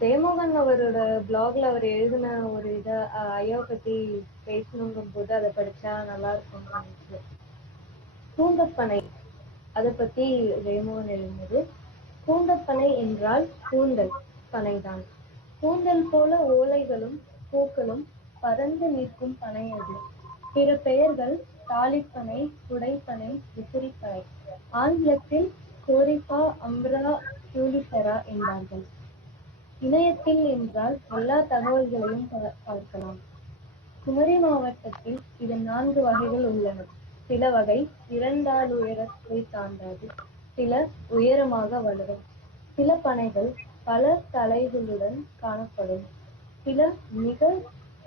ஜெயமோகன் அவரோட பிளாக்ல அவர் எழுதின ஒரு இதை ஐயாவை பத்தி பேசணுங்கும் போது அதை படிச்சா நல்லா இருக்கும்னு தோணுச்சு. கூந்தப்பனை அதை பத்தி ஜெயமோகன் எழுதினது. கூந்தப்பனை என்றால் கூந்தல் பனைதான். கூந்தல் போல ஓலைகளும் பூக்களும் பறந்து நிற்கும் பனை அது. பிற பெயர்கள் தாளிப்பனை, குடைப்பனை, விசிறிப்பனை. ஆங்கிலத்தில் கோரிபா, அம்ப்ரா, ஜூலிஃபெரா என்பார்கள். இணையத்தில் என்றால் எல்லா தகவல்களையும் பார்க்கலாம். குமரி மாவட்டத்தில் இதன் 4 வகைகள் உள்ளன. சில வகை 2 ஆள் உயரத்தை தாண்டாது, சில உயரமாக வளரும். சில பனைகள் பல தலைகளுடன் காணப்படும், சில மிக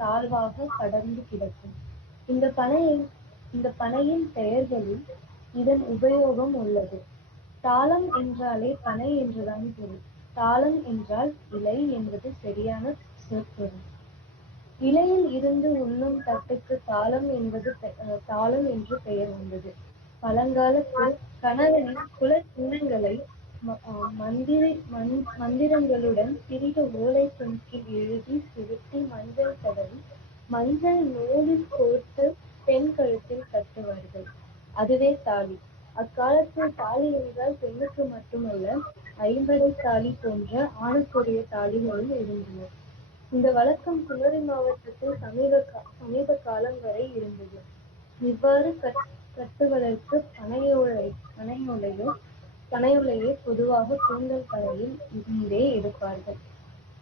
தாழ்வாக படர்ந்து கிடக்கும். இந்த பனையின் பெயர்களில் இதன் உபயோகம் உள்ளது. தாளம் என்றாலே பனை என்றுதான் பொருள். தாளம் என்றால் இலை என்பது சரியான சொற்பொருள். இலையில் இருந்து உண்ணும் தட்டுக்கு தாளம் என்று பெயர் வந்தது. பழங்காலத்தில் கணவனின் குல சின்னங்களை மந்திரங்களுடன் சிறிய ஓலை துணியில் எழுதி சுருட்டி மஞ்சள் தடவி மஞ்சள் நூலில் கோர்த்து பெண் கழுத்தில் கட்டுவார்கள். அதுவே தாலி. அக்காலத்தில் தாலி என்றால் பெண்ணுக்கு மட்டுமல்ல, ஐம்படை தாலி போன்ற ஆணுக்குரிய தாலிகளும் இருந்தன. இந்த வழக்கம் குமரி மாவட்டத்தில் சமீப காலம் வரை இருந்தது. இவ்வாறு கட்டுவதற்கு பனையோலையை பொதுவாக கூந்தல் கரையில் இருந்தே எடுப்பார்கள்.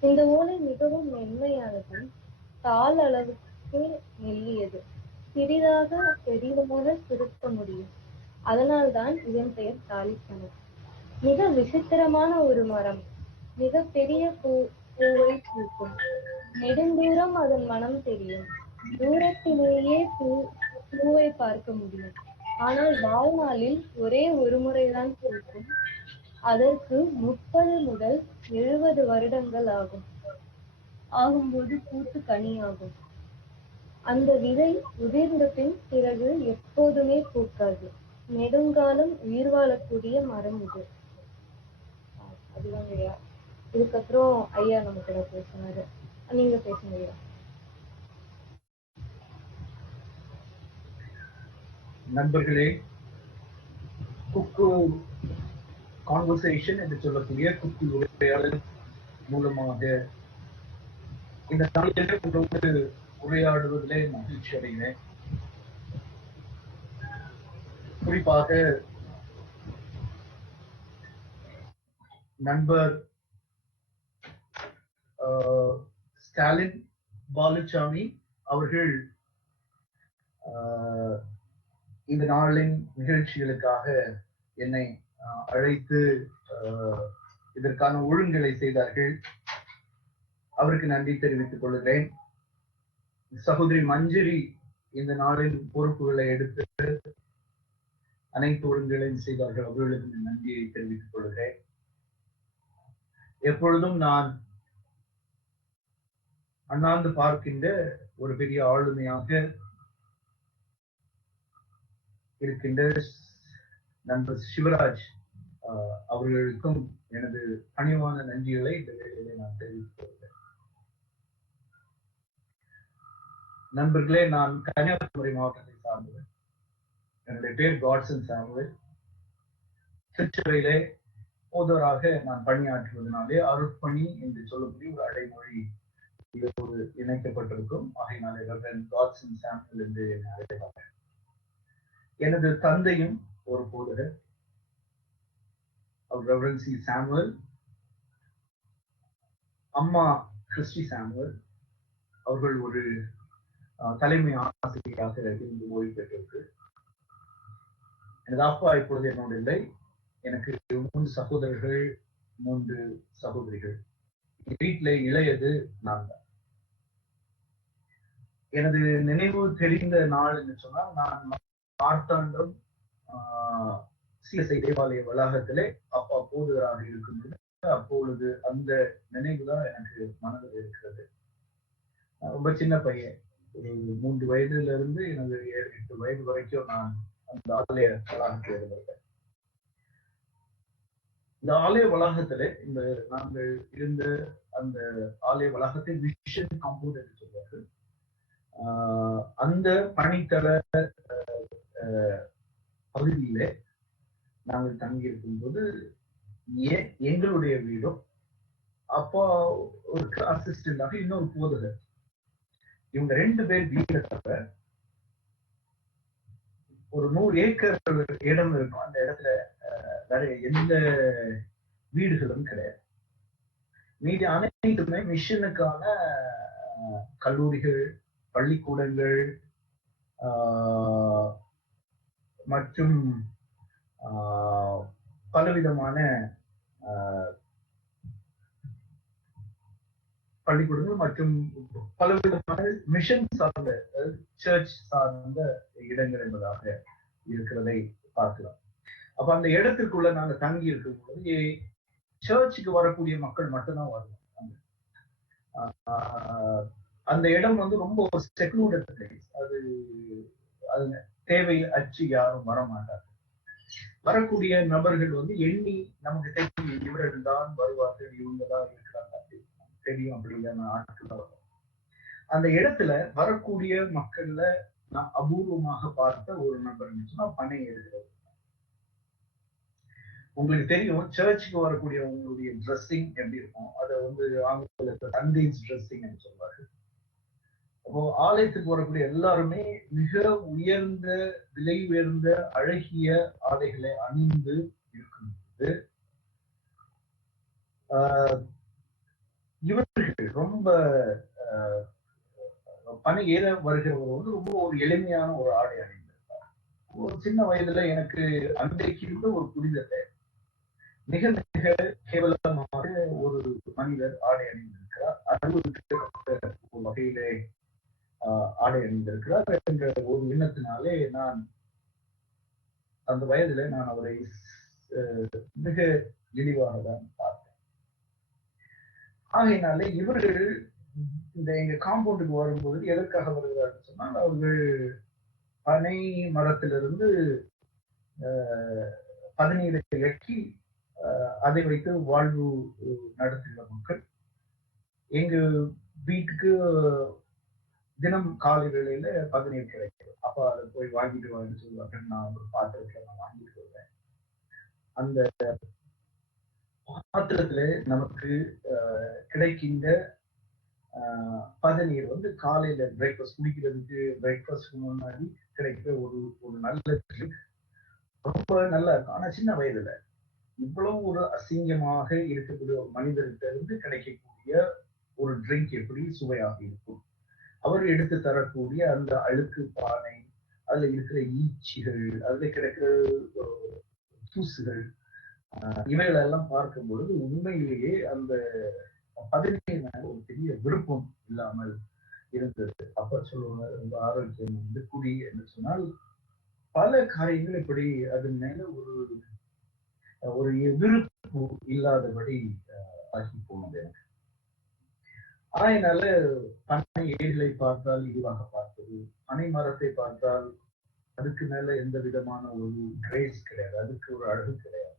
இந்த ஓலை மிகவும் மென்மையானதும் தாள் அளவுக்கு மெல்லியது. சிறிதாக பெரிதாக சுருட்ட முடியும். அதனால்தான் இதன் பெயர் தாளிப்பனை. மிக விசித்திரமான ஒரு மரம். மிக பெரிய பூவை பூக்கும். நெடுந்தூரம் அதன் மனம் தெரியும். தூரத்திலேயே பூவை பார்க்க முடியும். ஆனால் வாழ்நாளில் ஒரே ஒரு முறைதான் பூக்கும். அதற்கு 30 முதல் 70 வருடங்கள் ஆகும்போது பூத்து கனியாகும். அந்த விதை உதிர்ந்த பிறகு எப்போதுமே பூக்காது. நெடுங்காலம் உயிர் வாழக்கூடிய மரம் இது. அதுதான் ஐயா. இதுக்கப்புறம் ஐயா நம்ம கூட பேசினாரு. நீங்க பேசுங்க ஐயா. நண்பர்களே, குக்கு கான்வர்சேஷன் என்று சொல்லக்கூடிய குக்கு உரையாடல் மூலமாக இந்த நாளிலே உங்களோடு உரையாடுவதிலே மகிழ்ச்சி அடைகிறேன். குறிப்பாக நண்பர் ஸ்டாலின் பாலுசாமி அவர்கள் இந்த நாளின் நிகழ்ச்சிகளுக்காக என்னை அழைத்து இதற்கான ஒழுங்குகளை செய்தார்கள். அவருக்கு நன்றி தெரிவித்துக் கொள்கிறேன். சகோதரி மஞ்சரி இந்த நாளின் பொறுப்புகளை எடுத்து அனைத்து ஒழுங்குகளையும் செய்தார்கள். அவர்களுக்கு நன்றியை தெரிவித்துக் கொள்கிறேன். எப்பொழுதும் நான் அண்ணாந்து பார்க்கின்ற ஒரு பெரிய ஆளுமையாக இருக்கின்ற நண்பர் சிவராஜ் அவர்களுக்கும் எனது பணிவான நன்றிகளை இந்த வேளையிலே நான் தெரிவித்துக் கொள்கிறேன். நண்பர்களே, நான் கன்னியாகுமரி மாவட்டத்தை சார்ந்தவர். என்னுடைய பேர் காட்சன் சாமுவேல். திருச்சபையிலே போதராக நான் பணியாற்றுவதனாலே அருட்பணி என்று சொல்லக்கூடிய ஒரு அடைமொழி இதோடு இணைக்கப்பட்டிருக்கும். ஆகையினாலே காட்சன் சாமுவேல் என்று அழைப்பார்கள். எனது தந்தையும் ஒரு போதகர், ரெவரண்ட் சி சாமுவேல். அம்மா கிறிஸ்டி சாமுவேல் அவர்கள் ஒரு தலைமை ஆசிரியராக இருந்து ஓய்வு பெற்றிருக்கு. எனது அப்பா இப்பொழுது என்னோடு இல்லை. எனக்கு 3 சகோதரர்கள், 3 சகோதரிகள். வீட்டிலே இளையது நான் தான். எனது நினைவு தெரிந்த நாள் என்று சொன்னால், நான் மார்த்தாண்டம் சிஎஸ்ஐ தேவாலய வளாகத்திலே அப்பா போதகராக இருக்கின்றது. அப்பொழுது அந்த நினைவுதான் எனக்கு மனதில் இருக்கிறது. ரொம்ப சின்ன பையன், ஒரு 3 வயதுல இருந்து எனது 7-8 வயது வரைக்கும் நான் அந்த ஆலய வளாகத்தில் இருந்தேன். இந்த ஆலய வளாகத்துல நாங்கள் இருந்த அந்த ஆலய வளாகத்தை மிஷன் காம்பவுண்ட் என்று சொல்வார்கள். அந்த பணித்தள பகுதியிலே நாங்கள் தங்கியிருக்கும் போது எங்களுடைய வீடும் அப்பா ஒரு அசிஸ்டண்டாக இன்னொரு போதகர், இவங்க 2 பேர் வீட்டை தவிர ஒரு 100 ஏக்கர் இடம் இருக்கும். அந்த இடத்துல வேற எந்த வீடுகளும் கிடையாது. மீதி அனைத்துமே மிஷனுக்கான கல்லூரிகள், பள்ளிக்கூடங்கள் மற்றும் பலவிதமான பள்ளிக்கூடங்கள் மற்றும் பலவிதமான மிஷன் சார்ந்த சர்ச் சார்ந்த இடங்கள் என்பதாக இருக்கிறதை பார்க்கலாம். அப்ப அந்த இடத்திற்குள்ள நாங்க தங்கி இருக்கும் போது சர்ச்சுக்கு வரக்கூடிய மக்கள் மட்டும்தான் வருவாங்க. அந்த இடம் வந்து ரொம்ப செக்லூடட் பிளேஸ். அது தேவை அச்சு யாரும் வரமாட்டாங்க. வரக்கூடிய நபர்கள் வந்து எண்ணி நமக்கு தெரியும் இவர்கள் தான் வருவார்கள், இவங்க தான் இருக்கிறாங்க தெரியும் அப்படிங்கிற ஆட்கள் வரும். அந்த இடத்துல வரக்கூடிய மக்கள்ல நான் அபூர்வமாக பார்த்த ஒரு நபர்னு சொன்னா பனை எழுதுறது. உங்களுக்கு தெரியும் சர்ச்சுக்கு வரக்கூடிய உங்களுடைய ட்ரெஸ்ஸிங் எப்படி இருக்கும், அதை வந்து ஆங்கிலத்தில் சண்டேஸ் ட்ரெஸ்ஸிங் என்று சொல்வார்கள். அப்போ ஆலயத்துக்கு வரக்கூடிய எல்லாருமே மிக உயர்ந்த விலை உயர்ந்த அழகிய ஆடைகளை அணிந்து இருக்கும்போது இவர்கள் ரொம்ப பணி ஏற வருகிறவர் வந்து ரொம்ப ஒரு எளிமையான ஒரு ஆடை அணிந்திருந்தார். ஒரு சின்ன வயதுல எனக்கு அன்றைக்கு இருந்த ஒரு புரிதலை மிக மிக கேவலமாக ஒரு மனிதர் ஆடை அணிந்திருக்கிறார், ஒரு வகையிலே ஆடை அணிந்திருக்கிறார் என்ற ஒரு எண்ணத்தினாலே நான் அந்த வயதிலே நான் அவரை மிக இழிவாக தான் பார்த்தேன். ஆகையினாலே இவர்கள் இந்த எங்க காம்பவுண்டுக்கு வரும்போது எதற்காக வருகிறார்கள் சொன்னால், அவர்கள் பனை மரத்திலிருந்து பதநீரை இறக்கி அதை வைத்து வாழ்வு நடத்துகிற மக்கள். எங்க வீட்டுக்கு தினம் காலை வேளையில பதநீர் கிடைக்கும். அப்ப அதை போய் வாங்கிட்டு வான்னு சொல்லுவாங்க. நான் ஒரு பாத்திரத்துல நான் வாங்கிட்டு வருவேன். அந்த பாத்திரத்துல நமக்கு கிடைக்கின்ற பதநீர் வந்து காலையில பிரேக்ஃபாஸ்ட் குடிக்கிறதுக்கு, பிரேக்ஃபாஸ்ட்க்கு முன்னாடி கிடைக்கிற ஒரு நல்ல ட்ரிங்க், ரொம்ப நல்லா இருக்கும். ஆனா சின்ன வயதுல இவ்வளவு ஒரு அசிங்கமாக இருக்கக்கூடிய ஒரு மனிதர்கிட்ட இருந்து கிடைக்கக்கூடிய ஒரு ட்ரிங்க் எப்படி சுவையாக இருக்கும். அவர் எடுத்து தரக்கூடிய அந்த அழுக்கு பானை, அதுல இருக்கிற ஈச்சிகள், அதுல கிடைக்கிற தூசுகள், இவைகளெல்லாம் பார்க்கும் பொழுது உண்மையிலேயே அந்த பதநீர் மேல ஒரு பெரிய விருப்பம் இல்லாமல் இருந்தது. அப்ப சொல்லுவாங்க ரொம்ப ஆரோக்கியம் வந்து குடி என்று சொன்னால் பல காரியங்கள் இப்படி அதன் மேல ஒரு விருப்பு இல்லாதபடி ஆகி போனது எனக்கு. அதனால பனை ஏரிகளை பார்த்தால் இதுவாக பார்த்தது, பனை மரத்தை பார்த்தால் அதுக்கு மேல எந்த விதமான ஒரு கிரேஸ் கிடையாது, அதுக்கு ஒரு அழகு கிடையாது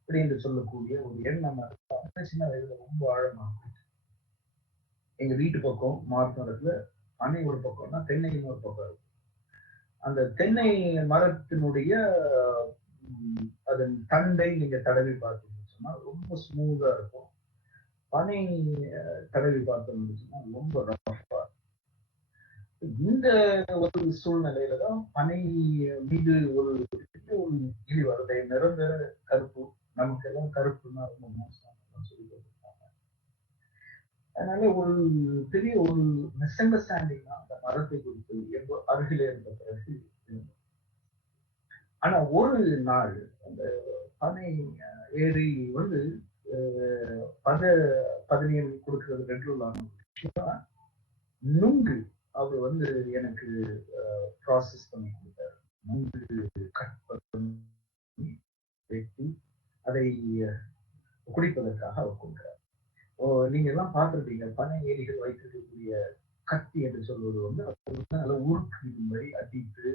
இப்படி என்று சொல்லக்கூடிய ஒரு எண்ணம் சின்ன வயதுல ரொம்ப ஆழமாக. எங்க வீட்டு பக்கம் மார்க்கத்துல பனை ஒரு பக்கம்னா தென்னையும் ஒரு பக்கம் இருக்கு. அந்த தென்னை மரத்தினுடைய அதன் தண்டை நீங்க தடவி பார்த்தீங்கன்னு சொன்னா ரொம்ப ஸ்மூதா இருக்கும். பனை தடவி பார்த்தோம்னு சொன்னா ரொம்ப ரஃபா. இந்த ஒரு சூழ்நிலையில தான் பனை மீது ஒரு இழி வருது. நிரந்தர கருப்பு, நமக்கு எல்லாம் கருப்புன்னா ரொம்ப மோசம் சொல்லி கொடுத்தாங்க. அதனால ஒரு பெரிய ஒரு மிஸ் அண்டர்ஸ்டாண்டிங் தான் அந்த மரத்தை குறித்து எப்போ அருகிலே இருந்த பிறகு. ஆனா ஒரு நாள் அந்த பனை ஏறி வந்து பதநீர் கொடுக்கிறது ரெகுலரான விஷயம். நுங்கு அவர் வந்து எனக்கு ப்ராசஸ் பண்ணி கொடுத்தாரு. நுங்கு கட் பண்ணி வெட்டி அதை குடிப்பதற்காக அவர் கொடுக்கிறார். நீங்க எல்லாம் பார்த்திருப்பீங்க, பனை ஏரிகள் வைத்திருக்கக்கூடிய கத்தி என்று சொல்வது வந்து நல்ல உருக்கு மாதிரி அடித்து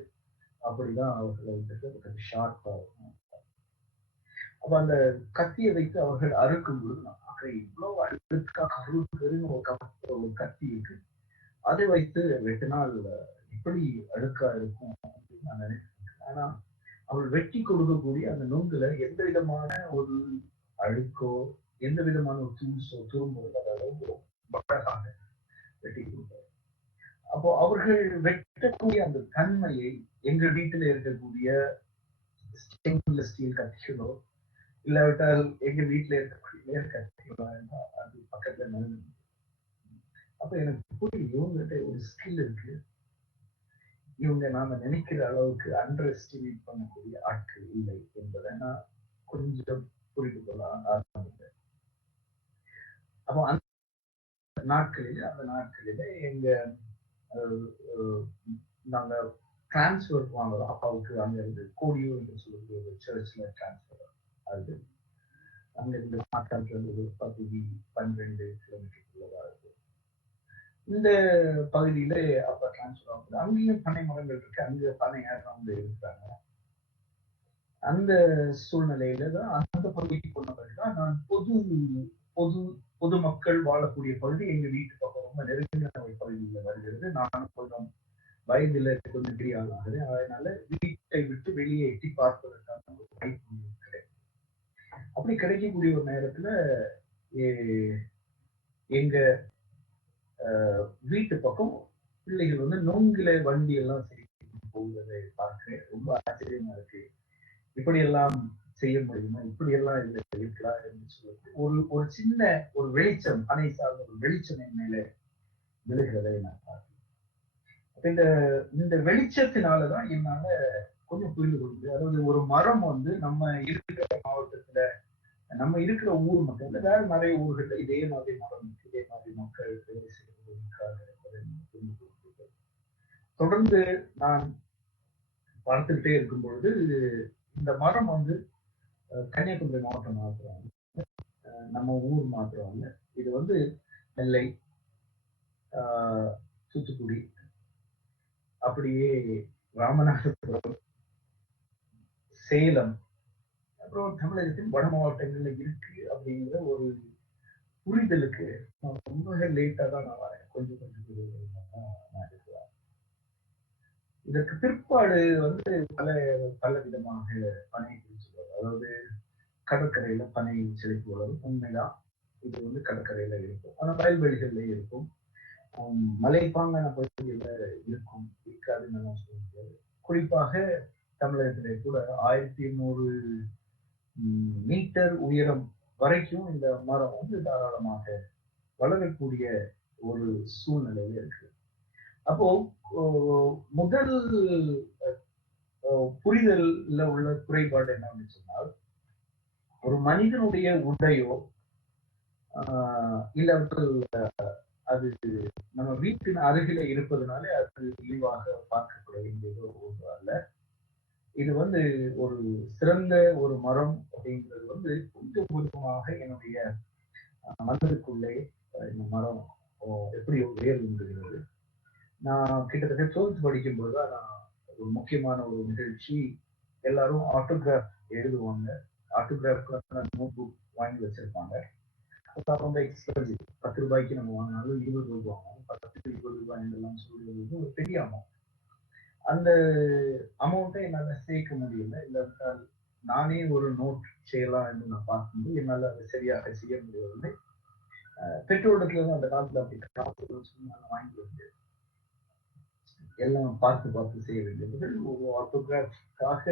அப்படிதான் அவர்களை ஷார்ப்பா இருக்கும். அப்ப அந்த கத்தியை வைத்து அவர்கள் அறுக்கும் பொழுது நான் பார்க்கிறேன், இவ்வளவு அழுக்கா கருன்னு ஒரு கத்தி இருக்கு. அதை வைத்து வெட்டினால் எப்படி அழுக்கா இருக்கும் அப்படின்னு நான் நினைக்கிறேன். ஆனா அவள் வெட்டி கொடுக்கக்கூடிய அந்த நுங்குல எந்த விதமான ஒரு அழுக்கோ, எந்த விதமான ஒரு தூசோ துரும்போ அதாவது அழகாக வெட்டி கொடுத்தார். அப்போ அவர்கள் வெட்டக்கூடிய அந்த தன்மையை எங்கள் வீட்டில் இருக்கக்கூடிய ஸ்டெயின்லெஸ் ஸ்டீல் கத்திகளோ இல்லாவிட்டால் எங்க வீட்டுல இருக்கக்கூடிய கத்திகளோ அது பக்கத்துல நடந்து. அப்ப எனக்கு புரியும், இவங்ககிட்ட ஒரு ஸ்கில் இருக்கு. இவங்க நாம நினைக்கிற அளவுக்கு அண்டர் எஸ்டிமேட் பண்ணக்கூடிய ஆட்கள் இல்லை என்பதை நான் கொஞ்சம் புரிந்து கொள்ள ஆரம்பித்தேன். அப்போ அந்த நாட்களில எங்க நாங்க டிரான்ஸ்ஃபர் வாங்குறோம். அப்பாவுக்கு அங்க இருந்து கோடியூர் என்று சொல்லக்கூடிய ஒரு சர்ச்ல டிரான்ஸ்ஃபர் ஆகுது. அங்க இருந்து மாட்டாக்கு ஒரு 10-12 கிலோமீட்டருக்குள்ளதா இருக்கு. இந்த பகுதியில அப்ப டிரான்ஸ்ஃபர் ஆகுது. அங்கேயும் பனை மரங்கள் இருக்கு, அங்க பனை ஏறவங்க இருக்கிறாங்க. அந்த சூழ்நிலையில தான் அந்த பகுதிக்கு போனவர்கள் நான் பொதுமக்கள் வாழக்கூடிய பகுதி எங்க வீட்டு பக்கம் ரொம்ப நெருங்கின ஒரு பகுதியில் வருகிறது. நான் கொஞ்சம் வயதுல கொஞ்சம் பெரிய ஆளாகுது. அதனால வீட்டை விட்டு வெளியே எட்டி பார்ப்பதற்கான ஒரு வாய்ப்பு கிடைக்கும். அப்படி கிடைக்கக்கூடிய ஒரு நேரத்துல எங்க வீட்டு பக்கம் பிள்ளைகள் வந்து நொங்குல வண்டி எல்லாம் சரி போகிறதை பார்க்கிறேன். ரொம்ப ஆச்சரியமா இருக்கு. இப்படி எல்லாம் செய்ய முடியுமா, இப்படி எல்லாம் இதுல இருக்கலாம் என்று சொல்லிட்டு ஒரு சின்ன ஒரு வெளிச்சம், அணை சார்ந்த ஒரு வெளிச்சம் என் மேல விழுகிறதை நான் பார்க்கிறேன். இந்த வெளிச்சத்தினாலதான் என்னால கொஞ்சம் புரிந்து கொள்ளுது. அதாவது ஒரு மரம் வந்து நம்ம இருக்கிற மாவட்டத்துல, நம்ம இருக்கிற ஊர் மட்டும் இல்ல, வேற நிறைய ஊர்கள்ல இதே மாதிரி மரம் இருக்கு, இதே மாதிரி மக்கள் வேலை செய்வதற்காக என்பதை புரிந்து கொள்கிறது. தொடர்ந்து நான் பார்த்துக்கிட்டே இருக்கும் பொழுது இந்த மரம் வந்து கன்னியாகுமரி மாவட்டம் மாத்திரம், நம்ம ஊர் மாத்திரம் இல்ல, இது வந்து நெல்லை, தூத்துக்குடி, அப்படியே ராமநாதபுரம், சேலம், அப்புறம் தமிழகத்தின் வட மாவட்டங்கள்ல இருக்கு அப்படிங்கிற ஒரு புரிதலுக்கு ரொம்ப லேட்டா தான் நான் வரேன். கொஞ்சம் நான் இருக்கிறேன். இதற்கு பிற்பாடு வந்து பல விதமாக பனை குறிச்சுள்ளது. அதாவது கடற்கரையில பனை செழிப்பு உள்ளது உண்மைதான். இது வந்து கடற்கரையில இருக்கும், ஆனா வயல்வெளிகள்ல இருக்கும், மலைப்பாங்கான பகுதியில இருக்கும், இருக்காதுன்னு நான் சொல்ல முடியாது. குறிப்பாக தமிழகத்திலே கூட 1800 மீட்டர் உயரம் வரைக்கும் இந்த மரம் வந்து தாராளமாக வளரக்கூடிய ஒரு சூழ்நிலையில இருக்கு. அப்போ முதல் புரிதல்ல உள்ள குறைபாடு என்னன்னு சொன்னால், ஒரு மனிதனுடைய உடையோ இல்லாவிட்டால் அது நம்ம வீட்டின் அருகில இருப்பதனாலே அது இழிவாக பார்க்கப்பட வேண்டியதோ ஒன்று அல்ல. இது வந்து ஒரு சிறந்த ஒரு மரம் அப்படிங்கிறது வந்து கொஞ்சம் கொஞ்சமாக என்னுடைய மனதுக்குள்ளே இந்த மரம் எப்படி வேர் உண்டுகிறது. நான் கிட்டத்தட்ட 12th படிக்கும் போதுதான் நான் ஒரு முக்கியமான ஒரு நிகழ்ச்சி, எல்லாரும் ஆட்டோகிராஃப் எழுதுவாங்க. ஆட்டோகிராஃப் நோட் புக் வாங்கி வச்சிருப்பாங்க. ரொம்ப எக்ஸ்பென்சிவ். 10 ரூபாய்க்கு நம்ம வாங்கினாலும் 20 ரூபாய் வாங்கணும். 10-20 ரூபாய் எல்லாம் சொல்றது ஒரு பெரிய அமௌண்ட். அந்த அமௌண்ட்டை என்னால சேர்க்க முடியல. இல்லாவிட்டால் நானே ஒரு நோட் செய்யலாம் என்று நான் பார்க்கும்போது என்னால அதை சரியாக செய்ய முடியவில்லை. பெற்றோரிடத்துல அந்த காலத்துல அப்படி காசு நான் வாங்கி வந்து எல்லாம் பார்த்து செய்ய வேண்டியவர்கள் ஒரு ஆட்டோகிராஃப்காக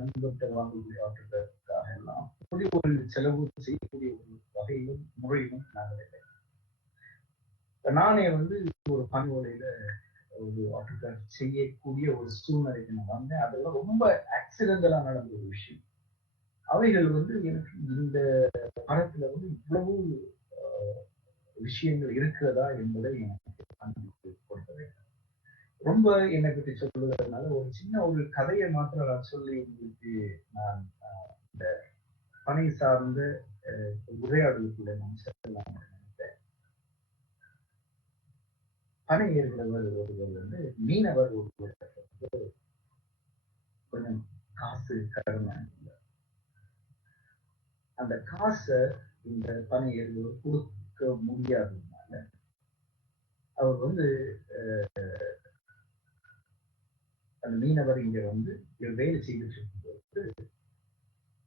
நண்பர்கிட்ட வாங்கக்கூடிய ஆட்டோகிராஃப்காக எல்லாம் ஒரு செலவு செய்யக்கூடிய ஒரு வகையிலும் முறையிலும் நாங்கள் இல்லை. நானே வந்து ஒரு பணியோலையில ஒரு ஆட்டோகிராஃப் செய்யக்கூடிய ஒரு சூழ்நிலைக்கு நான் வந்தேன். அதெல்லாம் ரொம்ப ஆக்சிடென்டலா நடந்த ஒரு விஷயம். அவைகள் வந்து எனக்கு இந்த படத்துல வந்து இவ்வளவு விஷயங்கள் இருக்கிறதா என்பதை எனக்கு கொடுக்க வேண்டும். ரொம்ப என்னை பற்றி சொல்லுவதனால ஒரு சின்ன ஒரு கதையை மாத்திரம் நான் சொல்லி உங்களுக்கு நான் இந்த பணி சார்ந்த உரையாடலுக்குள்ள நான் செல்லலாம் நினைத்தேன். பணி ஏறுகிறவர் ஒருவர் வந்து மீனவர் ஒருவர் கொஞ்சம் காசு கடமை. அந்த காசை இந்த பனை ஏறுவர் கொடுக்க முடியாததுனால அவர் வந்து அந்த மீனவர் இங்க வந்து இவர் வேலை செய்துட்டு இருக்கும்போது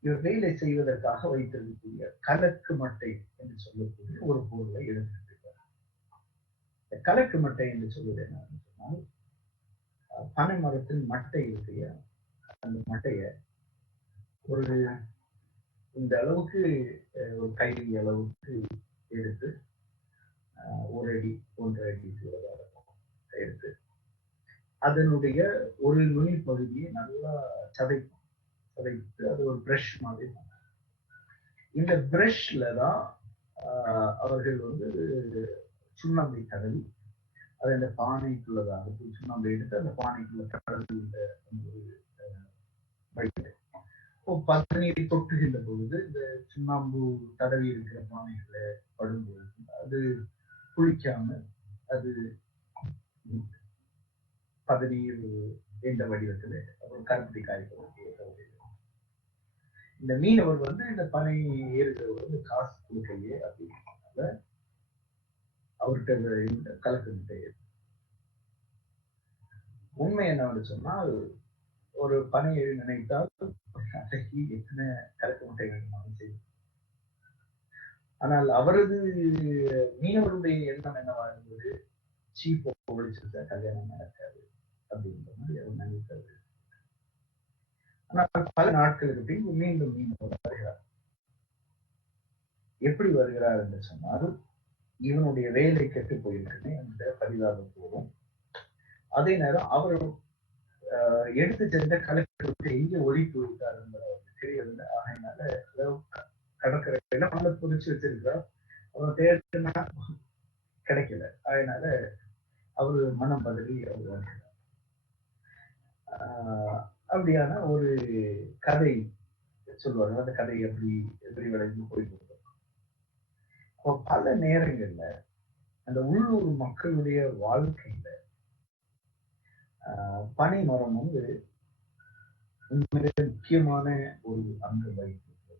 இவர் வேலை செய்வதற்காக வைத்திருக்கக்கூடிய கலக்கு மட்டை என்று சொல்லக்கூடிய ஒரு பொருளை எடுத்துட்டு இருக்கார். இந்த கலக்கு மட்டை என்று சொல்வது என்னன்னு சொன்னால், பனை மரத்தின் மட்டை இருக்கைய அந்த மட்டைய ஒரு இந்த அளவுக்கு ஒரு கை அளவுக்கு எடுத்து 1 அடி 1.5 அடி எடுத்து அதனுடைய ஒரு நுனி பகுதியை நல்லா சதைத்து அது ஒரு பிரஷ் மாதிரி. இந்த பிரஷ்ல தான் அவர்கள் வந்து சுண்ணாம்பை தடவி அதை அந்த பானைக்குள்ளதாக சுண்ணாம்பை எடுத்து அந்த பானைக்குள்ள கடல் பதநீரை தொட்டுகின்ற பொழுது இந்த சுண்ணாம்பு தடவி இருக்கிற பானைகளை படும்போது அது குளிக்காம அது பதநீர் என்ற வடிவத்தில் அப்புறம் கருப்பட்டி காய்ப்பதற்கு இந்த மீனவர் வந்து இந்த பனை ஏறுகிறவர் வந்து காசு கொடுக்கலையே அப்படின்றதுனால அவர்கிட்ட இந்த கலக்கு உண்மை என்னன்னு சொன்னால், ஒரு பனை ஏறி நினைத்தால் அன்றைக்கு எத்தனை கலக்கு முட்டை வேண்டுமானும் செய்யும். ஆனால் அவரது மீனவருடைய எண்ணம் என்னவா இருந்தது, சீப்போ ஒழிச்சிருக்க கல்யாணம் நடக்காது அப்படின்ற மாதிரி அவர் நினைத்தார். ஆனால் பல நாட்களுக்கு பின் மீண்டும் வருகிறார். எப்படி வருகிறார் என்று சொன்னால், இவனுடைய வேலை கெட்டு போயிருக்கேன் என்ற பரிதாபம் போதும். அதே நேரம் அவர் எடுத்து சென்ற கலெக்டருக்கு எங்கே ஒழித்து வைத்தார் என்பது அவருக்கு தெரியவில்லை. அதனால கடற்கரையில மண்ணை புதிச்சு வச்சிருக்கிறார். அவர் தேடினா கிடைக்கல. அதனால அவரு மனம் பதவி அவர் வருகிறார். அப்படியான ஒரு கதை சொல்வார்கள். அந்த கதை எப்படி விளைந்து போயிட்டு பல நேரங்கள்ல அந்த உள்ளூர் மக்களுடைய வாழ்க்கையில பனை மரம் வந்து உண்மையிலே முக்கியமான ஒரு அங்கம் வகிக்கிறது.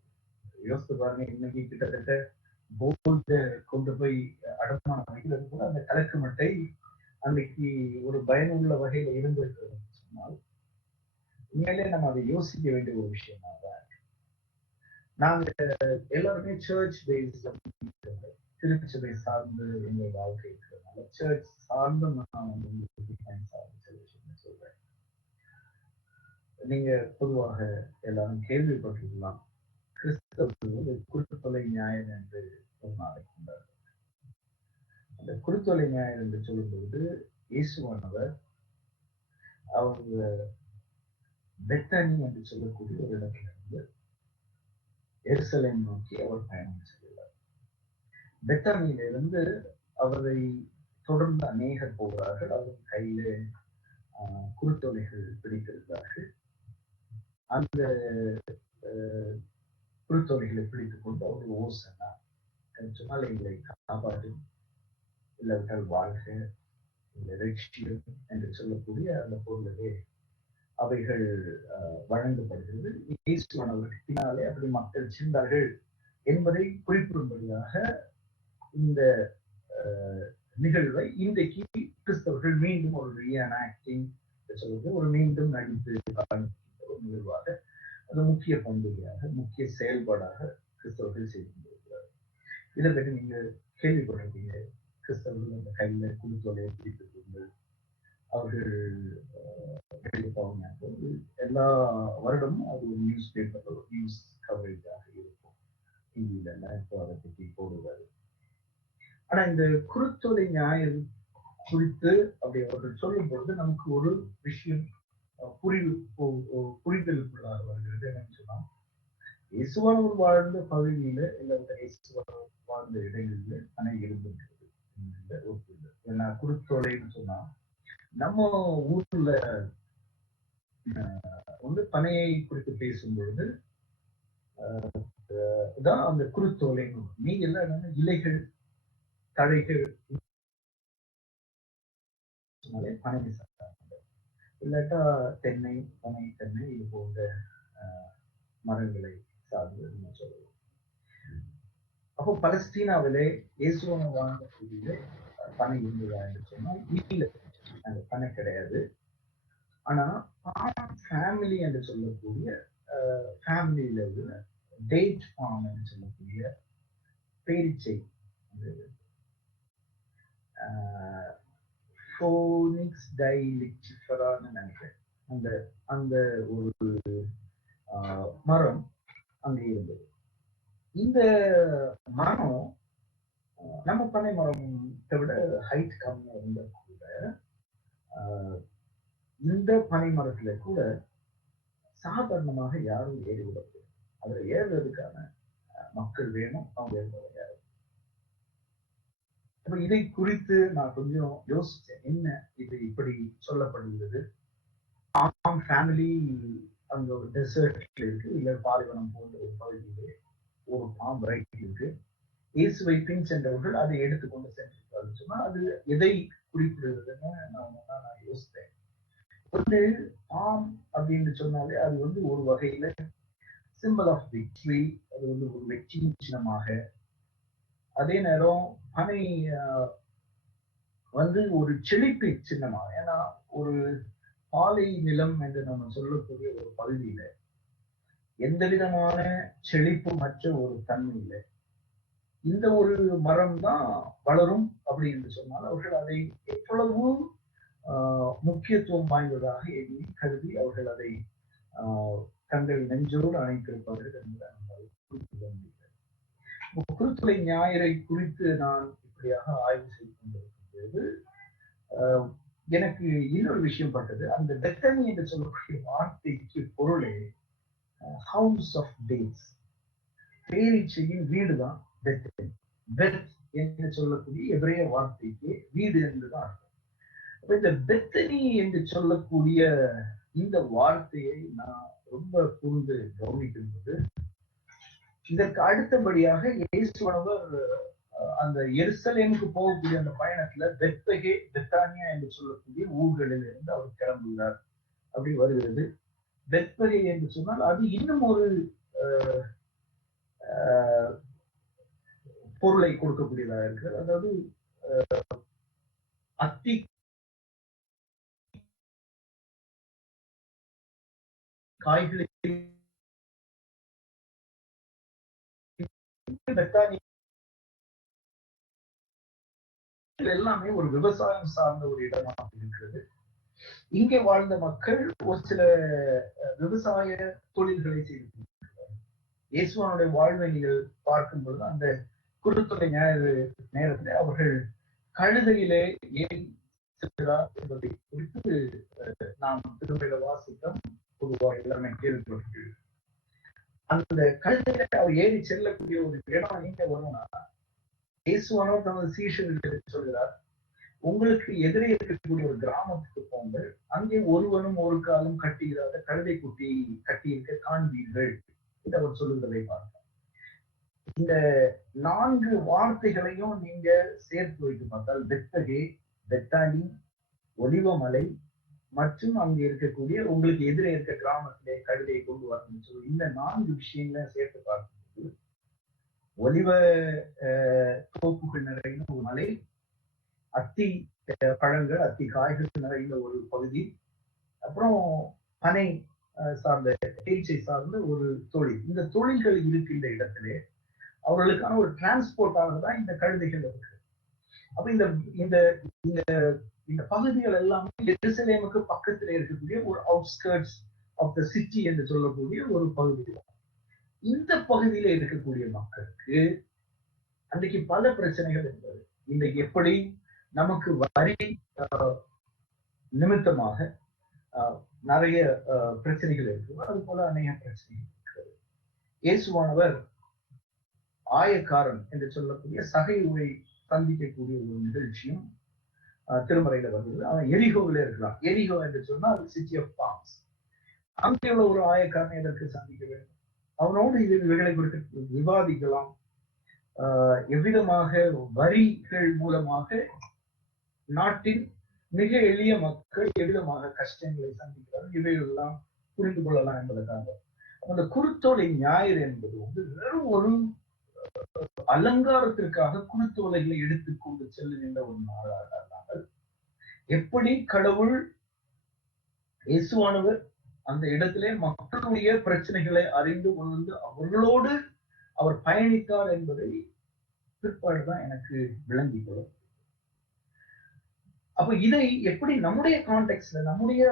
யோசித்து பாருங்க, இன்னைக்கு கிட்டத்தட்ட போல்ட கொண்டு போய் அடமானம் வைக்கிறது கூட அந்த கலக்கு மட்டை அன்னைக்கு ஒரு பயனுள்ள வகையில இருந்திருக்கிறது சொன்னால் உண்மையிலே நம்ம அதை யோசிக்க வேண்டிய ஒரு விஷயமா தான். நாங்க எல்லாருமே சர்ச் பேஸ்ல திருச்சபை சார்ந்து எங்க வாழ்க்கை இருக்கிறதுனால சர்ச் சார்ந்து நான் சொல்றேன். நீங்க பொதுவாக எல்லாரும் கேள்விப்பட்டிருக்கலாம், கிறிஸ்தவர்கள் குருத்தொலை ஞாயிறு என்று ஒரு நாளை கொண்டார்கள். அந்த குருத்தொலை ஞாயிறு என்று சொல்லும்போது இயேசுவானவர் அவர் பெத்தானி என்று சொல்லக்கூடிய ஒரு இடத்துல இருந்து எருசலேம் நோக்கி அவர் பயணம் செய்கிறார். பெத்தானியிலிருந்து அவரை தொடர்ந்து அநேகர் போகிறார்கள். அவர் கையில குருத்தொலைகள் பிடித்திருக்கிறார்கள். அந்த குருத்தொலைகளை பிடித்துக் கொண்டு அவர் ஓசனா சொன்னால் எங்களை காப்பாற்றும், இல்லாவிட்டால் வாழ்க, லட்சியம் என்று சொல்லக்கூடிய அந்த பொருளவே அவைகள் வழங்கப்படுகிறது. இயேசுவானவருக்கு பின்னாலே அப்படி மக்கள் சென்றார்கள் என்பதை குறிப்பிடும்படியாக இந்த நிகழ்வை இன்றைக்கு கிறிஸ்தவர்கள் மீண்டும் ஒரு ரீஆக்டிங் சொல்வது, ஒரு மீண்டும் நடித்து ஒரு நிகழ்வாக, அது முக்கிய பண்டிகையாக, முக்கிய செயல்பாடாக கிறிஸ்தவர்கள் செய்து கொண்டிருக்கிறார். இதை பற்றி நீங்க கேள்விப்பட்டிருக்கீங்க. கிறிஸ்தவர்கள் அந்த கையில குழுத்தொலையை பிடித்துக் கொண்டு அவர்கள் எல்லா வருடமும் அது ஒரு நியூஸ் பேப்பர், ஒரு நியூஸ் கவரேஜாக இருக்கும். டிவியில எல்லாம் இப்போ அதை பற்றி போடுவாரு. ஆனா இந்த குருத்தொலை ஞாயிறு குறித்து அப்படி அவர்கள் சொல்லும் பொழுது நமக்கு ஒரு விஷயம் புரிதலுக்குள்ளாக வருகிறது. என்னன்னு சொன்னா, இயேசுவானவர் வாழ்ந்த பகுதியில இல்லாத இயேசுவானவர் வாழ்ந்த இடங்களில் அணை இருந்திருக்கிறது. ஏன்னா குருத்தொலைன்னு சொன்னா நம்ம ஊர்ல வந்து பனையை குறித்து பேசும் பொழுது தான் அந்த குருத்தோலை. நீங்க எல்லாம் என்னன்னா இலைகள், தழைகள் பனை சாப்பிட்டாங்க. இல்லாட்டா தென்னை இது போன்ற மரங்களை சார்ந்து நம்ம சொல்லுவோம். அப்போ பலஸ்தீனாவிலே இயேசுவனை வாழ்ந்த பகுதியிலே பனை இருந்ததா என்று சொன்னால் இல்லை, அந்த பனை கிடையாது. ஆனா ஃபேமிலி என்று சொல்லக்கூடிய ஃபேமிலியில உள்ள டேட் ஃபார்ம் என்று சொல்லக்கூடிய பேரிச்சை, ஃபோனிக்ஸ் டைலிச்சிஃபரான்னு நினைக்கிறேன், அந்த அந்த ஒரு மரம் அங்கே இருந்தது. இந்த மரம் நம்ம பனை மரத்தை விட ஹைட் கம்மியா இருந்த கூட இந்த பனை மரத்துல கூட சாதாரணமாக யாரும் ஏறிவிடக்கூடாது. அதுல ஏறுறதுக்கான மக்கள் வேணும், அவங்க ஏறுறவங்க. அப்ப இதை குறித்து நான் கொஞ்சம் யோசிச்சேன், என்ன இது இப்படி சொல்லப்படுகிறது. ஃபேமிலி அங்க ஒரு டெசர்ட்ல இருக்கு, இல்ல பாலைவனம் போன்ற ஒரு பகுதியிலே ஒரு பாம் ரைட் இருக்கு. இயேசுவை பின் சென்றவர்கள் அதை எடுத்துக்கொண்டு சென்றிருக்காருன்னு சொன்னா அது எதை குறிப்பிடுறதுன்னு நான் யோசித்தேன். வந்து பாம் அப்படின்னு சொன்னாலே அது வந்து ஒரு வகையில சிம்பிள் ஆஃப் விக்டரி, அது வந்து ஒரு வெற்றி சின்னமாக. அதே நேரம் பனை வந்து ஒரு செழிப்பு சின்னமாக. ஏன்னா ஒரு பாலை நிலம் என்று நம்ம சொல்லக்கூடிய ஒரு பகுதியில எந்த விதமான செழிப்பு மற்ற ஒரு தன்மை இல்லை. இந்த ஒரு மரம் தான் வளரும் அப்படி என்று சொன்னால் அவர்கள் அதை எவ்வளவு முக்கியத்துவம் வாய்ந்ததாக எண்ணி கருதி அவர்கள் அதை தங்கள் நெஞ்சோடு அணைத்திருப்பார்கள் என்பதை நம்மால் புரிந்து கொள்ள முடிகிறது. குருத்துளை ஞாயிறை குறித்து நான் இப்படியாக ஆய்வு செய்து கொண்டிருக்கும்போது எனக்கு இன்னொரு விஷயம் பட்டது. அந்த பெத்தனி என்று சொல்லக்கூடிய வார்த்தைக்கு பொருளே ஹவுஸ் ஆஃப் டேட்ஸ், பேரீச்சையின் வீடுதான் பெத்தனி. பெத் என்று சொல்லக்கூடிய எபிரேய வார்த்தைக்கு வீடு என்றுதான் அர்த்தம். இந்த பெத்தனி என்று சொல்லக்கூடிய இந்த வார்த்தையை நான் ரொம்ப கூர்ந்து கவனிக்கும் போது இதற்கு அடுத்தபடியாக இயேசுவானவர் அந்த எருசலேமுக்கு போகக்கூடிய அந்த பயணத்துல பெத்பகே, பெத்தானியா என்று சொல்லக்கூடிய ஊர்களில் இருந்து அவர் கிளம்புகிறார் அப்படி வருகிறது. பெத்பகே என்று சொன்னால் அது இன்னும் ஒரு பொருளை கொடுக்கக்கூடியதாக இருக்கிறது. அதாவது அத்தி காய்களை எல்லாமே ஒரு விவசாயம் சார்ந்த ஒரு இடமாக இருக்கிறது. இங்கே வாழ்ந்த மக்கள் ஒரு சில விவசாய தொழில்களை செய்திருக்கிறார்கள். இயேசுவனுடைய வாழ்வை நீங்கள் பார்க்கும் பொழுது அந்த குருத்துளை ஞாயிறு நேரத்தில் அவர்கள் கழுதையிலே ஏன் செல்கிறார் என்பதை குறித்து நாம் திருமண வாசித்தம் பொதுவாக எல்லாமே கேள்விப்பட்டு, அந்த கழுதையில அவர் ஏறி செல்லக்கூடிய ஒரு இடம் எங்க வரும்னா, இயேசுவானவர் தமது சீஷர்களுக்கு சொல்கிறார், உங்களுக்கு எதிரே இருக்கக்கூடிய ஒரு கிராமத்துக்கு போங்கள், அங்கே ஒருவனும் ஒரு காலம் கட்டுகிறாத கழுதை குட்டி கட்டியிருக்க காண்பீர்கள் என்று அவர் சொல்லுவதை பார்த்தோம். இந்த 4 வார்த்தைகளையும் நீங்க சேர்த்து வைத்து பார்த்தால் பெத்பகே, பெத்தானி, ஒலிவமலை மற்றும் அங்க இருக்கக்கூடிய உங்களுக்கு எதிரே இருக்க கிராமத்திலே கழுதையை கொண்டு வரணும்னு சொல்லி இந்த 4 விஷயங்களை சேர்த்து பார்க்கும்போது ஒலிவ தோப்புகள் நிறைந்த ஒரு மலை, அத்தி பழங்கள், அத்தி காய்கள் நிறைந்த ஒரு பகுதி, அப்புறம் பனை சார்ந்த பேச்சை சார்ந்த ஒரு தொழில். இந்த தொழில்கள் இருக்கின்ற இடத்திலே அவர்களுக்கான ஒரு டிரான்ஸ்போர்ட் ஆனதுதான் இந்த கழுதைகள் இருக்கு. அப்ப இந்த இந்த இந்த பகுதிகள் எல்லாமே எருசலேமுக்கு பக்கத்தில் இருக்கக்கூடிய ஒரு அவுட்ஸ்கர்ட்ஸ் ஆஃப் த சிட்டி என்று சொல்லக்கூடிய ஒரு பகுதி. இந்த பகுதியில இருக்கக்கூடிய மக்களுக்கு அன்றைக்கு பல பிரச்சனைகள் இருந்தது. இன்றைக்கு எப்படி நமக்கு வரி நிமித்தமாக நிறைய பிரச்சனைகள் இருக்கு, அது போல அநேக பிரச்சனைகள் இருக்கிறது. இயேசுவானவர் ஆயக்காரன் என்று சொல்லக்கூடிய சகையுவை சந்திக்கக்கூடிய ஒரு நிகழ்ச்சியும் திருமறையில வருது. அவன் எரிகோவில இருக்கலாம். எரிகோ என்று சொன்னால் சிட்டி ஆஃப் பாம்ஸ். அங்கே உள்ள ஒரு ஆயக்காரனை எதற்கு சந்திக்க வேண்டும்? அவனோடு இவைகளை குறித்து விவாதிக்கலாம். எவ்விதமாக வரிகள் மூலமாக நாட்டின் மிக எளிய மக்கள் எவ்விதமாக கஷ்டங்களை சந்திக்கிறார்கள், இவைகளெல்லாம் புரிந்து கொள்ளலாம் என்பதற்காக அந்த குருத்தோலை ஞாயிறு என்பது வந்து வெறும் ஒரு அலங்காரத்திற்காக குருத்தோலைகளை எடுத்துக்கொண்டு செல்லுகின்ற ஒரு நாளாக அல்லாமல், எப்படி கடவுள் இயேசுவானவர் அந்த இடத்திலே மக்களுடைய பிரச்சனைகளை அறிந்து உணர்ந்து அவர்களோடு அவர் பயணித்தார் என்பதை பிற்பாடுதான் எனக்கு விளங்கி கொள்ளும். அப்ப இதை எப்படி நம்முடைய கான்டெக்ட்ல, நம்முடைய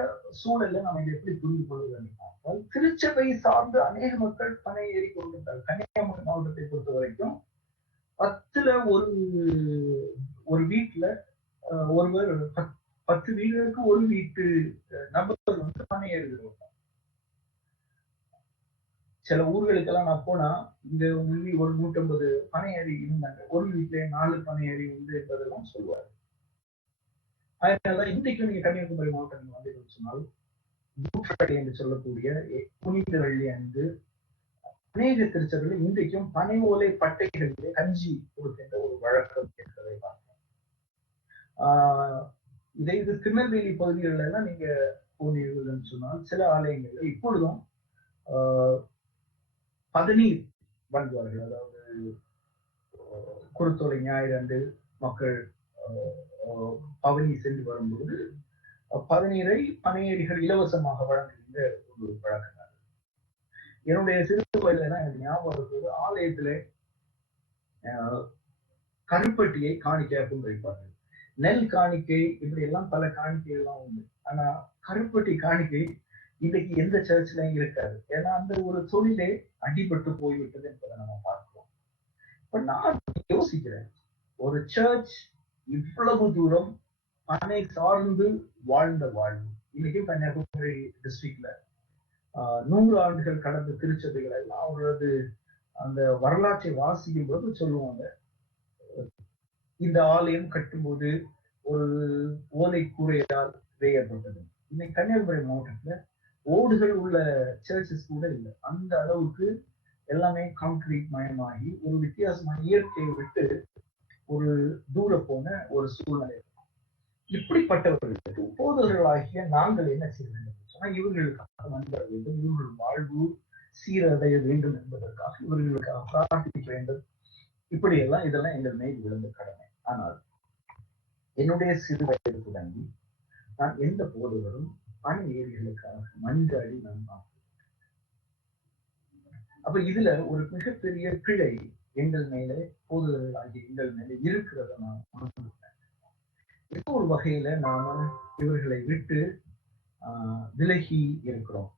சூழல்ல நம்ம இதை எப்படி புரிந்து கொள்வது என்றால், திருச்சபை சார்ந்து அநேக மக்கள் பனை ஏறி கொண்டிருந்தார். கன்னியாகுமரி மாவட்டத்தை பொறுத்த வரைக்கும் 10ல ஒரு வீட்டுல ஒருவர் 10 வீடுகளுக்கு ஒரு வீட்டு நபர் வந்து பனை ஏறுகிறோம். சில ஊர்களுக்கெல்லாம் நான் போனா இங்க ஒரு 150 பனை ஏறி இருந்தாங்க. ஒரு வீட்டுல 4 பனை ஏறி உண்டு என்பதெல்லாம் சொல்லுவாரு. அதனால இன்றைக்கும் நீங்க கன்னியாகுமரி மாவட்டம் வந்து சொன்னால் என்று சொல்லக்கூடிய புனித வெள்ளி அன்று அநேக திருச்சபைகள் இன்றைக்கும் பனை ஓலை பட்டைகளிலே கஞ்சி கொடுக்கின்ற ஒரு வழக்கம் இருக்கிறதை பார்க்கிறோம். இது திருநெல்வேலி பகுதிகளில் எல்லாம் நீங்க போனீங்கன்னு சொன்னால் சில ஆலயங்கள்ல இப்பொழுதும் பதநீர் வழங்குவார்கள். அதாவது குருத்தோலை ஞாயிறு அன்று மக்கள் பவனி சென்று வரும்போது பதநீரை பனையேறிகள் இலவசமாக வழங்குகின்ற ஒரு வழக்கம். என்னுடைய சிறு வயதுல எனக்கு ஞாபகம் இருக்கிறது, ஆலயத்திலே கருப்பட்டியை காணிக்கையாகவும் வைப்பார்கள். நெல் காணிக்கை இப்படி எல்லாம் பல காணிக்கைகள்லாம் உண்டு. ஆனா கருப்பட்டி காணிக்கை இன்னைக்கு எந்த சர்ச்லயும் இருக்காது. ஏன்னா அந்த ஒரு தொழிலே அடிபட்டு போய்விட்டது என்பதை நம்ம பார்க்கிறோம். இப்ப நான் யோசிக்கிறேன், ஒரு சர்ச் இவ்வளவு தூரம் பனை சார்ந்து வாழ்ந்த வாழ்வு இன்னைக்கு கன்னியாகுமரி டிஸ்ட்ரிக்ட்ல 100 ஆண்டுகள் கடந்த திருச்சபைகள் எல்லாம் அவரது அந்த வரலாற்றை வாசிக்கும் போது சொல்லுவாங்க, இந்த ஆலயம் கட்டும்போது ஒரு ஓலை கூரையால் வேயப்பட்டது. இன்னைக்கு கன்னியாகுமரி மாவட்டத்துல ஓடுகள் உள்ள சர்ச்சஸ் கூட இல்லை. அந்த அளவுக்கு எல்லாமே கான்கிரீட் மயமாகி ஒரு வித்தியாசமான இயற்கையை விட்டு ஒரு தூர போன ஒரு சூழ்நிலை. இப்படிப்பட்டவர்களுக்கு போதகர்களாகிய நாங்கள் என்ன செய்ய வேண்டும் சொன்னா, இவர்களுக்காக வந்தர வேண்டும், இவர்கள் வாழ்வு சீரடைய வேண்டும் என்பதற்காக இவர்களுக்காக பிரார்த்திக்க வேண்டும். இப்படியெல்லாம் இதெல்லாம் எங்கள் மேல் விழுந்த கடமை. ஆனால் என்னுடைய சிறு வயது தொடங்கி நான் எந்த போதகரும் பணி ஏரிகளுக்காக மன்றாடி நான் பார்க்கிறேன். அப்ப இதுல ஒரு மிகப்பெரிய பிழை எங்கள் மேலே, போதகர்கள் ஆகிய எங்கள் மேலே இருக்கிறத நான் உணர்ந்துட்டேன். ஏதோ ஒரு வகையில நாம இவர்களை விட்டு விலகி இருக்கிறோம்.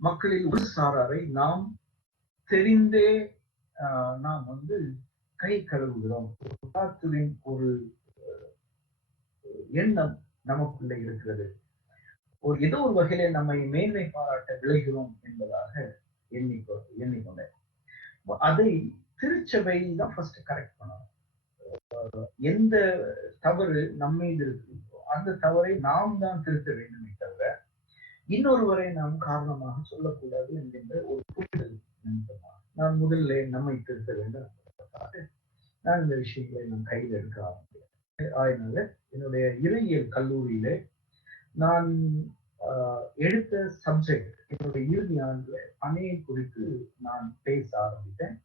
மக்களில் ஒரு சாராரை நாம் தெரிந்தே நாம் வந்து கை கழுவுகிறோம். ஒரு எண்ணம் நமக்குள்ள இருக்கிறது. ஏதோ ஒரு வகையில நம்மை மேன்மை பாராட்ட விளைகிறோம் என்பதாக எண்ணிக்கொண்டேன். அதை திருச்சபை தான் ஃபர்ஸ்ட் கரெக்ட் பண்ணணும். எந்த தவறு நம்ம மீது இருக்கிறதோ அந்த தவறை நாம் தான் திருத்த வேண்டுமே தவிர இன்னொருவரை நாம் காரணமாக சொல்லக்கூடாது என்கின்ற ஒரு புரிதல் நிமித்தமாக நான் முதல்ல நம்மை திருத்த வேண்டும் என்பதற்காக நான் இந்த விஷயங்களை நான் கையில் எடுக்க ஆரம்பித்தேன். அதனால என்னுடைய இறையியல் கல்லூரியில நான் எடுத்த சப்ஜெக்ட், என்னுடைய இறுதி ஆண்டுல பனையை குறித்து நான் பேச ஆரம்பித்தேன்.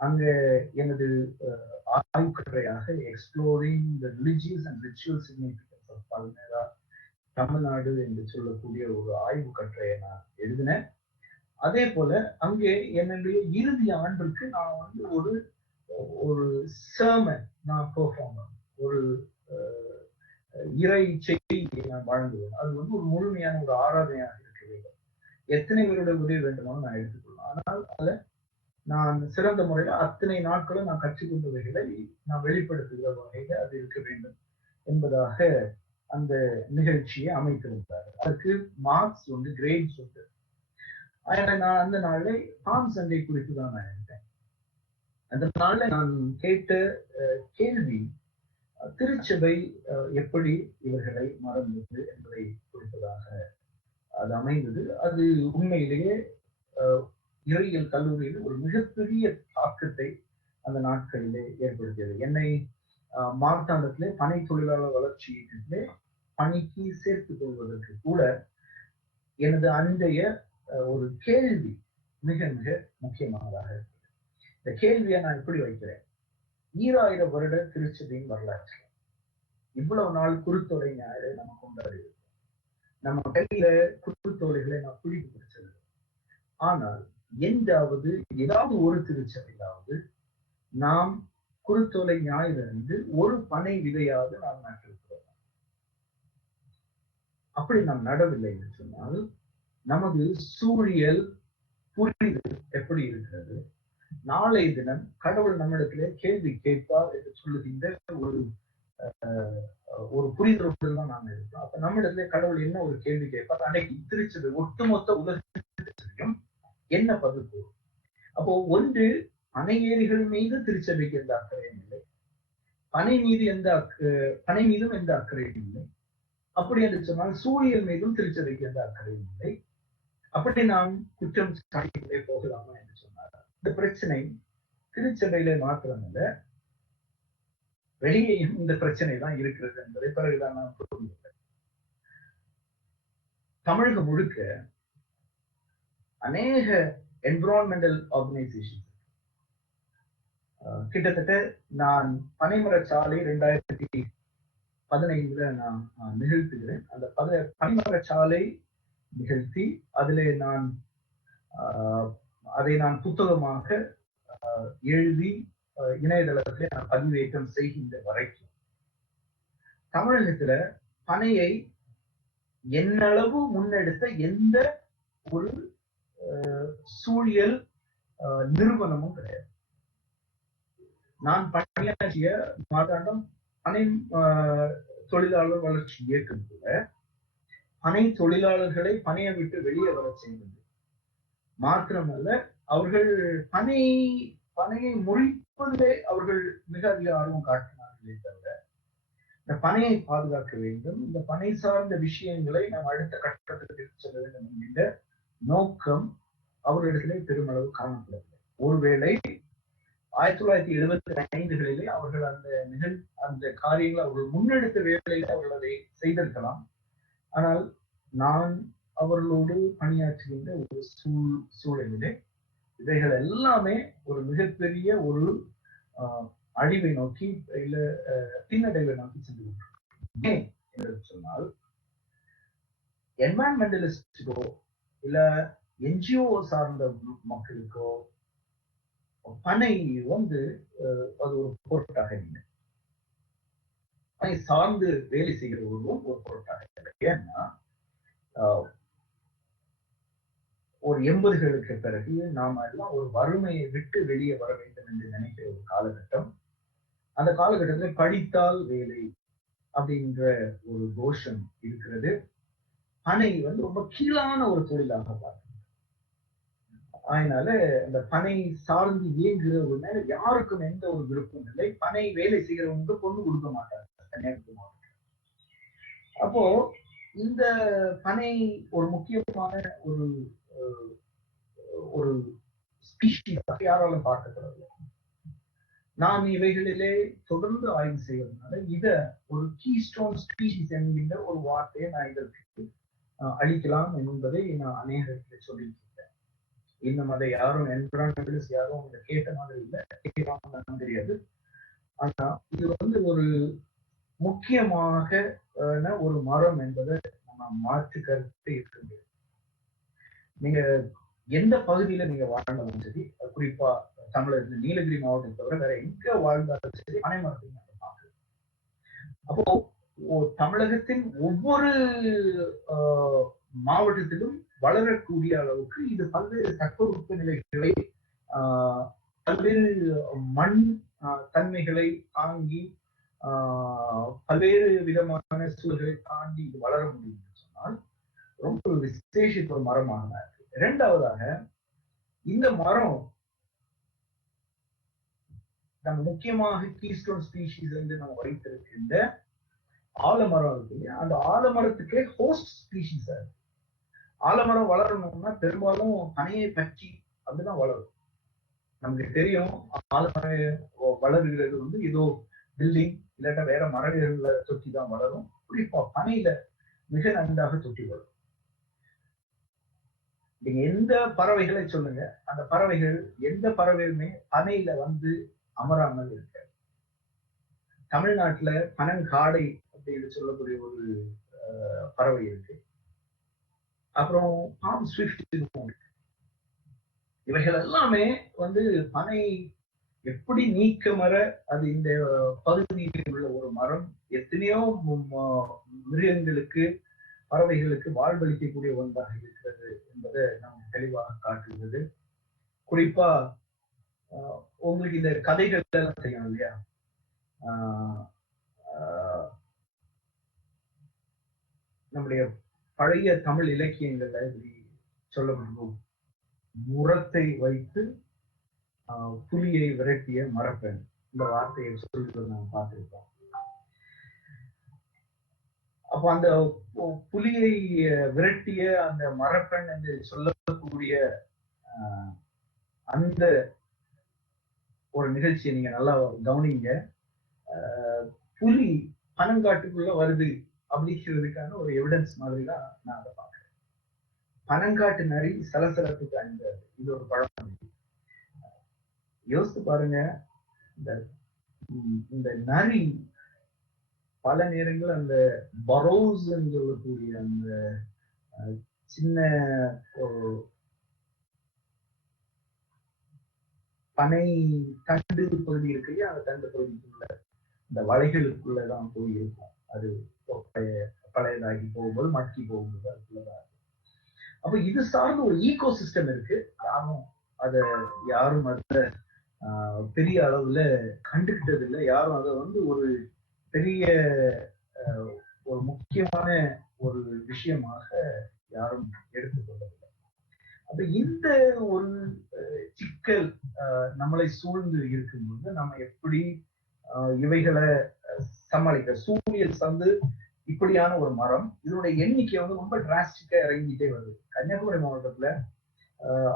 அங்க எனது ஆய்வு கட்டுரையாக exploring the religious and ritual significance of palmyra Tamil Nadu என்று சொல்லக்கூடிய ஒரு ஆய்வு கட்டுரையை நான் எழுதினேன். அதே போல அங்கே என்னுடைய இறுதி ஆண்டிற்கு நான் வந்து ஒரு சர்மன் நான் பெர்ஃபார்ம் பண்ணேன். ஒரு இறை செய்தியை நான் வழங்குவேன். அது வந்து ஒரு முழுமையான ஒரு ஆராதனையாக இருக்க வேண்டும். எத்தனை பேருடைய உதவி வேண்டுமானு நான் எடுத்துக்கொள்ளலாம். ஆனால் அதுல நான் சிறந்த முறையில் அத்தனை நாட்களும் நான் கற்றுக்கொண்டவைகளை நான் வெளிப்படுத்துகிற வகையில அது இருக்க வேண்டும் என்பதாக அந்த நிகழ்ச்சியை அமைத்திருந்தார். அதுக்கு மார்க்ஸ் உண்டு, கிரேட்ஸ் உண்டு. நான் அந்த நாளை பாம் சண்டே குறித்து தான் நான் எடுத்தேன். அந்த நாள்ல நான் கேட்ட கேள்வி, திருச்சபை எப்படி இவர்களை மறந்தது என்பதை குறிப்பதாக அது அமைந்தது. அது உண்மையிலேயே இறையியல் கல்லூரியில் ஒரு மிகப்பெரிய தாக்கத்தை அந்த நாட்களிலே ஏற்படுத்தியது. என்னை மார்த்தாண்டத்திலே பனை தொழிலாளர் வளர்ச்சி இயக்கத்திலே பணிக்கு சேர்த்துக் கொள்வதற்கு கூட எனது அன்றைய ஒரு கேள்வி மிக மிக முக்கியமானதாக இருக்கிறது. இந்த கேள்வியை நான் எப்படி வைக்கிறேன்? 2000 வருட திருச்சபையின் வரலாற்று இவ்வளவு நாள் குருத்தொலை ஞாயிறை நம்ம கொண்டாடி நம்ம கையில குருத்தோலைகளை நான் பிடிப்பு பிடிச்சது. ஆனால் எந்தாவது ஏதாவது ஒரு திருச்சபையாவது நாம் குருத்தோலை ஞாயிறு அன்று ஒரு பனை விதையாவது நாம் நட்டிருக்கிறோம். அப்படி நாம் நடவில்லை என்று சொன்னால் நமது சூழியல் புரிதல் எப்படி இருக்கிறது? நாளை தினம் கடவுள் நம்மிடத்திலே கேள்வி கேட்பார் என்று சொல்லுகின்ற ஒரு புரிதலோடு தான் நாம் இருக்கிறோம். அப்ப நம்மிடத்திலே கடவுள் என்ன ஒரு கேள்வி கேட்பார்? அன்னைக்கு திருச்சபை ஒட்டுமொத்த உலகத்தையும் என்ன பதில் கூறும்? அப்போ ஒன்று, பனை ஏரிகள் மீது திருச்சபைக்கு எந்த அக்கறையும் இல்லை, பனை மீதும் எந்த அக்கறையும் இல்லை. அப்படி என்று சொன்னால் சூழியல் மீதும் திருச்சபைக்கு எந்த அக்கறையும் இல்லை. அப்படி நாம் குற்றம் சாட்டிக்கொண்டே போகலாமா என்று சொன்னார். இந்த பிரச்சனை திருச்சபையில மாத்திரமல்ல, வெளியேயும் இந்த பிரச்சனை தான் இருக்கிறது என்பதை பிறகுதான் நான் புரிந்துள்ளேன். தமிழகம் முழுக்க அநேக என்விரான்மெண்டல் ஆர்கனைசேஷன், கிட்டத்தட்ட நான் பனைமரச்சாலை 2015 நான் நிகழ்த்துகிறேன். அந்த பனைமரச்சாலை நிகழ்த்தி அதை நான் புத்தகமாக எழுதி இணையதளத்திலே நான் பதிவேற்றம் செய்கின்ற வரைக்கும் தமிழகத்துல பனையை என்னளவு முன்னெடுத்த எந்த ஒரு சூழியல் நிறுவனமும் கிடையாது. நான் பணியாற்றிய மாதாண்டம் பனை தொழிலாளர் வளர்ச்சி இயக்கம் கூட பனை தொழிலாளர்களை பனையை விட்டு வெளியே வர செய்வது மாத்திரமல்ல, அவர்கள் பனையை முறிப்பதிலே அவர்கள் மிக அதிக ஆர்வம் காட்டினார்களே தவிர, இந்த பனையை பாதுகாக்க வேண்டும், இந்த பனை சார்ந்த விஷயங்களை நாம் அடுத்த கட்டத்திற்கு செல்ல வேண்டும் என்கின்ற நோக்கம் அவர்களிடத்திலே பெருமளவு காணப்படவில்லை. ஒருவேளை 1975களிலே அவர்கள் அந்த காரியங்களை அவர்கள் முன்னெடுத்த வேளையில அவர்கள் அதை செய்திருக்கலாம். ஆனால் நான் அவர்களோடு பணியாற்றுகின்ற ஒரு சூழலிலே இவைகள் எல்லாமே ஒரு மிகப்பெரிய ஒரு அழிவை நோக்கி இல்ல பின்னடைவை நோக்கி சென்று ஏன் என்று சொன்னால், என்வாயன்மெண்டலிஸ்டுக்கோ இல்ல என்ஜிஓ சார்ந்த மக்களுக்கோ பனை அது ஒரு பொருட்டாக இல்லை. பனை சார்ந்து வேலை செய்கிறவர்களும் ஒரு பொருட்டாக இல்லை. ஏன்னா ஒரு 80களுக்கு பிறகு நாம எல்லாம் ஒரு வறுமையை விட்டு வெளியே வர வேண்டும் என்று நினைக்கிற ஒரு காலகட்டம். அந்த காலகட்டத்தில் படித்தால் வேலை அப்படின்ற ஒரு கோஷம் இருக்கிறது. பனை ரொம்ப கீழான ஒரு தொழிலாக பார்க்கணும். அதனால அந்த பனை சார்ந்து இயங்குகிற ஒரு மேல யாருக்கும் எந்த ஒரு விருப்பம் இல்லை. பனை வேலை செய்கிறவங்க பொண்ணு கொடுக்க மாட்டாங்க கன்னியாகுமரி மாவட்டம். அப்போ இந்த பனை ஒரு முக்கியமான ஒரு ஸ்பீஷீஸாக யாராலும் பார்க்கப்படவில்லை. நான் இவைகளிலே தொடர்ந்து ஆய்வு செய்வதனால இத ஒரு கீஸ்டோன் ஸ்பீஷீஸ் என்கின்ற ஒரு வார்த்தையை நான் இதற்கு அளிக்கலாம் என்பதை நான் அநேக இடத்துல சொல்லியிருக்கேன். இன்னும் அதை யாரும் என்விரான்மெண்டலிஸ்ட் யாரும் இதை கேட்ட மாதிரி இல்லை, கேட்கலாம் தெரியாது. ஆனா இது ஒரு முக்கியமாக ஒரு மரம் என்பதை நம்ம மாற்று கருத்து இருக்க முடியாது. நீங்க எந்த பகுதியில நீங்க வாழ்ந்தாலும் சரி, குறிப்பா தமிழக நீலகிரி மாவட்டத்தை தவிர வேற எங்க வாழ்ந்தாலும் சரி, பனை மரத்தையும் நம்ம பார்க்கலாம். அப்போ தமிழகத்தின் ஒவ்வொரு மாவட்டத்திலும் வளரக்கூடிய அளவுக்கு இது பல்வேறு தட்பவெப்ப நிலைகளை பல்வேறு மண் தன்மைகளை தாங்கி பல்வேறு விதமான சூழல்களை தாண்டி இது வளர முடியும் என்று சொன்னால் ரொம்ப விசேஷித்த ஒரு மரமாக இருக்கு. இரண்டாவதாக, இந்த மரம் நம்ம முக்கியமாக கீஸ்டோன் ஸ்பீஷீஸ் என்று நம்ம வைத்திருக்கின்ற ஆலமரம் இருக்கு இல்லையா, அந்த ஆலமரத்துக்கே ஹோஸ்ட் ஸ்பீஷீஸா இருக்கு. ஆலமரம் வளரணும்னா பெரும்பாலும் பனையை பற்றி அப்படிதான் வளரும். நமக்கு தெரியும் ஆலமரம் வளர்கிறது ஏதோ பில்டிங் இல்லாட்டா வேற மரங்கள்ல தொட்டி தான் வளரும். குறிப்பா பனையில மிக நன்றாக தொட்டி வளரும். நீங்க எந்த பறவைகளை சொல்லுங்க, அந்த பறவைகள் எந்த பறவையுமே பனையில வந்து அமராமல் இருக்கு. தமிழ்நாட்டுல பனங்காடை அப்படின்னு சொல்லக்கூடிய ஒரு பறவை இருக்கு. அப்புறம் பாம் ஸ்விஃப்ட் இருக்கு. இவைகள் எல்லாமே வந்து பனை எப்படி நீக்க மர அது இந்த பகுதியில் உள்ள ஒரு மரம் எத்தனையோ மிருகங்களுக்கு பறவைகளுக்கு வாழ்வளிக்கக்கூடிய ஒன்றாக இருக்கிறது என்பதை நமக்கு தெளிவாக காட்டுகிறது. குறிப்பா உங்களுக்கு இந்த கதைகள் எல்லாம் செய்யணும் இல்லையா? நம்முடைய பழைய தமிழ் இலக்கியங்கள்ல இப்படி சொல்லப்பட்டிருக்கும், முரத்தை வைத்து புலியை விரட்டிய மரப்பெண், இந்த வார்த்தையை சொல்லிட்டு நம்ம பார்த்திருக்கோம். அப்ப அந்த புலியை விரட்டிய அந்த மரப்பெண் என்று சொல்லக்கூடிய அந்த ஒரு நிகழ்ச்சியை நீங்க நல்லா கவனிங்க. புலி பனங்காட்டுக்குள்ள வருது அப்படிங்கிறதுக்கான ஒரு எவிடன்ஸ் மாதிரி தான் நான் அதை பார்க்கிறேன். பனங்காட்டு நரி சலசலத்துக்கு அஞ்சாது, இது ஒரு பழம். யோசித்து பாருங்க, இந்த நரி பல நேரங்கள் அந்த பரோஸ் சொல்லக்கூடிய அந்த சின்ன பனை தண்டு பகுதி இருக்கு இல்லையா, அந்த தண்டு பகுதிக்குள்ள இந்த வலைகளுக்குள்ளதான் போய் இருக்கும். அது பழையதாகி போகும்போது மக்கி போகும்போது அதுக்குள்ளதான். அப்ப இது சார்ந்த ஒரு ஈகோ சிஸ்டம் இருக்கு. யாரும் அத பெரிய அளவுல கண்டுகிட்டது இல்லை. யாரும் அதை வந்து ஒரு பெரிய ஒரு முக்கியமான ஒரு விஷயமாக யாரும் எடுத்துக்கொள்ளவில்லை. அப்ப இந்த ஒரு சிக்கல் நம்மளை சூழ்ந்து இருக்கும்போது நம்ம எப்படி இவைகளை சமாளிக்க, சூரியல் சார்ந்து இப்படியான ஒரு மரம் இதனுடைய எண்ணிக்கை வந்து ரொம்ப டிராஸ்டிக்கா இறங்கிட்டே வருது. கன்னியாகுமரி மாவட்டத்துல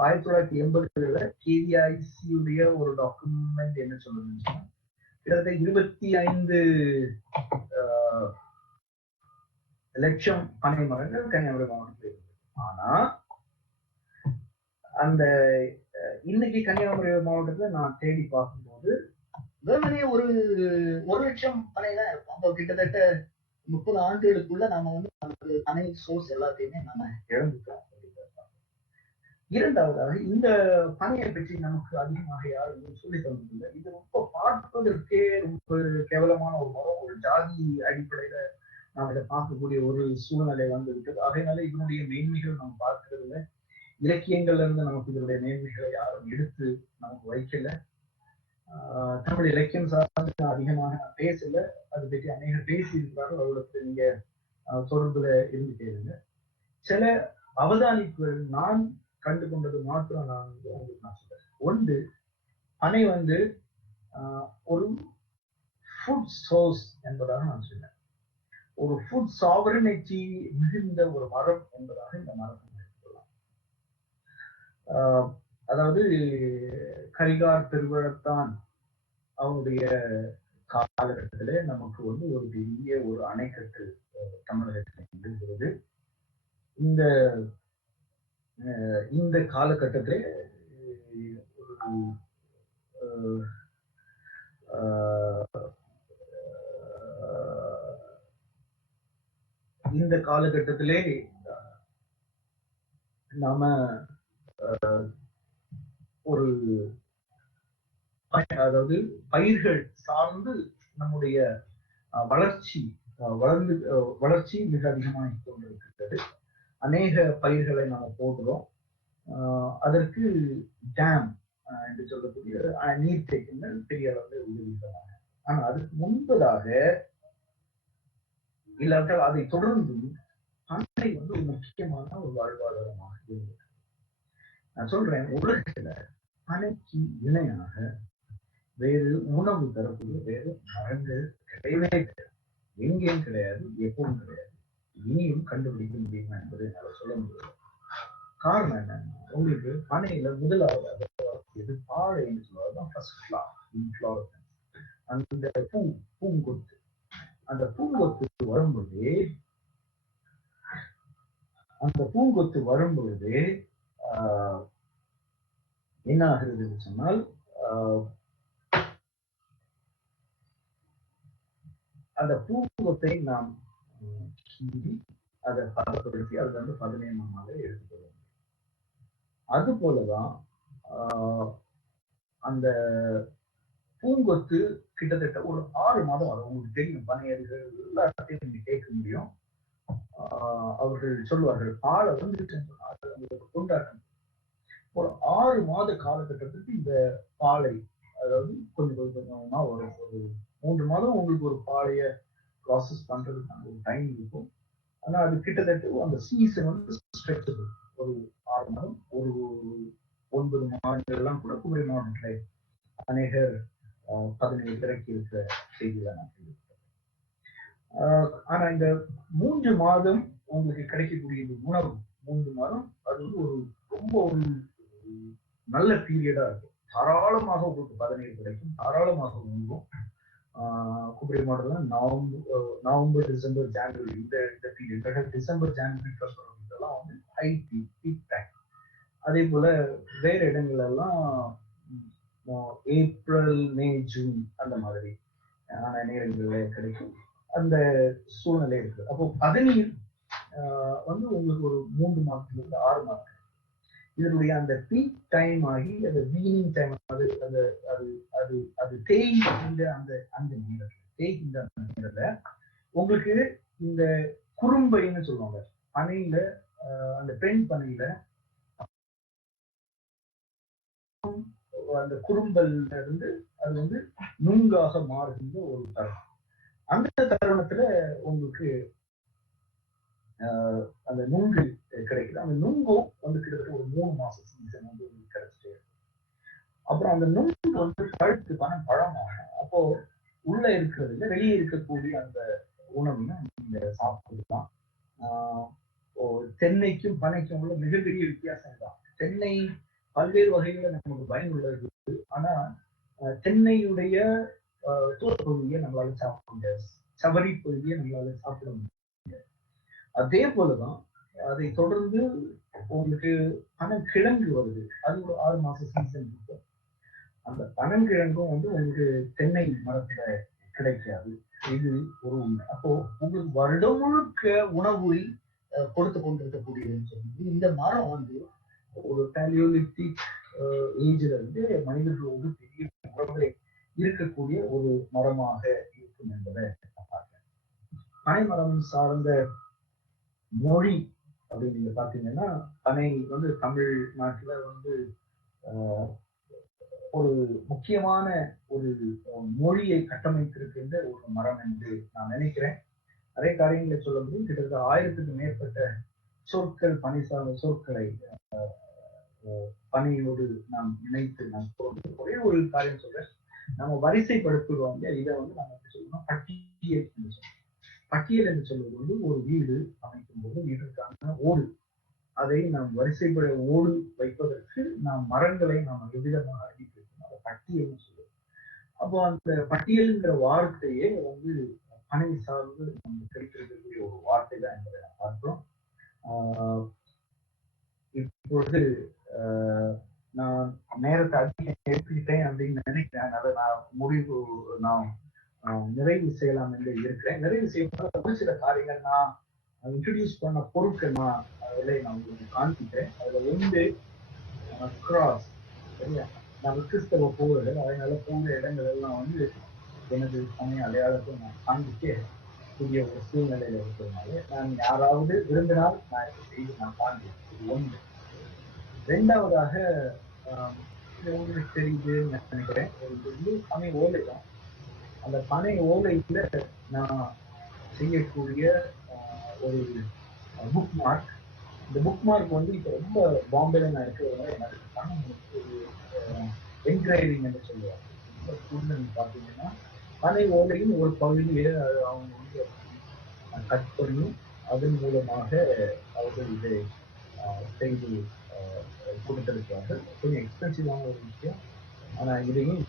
1980ல KVIC ஒரு டாக்குமெண்ட் என்ன சொல்லுதுன்னு, கிட்டத்தட்ட 25 லட்சம் பனை மரங்கள் கன்னியாகுமரி மாவட்டத்தில் இருக்கு. ஆனா அந்த இன்னைக்கு கன்னியாகுமரி மாவட்டத்துல நான் தேடி பார்க்கும்போது வெறுமனே ஒரு 1 லட்சம் பனை தான் இருக்கும். அப்போ கிட்டத்தட்ட 30 ஆண்டுகளுக்குள்ள நாம வந்து நமக்கு பனை சோர்ஸ் எல்லாத்தையுமே நாம இழந்துட்டோம். இரண்டாவதாக இந்த பனையை பற்றி நமக்கு அதிகமாக யாரும் சொல்லி தந்ததில்லை. இது ரொம்ப பார்ப்பதற்கே ரொம்ப கேவலமான ஒரு மரம், ஒரு ஜாதி அடிப்படையில நாம் இதை பார்க்கக்கூடிய ஒரு சூழ்நிலை வந்து விட்டது. அதனால இதனுடைய மேன்மைகள் நாம் பார்க்கிறது இல்லை. இலக்கியங்கள்ல இருந்து நமக்கு இதனுடைய மேன்மைகளை யாரும் எடுத்து நமக்கு வைக்கல. தமிழ் இலக்கியம் சார்ந்து அதிகமாக நான் பேசல, அதை பற்றி அநேகர் பேசி இருக்கிறார்கள். அவர்களுக்கு நீங்க தொடர்புல இருந்துட்டே இருங்க. சில அவதானிப்புகள் நான் கண்டு கொண்டது மாத்திரம் நான் உங்களுக்கு நான் சொல்றேன். ஒன்று, பனை வந்து ஒரு ஃபுட் சோர்ஸ் என்பதாக நான் சொன்னேன். ஒரு ஃபுட் சாவரனிட்டி மிகுந்த ஒரு மரம் என்பதாக இந்த மரத்தை எடுத்துக்கொள்ளலாம். அதாவது கரிகார் பெருவழத்தான் அவனுடைய காலகட்டத்திலே நமக்கு வந்து ஒரு பெரிய ஒரு அணைக்கட்டு தமிழகத்தில் இருக்கிறது. இந்த காலகட்டத்திலே இந்த காலகட்டத்திலே நாம ஒரு அதாவது பயிர்கள் சார்ந்து நம்முடைய வளர்ச்சி மிக அதிகமாக கொண்டிருக்கிறது. அநேக பயிர்களை நாம போடுறோம். அதற்கு டேம் என்று சொல்லக்கூடிய நீர்த்தேக்கங்கள் பெரிய அளவில் உதவிகளாக. ஆனா அதுக்கு முன்பதாக இல்லாவிட்டால் அதை தொடர்ந்து பனை வந்து ஒரு முக்கியமான ஒரு வாழ்வாதாரமாக இருந்தது. நான் சொல்றேன், உலகத்துல பனைக்கு இணையாக வேறு உணவு தரக்கூடிய வேறு மரங்கள் கிடையவே கிடையாது. எங்கேயும் கிடையாது, எப்பவும் கிடையாது, இனியும் கண்டுபிடிக்க முடியுமா என்பதை என்னால சொல்ல முடியாது. காரணம் என்ன, உங்களுக்கு பனையில முதலாவது எது பாழை என்று சொல்லுவாங்க. அந்த பூங்கொத்து, அந்த பூங்கொத்து வரும்பொழுதே ஆஹ் என்ன ஆகிறது என்று சொன்னால் ஆஹ் அந்த பூங்கொத்தை நாம் கீறி அதை பதப்படுத்தி அதுல இருந்து 15ஆம் நாளை எடுத்துக்கொள்ள முடியும். அது போலதான் அந்த பூங்கொத்து கிட்டத்தட்ட ஒரு 6 மாதம் வரும். உங்களுக்கு தெரியும், பனையர்கள் எல்லாத்தையும் நீங்க கேட்க முடியும். அவர்கள் சொல்வார்கள் பாலை வந்து கொண்டாட்டம். ஒரு 6 மாத காலகட்டத்துக்கு இந்த பாலை, அதாவது கொஞ்சம் கொஞ்சமா ஒரு 3 மாதம் உங்களுக்கு ஒரு பாலைய ப்ராசஸ் பண்றதுக்கான ஒரு டைம் இருக்கும். ஆனா அது கிட்டத்தட்ட அந்த சீசன் வந்து ஸ்ட்ரெச்சபிள். ஒரு 6 மாதம், ஒரு 9 மாதங்கள் எல்லாம் கூட குமரி மாவட்டத்தில் அநேகர் 17 இறக்கி இருக்கிற செய்தியில நான் கேள்விப்பட்டேன். ஆனா இந்த 3 மாதம் உங்களுக்கு கிடைக்கக்கூடிய இந்த உணவு 3 மாதம் அது வந்து ஒரு ரொம்ப ஒரு நல்ல பீரியடா இருக்கும். தாராளமாக உங்களுக்கு 17 கிடைக்கும், தாராளமாக உண்ணும். குமரி மாவட்டத்தில் நவம்பர் டிசம்பர் ஜான்வரி இந்த பீரியட், டிசம்பர் ஜான்வரி இதெல்லாம் வந்து ஹை பீக் டைம். அதே போல வேற இடங்கள் எல்லாம் ஏப்ரல் மே ஜூன் அந்த மாதிரி நேரங்கள்ல கிடைக்கும். அந்த சூழ்நிலை இருக்கு. அப்போ 17 வந்து உங்களுக்கு ஒரு 3 மாதத்துல இருந்து 6 மாதம். இதனுடைய அந்த பீக் டைம் ஆகி அந்த வீனிங் டைம், அது அந்த அது அது அது தேய்கின்ற அந்த அந்த தேய்கின்ற அந்த நேரத்துல உங்களுக்கு இந்த குறும்பைன்னு சொல்லுவாங்க பனையில, அந்த பெண் பனையில அந்த குறும்பல்ல இருந்து அது வந்து நுங்காக மாறுகின்ற ஒரு தருணம். அந்த தருணத்துல உங்களுக்கு அந்த நுங்கு கிடைக்குது. அந்த நுங்கும் வந்து கிட்டத்தட்ட ஒரு 3 மாசம் சீசன் வந்து கிடைச்சிட்டே இருக்கு. அப்புறம் அந்த நுங்கு வந்து பழுத்து பழமாகும். அப்போ உள்ள இருக்கிறதுல வெளியே இருக்கக்கூடிய அந்த உணவையும் நீங்க சாப்பிடலாம். தென்னைக்கும் பனைக்கும் உள்ள மிகப்பெரிய வித்தியாசம் தான். தென்னை பல்வேறு வகையில நமக்கு பயனுள்ளது. ஆனா தென்னையுடைய தூள் பகுதியை நம்மளால சாப்பிட முடியாது, சவரி பகுதியை நம்மளால சாப்பிட முடியாது. அதே போலதான் அதை தொடர்ந்து உங்களுக்கு பனங்கிழங்கு வருது. அது ஒரு 6 மாசம் சீசன் இருக்கும். அந்த பனங்கிழங்கும் வந்து உங்களுக்கு தென்னை மரத்துல கிடைக்காது. இது ஒரு உண்மை. அப்போ உங்களுக்கு வருடம் முழுக்க உணவை கொடுத்து கொண்டிருக்கக்கூடியதுன்னு சொல்லி இந்த மரம் வந்து ஒரு பேலியோலித்திக் ஏஜ்ல இருந்து மனிதர்களோடு பெரிய உறவுகளை இருக்கக்கூடிய ஒரு மரமாக இருக்கும் என்பதை நான் பார்க்கிறேன். பனை மரம் சார்ந்த மொழி அப்படின்னு நீங்க பாத்தீங்கன்னா, பனை வந்து தமிழ்நாட்டுல வந்து ஒரு முக்கியமான ஒரு மொழியை கட்டமைத்திருக்கின்ற ஒரு மரம் என்று நான் நினைக்கிறேன். நிறைய காரியங்களை சொல்ல முடியும். கிட்டத்தட்ட 1000க்கும் மேற்பட்ட சொற்கள், பனை சார்ந்த சொற்களை பணியோடு நாம் இணைத்து நாம் ஒரே ஒரு காரியம் சொல்றேன். நம்ம வரிசைப்படுத்துவோம். இதை வந்து நம்ம எப்படி சொல்லணும், பட்டியல் என்று சொல்றோம். பட்டியல் என்று சொல்வது வந்து ஒரு வீடு அமைக்கும் போது வீட்டிற்கான ஓடு, அதை நாம் வரிசைப்பட ஓடு வைப்பதற்கு நாம் மரங்களை நாம் எவ்விதமாக அறிவிக்கிறோம், அதை பட்டியல் சொல்லுவோம். அப்போ அந்த பட்டியலுங்கிற வார்த்தையே வந்து பனை சார்ந்து நம்ம கிடைத்திருக்கக்கூடிய ஒரு வார்த்தை தான் என்பதை நான் பார்க்கிறோம். இப்பொழுது நான் நேரத்தை அதிகம் எடுத்துக்கிட்டேன் அப்படின்னு நினைக்கிறேன். அதை நான் நிறைவு செய்யலாம் என்று இருக்கிறேன். நிறைவு செய்யப்பட்ட ஒரு சில காரியங்கள் நான் இன்ட்ரடியூஸ் பண்ண பொருட்கள் அதில் நான் உங்களுக்கு காண்பிக்கிறேன். அதுல ஒன்று கிராஸ். சரியா, நான் கிறிஸ்தவ போகிறேன், அதனால போகிற இடங்கள் எல்லாம் வந்து எனது சமய அடையாளத்தை நான் காண்பிக்க கூடிய ஒரு சூழ்நிலையில இருக்கிறதுனால நான் யாராவது விரும்பினால் நான் இதை செய்து நான் காண்பிக்கிறேன். ஒன்று. ரெண்டாவதாக உங்களுக்கு தெரியுதுன்னு நினைக்கிறேன், ஒரு பனை ஓலை தான். அந்த பனை ஓலையில நான் செய்யக்கூடிய ஒரு புக் மார்க். இந்த புக் மார்க் வந்து இப்ப ரொம்ப பாம்பேல நான் இருக்கிறதுனால எனக்கு பணம் ஒரு என்கிரைவிங் என்று சொல்லுவாங்க. இந்த சூழ்நிலை பார்த்தீங்கன்னா பனை ஓலையின் ஒரு பகுதியை அவங்க வந்து கட் பண்ணி அதன் மூலமாக அவர்கள் இதை செய்து கொடுத்திருக்கிறார்கள். கொஞ்சம் எக்ஸ்பென்சிவான ஒரு விஷயம். ஆனா இதையும்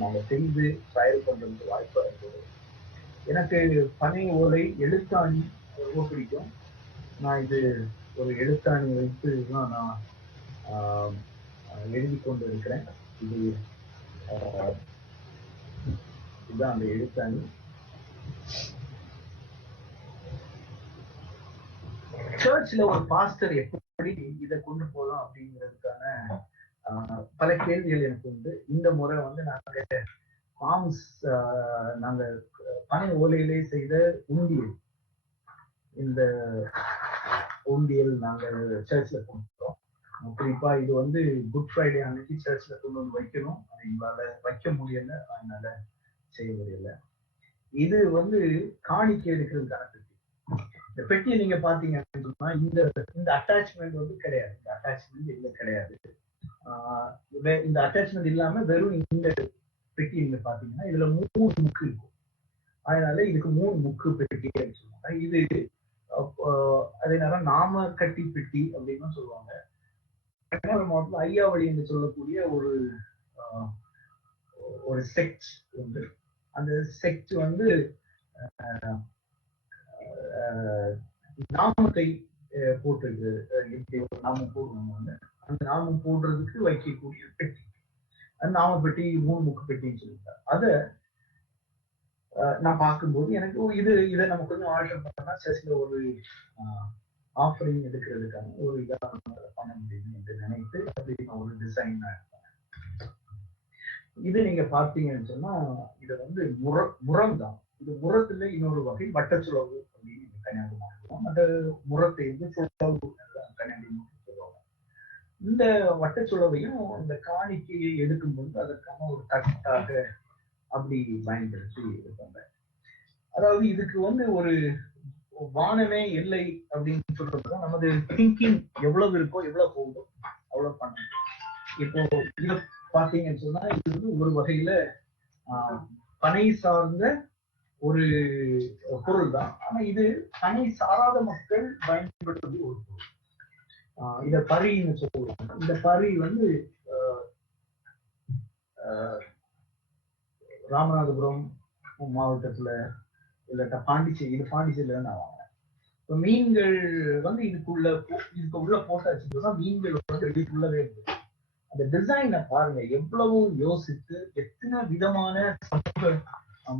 நாங்க செய்து ட்ரையல் பண்றதுக்கு வாய்ப்பா இருந்தது. எனக்கு பனை ஓலை எழுத்தாணி ரொம்ப பிடிக்கும். நான் இது ஒரு எழுத்தாணி வைத்து தான் நான் ஆஹ் எழுதி கொண்டு இருக்கிறேன். இது இதுதான் அந்த எழுத்தாணி. சர்ச்ல ஒரு பாஸ்டர் எப்படி இதை கொண்டு போகலாம் அப்படிங்கிறதுக்கான பல கேள்விகள் எனக்கு உண்டு. இந்த முறை வந்து நாங்க ஃபார்ம்ஸ், நாங்க பனை ஓலையிலே செய்த உண்டியல், இந்த உண்டியல் நாங்க சர்ச்ல கொடுத்தோம். குறிப்பா இது வந்து குட் ஃப்ரைடே அன்னைக்கு சர்ச்ல கொண்டு வந்து வைக்கணும். எங்களால வைக்க முடியல, அதனால செய்ய முடியல. இது வந்து காணிக்கை எடுக்கிறதுக்கான பெட்டி. இந்த பெட்டியை நீங்க பாத்தீங்கன்னா இந்த இந்த அட்டாச்மெண்ட் வந்து கிடையாது. இந்த அட்டாச்மெண்ட் இதுல கிடையாது. இந்த அட்டாச்மெண்ட் இல்லாம வெறும் இந்த பெட்டி நீங்க பாத்தீங்கன்னா இதுல 3 முக்கு இருக்கும். அதனால இதுக்கு 3 முக்கு பெட்டி சொல்லுவாங்க. இது அதே நேரம் நாம கட்டி பெட்டி அப்படின்னு சொல்லுவாங்க. மாவட்டத்தில் ஐயாவளி என்று சொல்லக்கூடிய ஒரு செக்ட் உண்டு. அந்த செக்ட் வந்து நாமத்தை போட்டிருக்கிறது. எப்படி ஒரு நாமம் போடுவாங்க, அந்த நாமம் போடுறதுக்கு வைக்கக்கூடிய பெட்டி, அந்த நாம பெட்டி 3 முக்கு பெட்டின்னு சொல்லியிருக்காங்க. அதை நான் பார்க்கும்போது எனக்கு இதை நம்ம கொஞ்சம் ஆல்டர் பண்ணா சர்ச்ல ஒரு ஆஃபரிங் எடுக்கிறதுக்கான ஒரு இதாக பண்ண முடியும் என்று நினைத்து அப்படின்னு ஒரு டிசைன் இது நீங்க பார்த்தீங்கன்னு சொன்னா இது வந்து முரம் தான். இது முரத்துல இன்னொரு வகை வட்டச்சுளவு அப்படின்னு கன்னியாகுமரி அந்த முரத்தை வந்து சுழவு கன்னியாகுமரி சொல்லுவாங்க. இந்த வட்டச்சுளவையும் இந்த காணிக்கையை எடுக்கும்போது அதற்கான ஒரு தட்டாக அப்படி பயன்படுத்தி இருப்பாங்க. அதாவது இதுக்கு வந்து ஒரு வானமே எல்லை அப்படின்னு சொல்றதுதான் நமது திங்கிங் எவ்வளவு இருக்கோ, எவ்வளவு போகுதோ அவ்வளவு பண்ணணும். இப்போ இதை பாத்தீங்கன்னு சொன்னா இது வந்து ஒரு வகையில பனை சார்ந்த ஒரு பொருள் தான். ஆனா இது பனை சாராத மக்கள் பயன்படுத்துவது ஒரு பொருள். இத பரின்னு சொல்லுவாங்க. இந்த பரி வந்து ராமநாதபுரம் மாவட்டத்துல இல்லாட்டா பாண்டிச்சேரியில நான் வாங்கினேன். மீன்கள் வந்து இதுக்கு உள்ள போட்டாச்சுன்னா மீன்கள் வந்து வெளிக்குள்ளவே இருக்கு. அந்த டிசைனை பாருங்க, எவ்வளவு யோசித்து எத்தனை விதமான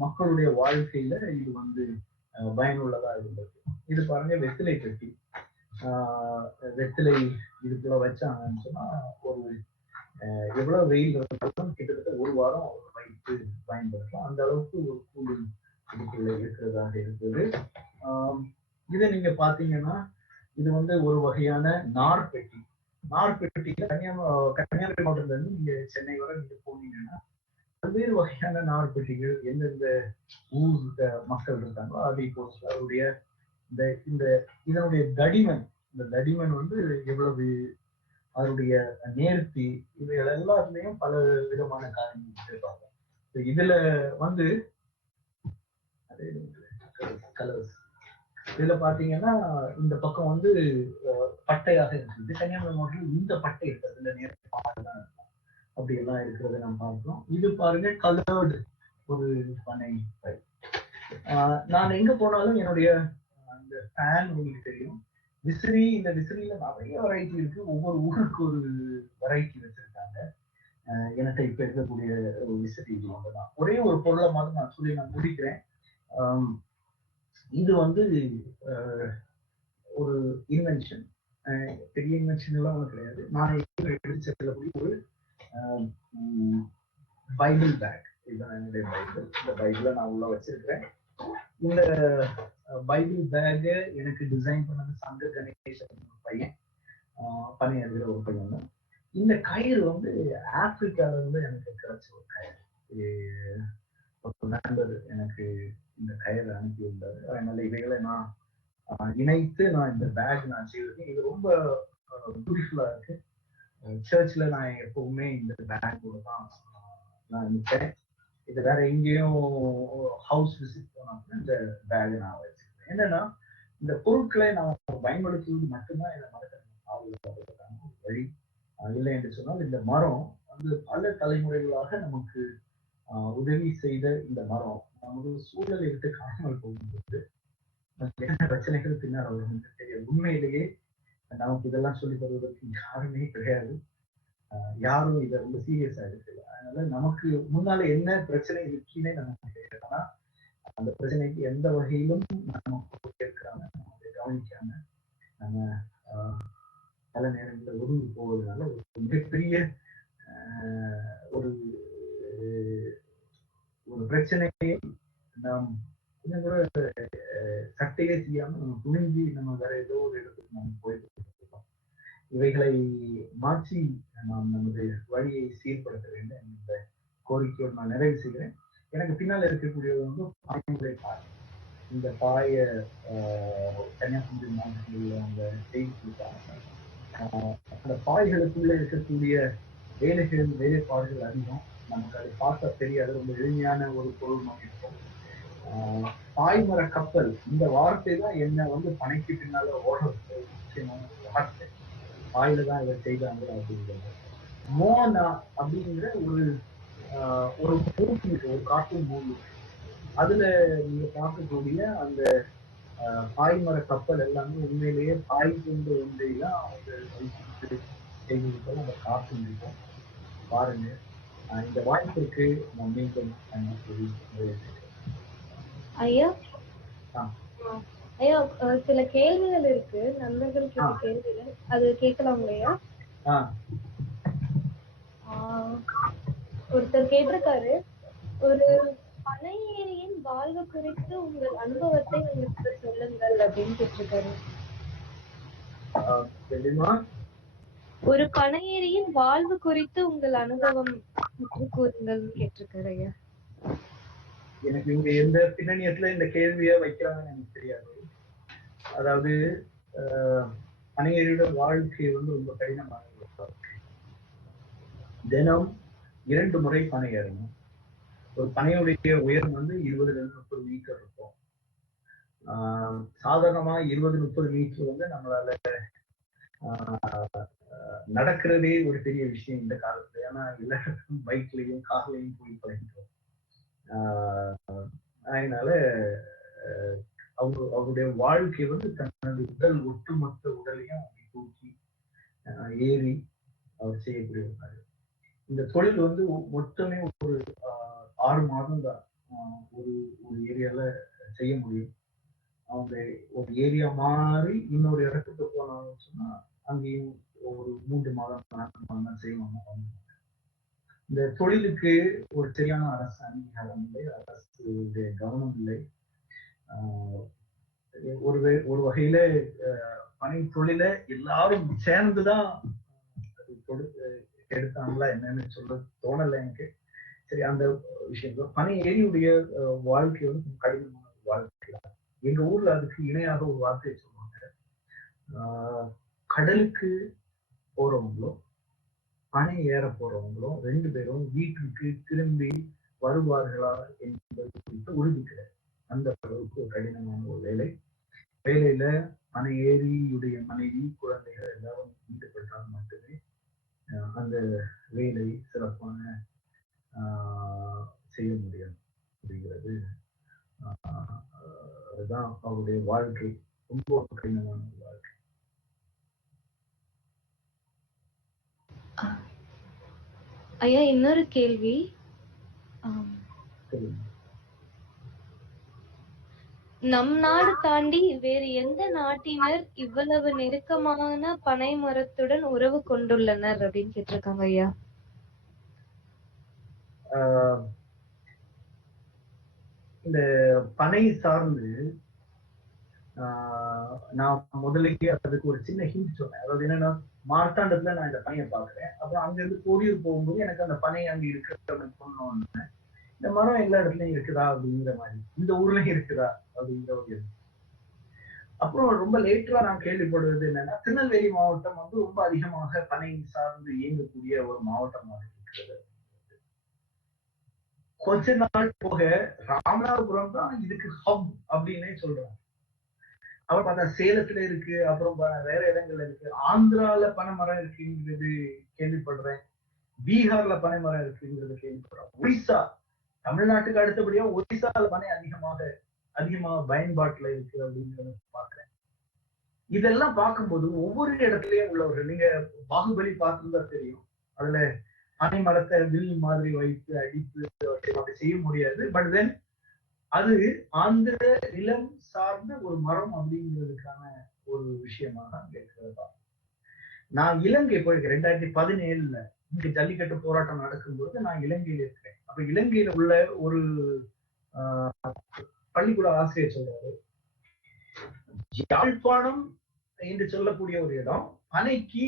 மக்களுடைய வாழ்க்கையில இது வந்து பயனுள்ளதா இருந்தது. இது பாருங்க வெத்திலை பெட்டி. வெத்திலை இதுக்குள்ள வச்சாங்கன்னு சொன்னா ஒரு எவ்வளவு வெயில் இருந்தாலும் கிட்டத்தட்ட ஒரு வாரம் வைத்து பயன்படுத்தலாம். அந்த அளவுக்கு ஒரு கூலிங் இதுக்குள்ள இருக்கிறதாக இருக்குது. இதை நீங்க பாத்தீங்கன்னா இது வந்து ஒரு வகையான நார் பெட்டி. நார் பெட்டியில கன்னியாகுமரி மாவட்டத்துல இருந்து நீங்க சென்னை வரை நீங்க போனீங்கன்னா பல்வேறு வகையான நார் பெட்டிகள் எந்தெந்த ஊர் மக்கள் இருக்காங்களோ அதை பொறுத்து அவருடைய இந்த இதனுடைய தடிமன், இந்த தடிமன் வந்து எவ்வளவு, அதனுடைய நேர்த்தி, இவைகள் எல்லாத்துலயும் பல விதமான காரணங்கள் இருப்பாங்க. இதுல வந்து கலர்ஸ் இதுல பாத்தீங்கன்னா இந்த பக்கம் வந்து பட்டையாக இருக்குது. கன்னியாகுமரி மாவட்டத்தில் இந்த பட்டை இருக்கிறது இல்ல, நேரம் அப்படி எல்லாம் இருக்கிறத நம்ம பார்க்கிறோம். இது பாருங்க கலர்டு ஒரு பனை. நான் எங்க போனாலும் என்னுடைய அந்த ஃபேன் உங்களுக்கு தெரியும். விசிறி, இந்த விசிறியில நிறைய வெரைட்டி இருக்கு. ஒவ்வொரு ஊருக்கு ஒரு வெரைட்டி வச்சிருக்காங்க. எனக்கு இப்ப இருக்கக்கூடிய ஒரு விசிறி இது ஒன்றுதான். ஒரே ஒரு பொருளை மாதிரி நான் சொல்லி நான் முடிக்கிறேன். இது வந்து ஒரு இன்வென்ஷன், பெரிய இன்வென்ஷன் எல்லாம் ஒன்றும் கிடையாது. நான் எடுத்து செல்லக்கூடிய ஒரு பைபிள் பேக். இதுதான் என்னுடைய பைபிள். இந்த பைபிளை நான் உள்ள வச்சிருக்கிறேன். இந்த பைபிள் பேக எனக்கு டிசைன் பண்ணது சங்க கணேசன் பையன், பணி எழுதுகிற ஒரு பையன் தான். இந்த கயிறு வந்து ஆப்பிரிக்கால இருந்து எனக்கு கிடைச்ச ஒரு கயிறு. ஒரு நண்பர் எனக்கு இந்த கயிறு அனுப்பியிருந்தாரு. அதனால இவைகளை நான் இணைத்து நான் இந்த பேக் நான் செய்திருக்கேன். இது ரொம்ப பியூட்டிஃபுல்லா இருக்கு. சர்ச்ல நான் எப்பவுமே இந்த பேக்கோட தான் நான் நிற்பேன். இது வேற எங்கேயும் ஹவுஸ் விசிட் போனாலும் இந்த பேக் நான் வச்சிருக்கேன். என்னன்னா இந்த பொருட்களை நான் பயன்படுத்துவது மட்டும்தான் என்னை மறக்கிறேன் வழி இல்லை என்று சொன்னால், இந்த மரம் வந்து பல தலைமுறைகளாக நமக்கு உதவி செய்த இந்த மரம் நமது சூழலை விட்டு காணாமல் போகும்போது என்ன பிரச்சனைகள் பின்னால் அவர்களுக்கு தெரியும். உண்மையிலேயே நமக்கு இதெல்லாம் சொல்லி தருவதற்கு யாருமே கிடையாது. யாரும் இதை ரொம்ப சீரியஸா எடுக்கல. அதனால நமக்கு முன்னால என்ன பிரச்சனை இருக்குன்னே நமக்கு தெரியாது. ஆனா அந்த பிரச்சனைக்கு எந்த வகையிலும் நம்ம கேட்கிறாங்க, நம்ம கவனிக்காம நம்ம ஆஹ், பல நேரங்களில் ஒதுங்கி போவதனால ஒரு மிகப்பெரிய ஒரு ஒரு பிரச்சனையை நாம் இன்னும் கூட சட்டையே செய்யாம நம்ம துணிஞ்சு நம்ம வேற ஏதோ ஒரு இடத்துக்கு நம்ம போயிட்டு இருக்கோம். இவைகளை மாற்றி நாம் நமது வழியை சீர்படுத்த வேண்டும். இந்த கோரிக்கையோடு நான் நிறைவு செய்கிறேன். எனக்கு பின்னால் இருக்கக்கூடியது வந்து பாயமுறை பாய். இந்த பாய கன்னியாகுமரி மாவட்டத்தில் அந்த செய்தி கொடுத்தாங்க. அந்த பாய்களுக்குள்ள இருக்கக்கூடிய வேலைகள் வேலைப்பாடுகள் அதிகம். நமக்கு அதை பார்த்தா தெரியாது. ரொம்ப எளிமையான ஒரு பொருள் மாதிரி இருக்கும். பாய்மர கப்பல் இந்த வார்த்தை தான் என்ன வந்து பனைக்கு பின்னால ஓட முக்கியமான வார்த்தை. பாயில தான் இதை செய்தாங்க அப்படிங்கிறது. மோனா அப்படிங்கிற ஒரு ஒரு மூவி, ஒரு கார்ட்டூன் மூவி. அதுல நீங்க பார்க்கக்கூடிய அந்த பாய்மர கப்பல் எல்லாமே உண்மையிலேயே பாய் கொண்டு ஒன்றையெல்லாம் அவங்க செய்திருப்பது அந்த கார்ட்டூன் இருக்கும். பாருங்க. இந்த வாய்ப்பிற்கு நான் மீண்டும் ஐயா ஆ. ஐயா சில கேள்விகள் இருக்கு, நண்பர்கள் கேட்ட கேள்விகள், அது கேட்கலாம் இல்லையா? ஒருத்தர் கேட்டிருக்காரு, ஒரு பனை ஏரியின் வாழ்வு குறித்து உங்கள் அனுபவத்தை உங்களுக்கு சொல்லுங்கள் அப்படின்னு கேட்டிருக்காரு. ஒரு பனை ஏரியின் வாழ்வு குறித்து உங்கள் அனுபவம் கூறுங்கள் கேட்டிருக்காரு ஐயா. எனக்கு இங்க எந்த பின்னணியத்துல இந்த கேள்வியை வைக்கிறாங்கன்னு எனக்கு தெரியாது. அதாவது பனையேரியோட வாழ்க்கை வந்து ரொம்ப கடினமான வாழ்க்கை. தினம் 2 முறை பனை ஏறணும். ஒரு பனையுடைய உயரம் வந்து 20-30 மீட்டர் இருக்கும். சாதாரணமா 20-30 மீட்டர் வந்து நம்மளால நடக்கிறதே ஒரு பெரிய விஷயம் இந்த காலத்துல. ஏன்னா எல்லா பைக்லயும் கார்லயும் போய் பழகிட்டோம். அதனால அவருடைய வாழ்க்கை வந்து தனது உடல் ஒட்டுமொத்த உடலையும் தூக்கி ஏறி அவர் செய்யக்கூடியவர். இந்த தொழில் வந்து மொத்தமே ஒரு 6 மாதம் தான் ஒரு ஏரியால செய்ய முடியும். அவங்க ஒரு ஏரியா மாறி இன்னொரு இடத்துக்கு போனாங்கன்னு சொன்னா அங்கேயும் ஒரு 3 மாதம் 4 மாதம் தான் செய்வாங்க. இந்த தொழிலுக்கு ஒரு சரியான அரசு அங்கீகாரம் இல்லை, அரசுடைய கவனம் இல்லை. ஒரு வகையில பனை தொழில எல்லாரும் சேர்ந்துதான் எடுத்தாங்களா என்னன்னு சொல்ல தோணல எனக்கு. சரி, அந்த விஷயம் பனை ஏரியுடைய வாழ்க்கை வந்து கடினமான வாழ்க்கை. எங்க ஊர்ல அதுக்கு இணையாக ஒரு வார்த்தையை சொல்லுவாங்க. கடலுக்கு போறவங்களோ பனை ஏற போறவங்களும் 2 பேரும் வீட்டுக்கு திரும்பி வருவார்களா என்பது குறித்து உறுதி கிடையாது. அந்த அளவுக்கு ஒரு கடினமான ஒரு வேலை. வேலையில பனை ஏரியுடைய மனைவி குழந்தைகள் எல்லாரும் ஈடுபட்டால் மட்டுமே அந்த வேலை சிறப்பான செய்ய முடியும் அப்படிங்கிறது. அதுதான் அவருடைய வாழ்க்கை. ரொம்ப கடினமான வாழ்க்கை. ஐயா இன்னொரு கேள்வி. நம் நாடு தாண்டி வேறு எந்த நாட்டினர் இவ்வளவு நெருக்கமான பனை மரத்துடன் உறவு கொண்டுள்ளனர் அப்படின்னு கேட்டிருக்காங்க ஐயா. இந்த பனை சார்ந்து நான் முதலுக்கே அதுக்கு ஒரு சின்ன ஹிண்ட் சொன்னேன். அதாவது என்னன்னா, மார்த்தாண்டத்துல நான் இந்த பனையை பாக்குறேன். அப்புறம் அங்க இருந்து கோடியூர் போகும்போது எனக்கு அந்த பனை அங்க இருக்கிற சொன்னோன்னு, இந்த மரம் எல்லா இடத்துலயும் இருக்குதா அப்படிங்கிற மாதிரி, இந்த ஊர்லயும் இருக்குதா அப்படிங்கிற ஒரு. அப்புறம் ரொம்ப லேட்டரா நான் கேள்விப்படுவது என்னன்னா, திருநெல்வேலி மாவட்டம் வந்து ரொம்ப அதிகமாக பனை சார்ந்து இயங்கக்கூடிய ஒரு மாவட்டமாக இருக்கிறது. கொஞ்ச நாள் போக ராமநாதபுரம் தான் இதுக்கு ஹப் அப்படின்னே சொல்றாங்க. அப்புறம் பார்த்தா சேலத்துல இருக்கு, அப்புறம் வேற இடங்கள்ல இருக்கு. ஆந்திரால பனை மரம் இருக்குங்கிறது கேள்விப்படுறேன். பீகார்ல பனை மரம் இருக்குங்கிறது கேள்விப்படுறேன். ஒரிசா, தமிழ்நாட்டுக்கு அடுத்தபடியா ஒரிசால பனை அதிகமாக பயன்பாட்டுல இருக்கு அப்படிங்கிறத பாக்குறேன். இதெல்லாம் பார்க்கும்போது ஒவ்வொரு இடத்துலயும் உள்ளவர்கள், நீங்க பாகுபலி பார்த்துருந்தா தெரியும். அதுல பனை மரத்தை வில் மாதிரி வைத்து அடித்து அப்படி செய்ய முடியாது. பட் தென் அது ஆந்திர நிலம் சார்ந்த ஒரு மரம் அப்படிங்கிறதுக்கான ஒரு விஷயமா தான் இருக்கிறதா. நான் இலங்கை போயிருக்கேன் 2017 இங்க ஜல்லிக்கட்டு போராட்டம் நடக்கும்போது நான் இலங்கையில இருக்கிறேன். அப்ப இலங்கையில உள்ள ஒரு பள்ளிக்கூட ஆசிரியர் சொல்றாரு, யாழ்ப்பாணம் என்று சொல்லக்கூடிய ஒரு இடம் பனைக்கு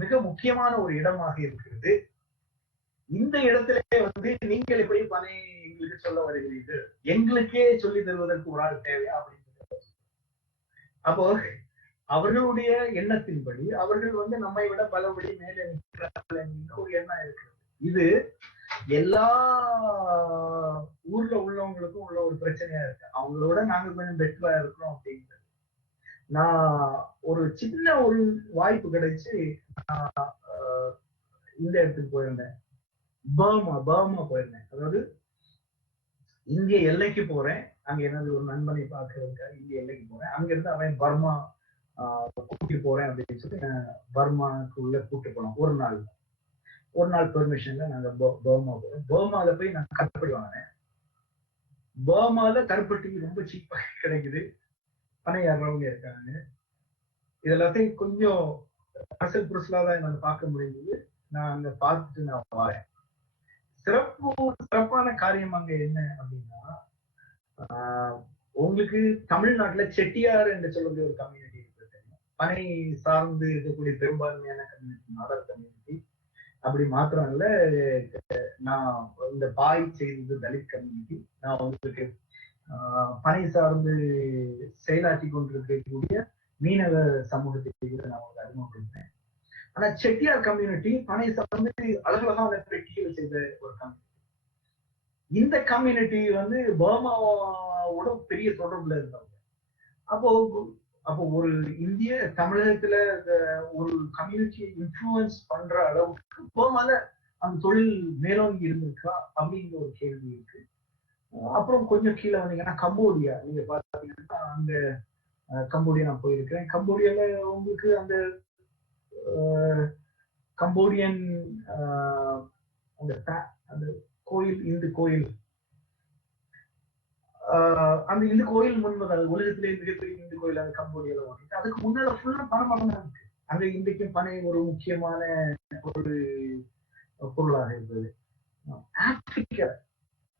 மிக முக்கியமான ஒரு இடமாக இருக்கிறது. இந்த இடத்துல நீங்கள் எப்படி பனை எங்களுக்கு சொல்ல வருகிறீர்கள், எங்களுக்கே சொல்லி தருவதற்கு ஒரு ஆள் தேவையா அப்படின்னு சொல்லி. அப்போ அவர்களுடைய எண்ணத்தின்படி அவர்கள் நம்மை விட பலபடி மேலே நிற்கிறார்கள் என்கின்ற ஒரு எண்ணம் இருக்கிறது. இது எல்லா ஊர்ல உள்ளவங்களுக்கும் உள்ள ஒரு பிரச்சனையா இருக்கு. அவங்களோட நாங்க கொஞ்சம் பெட்டரா இருக்கிறோம் அப்படிங்கிறது. நான் ஒரு சின்ன ஒரு வாய்ப்பு கிடைச்சு இந்த இடத்துக்கு போயிருந்தேன். பர்மா போயிருந்தேன். அதாவது இந்திய எல்லைக்கு போறேன். அங்க எனது ஒரு நண்பனை பார்க்கறதுக்காக இந்திய எல்லைக்கு போறேன். அங்க இருந்து அவன் பர்மா கூட்டிட்டு போறேன் அப்படின்னு சொல்லி பர்மாக்கு உள்ள கூட்டு போனோம். ஒரு நாள் பெர்மிஷன்ல நாங்க பர்மா போறோம். பர்மால போய் நான் கருப்பட்டி வாங்கினேன். பர்மால கருப்பட்டி ரொம்ப சீப்பா கிடைக்குது. பனையாடுறவங்க இருக்காங்க. இதெல்லாத்தையும் கொஞ்சம் அசல் புருஷலாதான் என்னால பார்க்க முடிஞ்சது. நான் அங்க பார்த்துட்டு நான் வரேன். சிறப்பான காரியம் அங்க என்ன அப்படின்னா, உங்களுக்கு தமிழ்நாட்டுல செட்டியார் என்று சொல்லக்கூடிய ஒரு கம்யூனிட்டி இருக்கு. பனை சார்ந்து இருக்கக்கூடிய பெரும்பான்மையான கம்யூனிட்டி நாடர் கம்யூனிட்டி. அப்படி மாத்திரம் இல்ல, நான் இந்த பாய் செய்தது தலித் கம்யூனிட்டி. நான் உங்களுக்கு பனை சார்ந்து செயலாற்றி கொண்டிருக்கக்கூடிய மீனவ சமூகத்தை நான் உங்களுக்கு அறிமுகப்படுத்தேன். ஆனா செட்டியார் கம்யூனிட்டி பனை சார்ந்து அழகழகான பெட்டிகள் செய்த ஒரு கம்யூனிட்டி. இந்த கம்யூனிட்டி பர்மாவோட பெரிய தொடர்புல இருந்தவங்க. அப்போ ஒரு இந்திய தமிழகத்துல ஒரு கம்யூனிட்டியை இன்ஃபுளுன்ஸ் பண்ற அளவுக்கு பர்மால அந்த தொழில் மேலோங்கி இருந்திருக்கா அப்படிங்கிற ஒரு கேள்வி இருக்கு. அப்புறம் கொஞ்சம் கீழே வந்தீங்கன்னா கம்போடியா, நீங்க பாத்தீங்கன்னா அங்க கம்போடியா நான் போயிருக்கேன். கம்போடியால உங்களுக்கு அந்த கம்போடியன் அந்த கோயில், இந்து கோயில், அந்த இந்து கோயில் முன்பதாக உலகத்திலே மிகப்பெரிய இந்து கோயில் அந்த கம்போடியால ஓடிட்டு, அதுக்கு முன்னால ஃபுல்லா பனை தான் இருக்கு. அங்க இன்றைக்கும் பனை ஒரு முக்கியமான ஒரு பொருளாக இருந்தது. ஆப்பிரிக்கா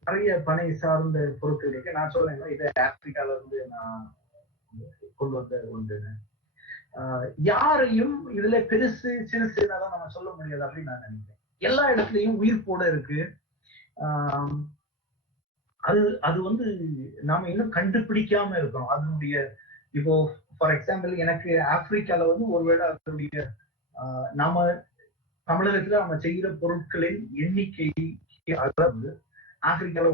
நிறைய பனை சார்ந்த பொருட்கள் இருக்கு. நான் சொல்றேன், இதை ஆப்பிரிக்கால இருந்து நான் கொண்டு வந்த ஒன்று. யாரையும் இதுல பெருசு சிறுசுனாதான் நம்ம சொல்ல முடியாது அப்படின்னு நான் நினைக்கிறேன். எல்லா இடத்துலயும் உயிர் போட இருக்கு. அது நாம இன்னும் கண்டுபிடிக்காம இருக்கோம் அதனுடைய. இப்போ ஃபார் எக்ஸாம்பிள் எனக்கு ஆப்பிரிக்கால ஒருவேளை அதனுடைய நாம தமிழகத்துல நம்ம செய்கிற பொருட்களின் எண்ணிக்கை அளவு ஆப்பிரிக்கால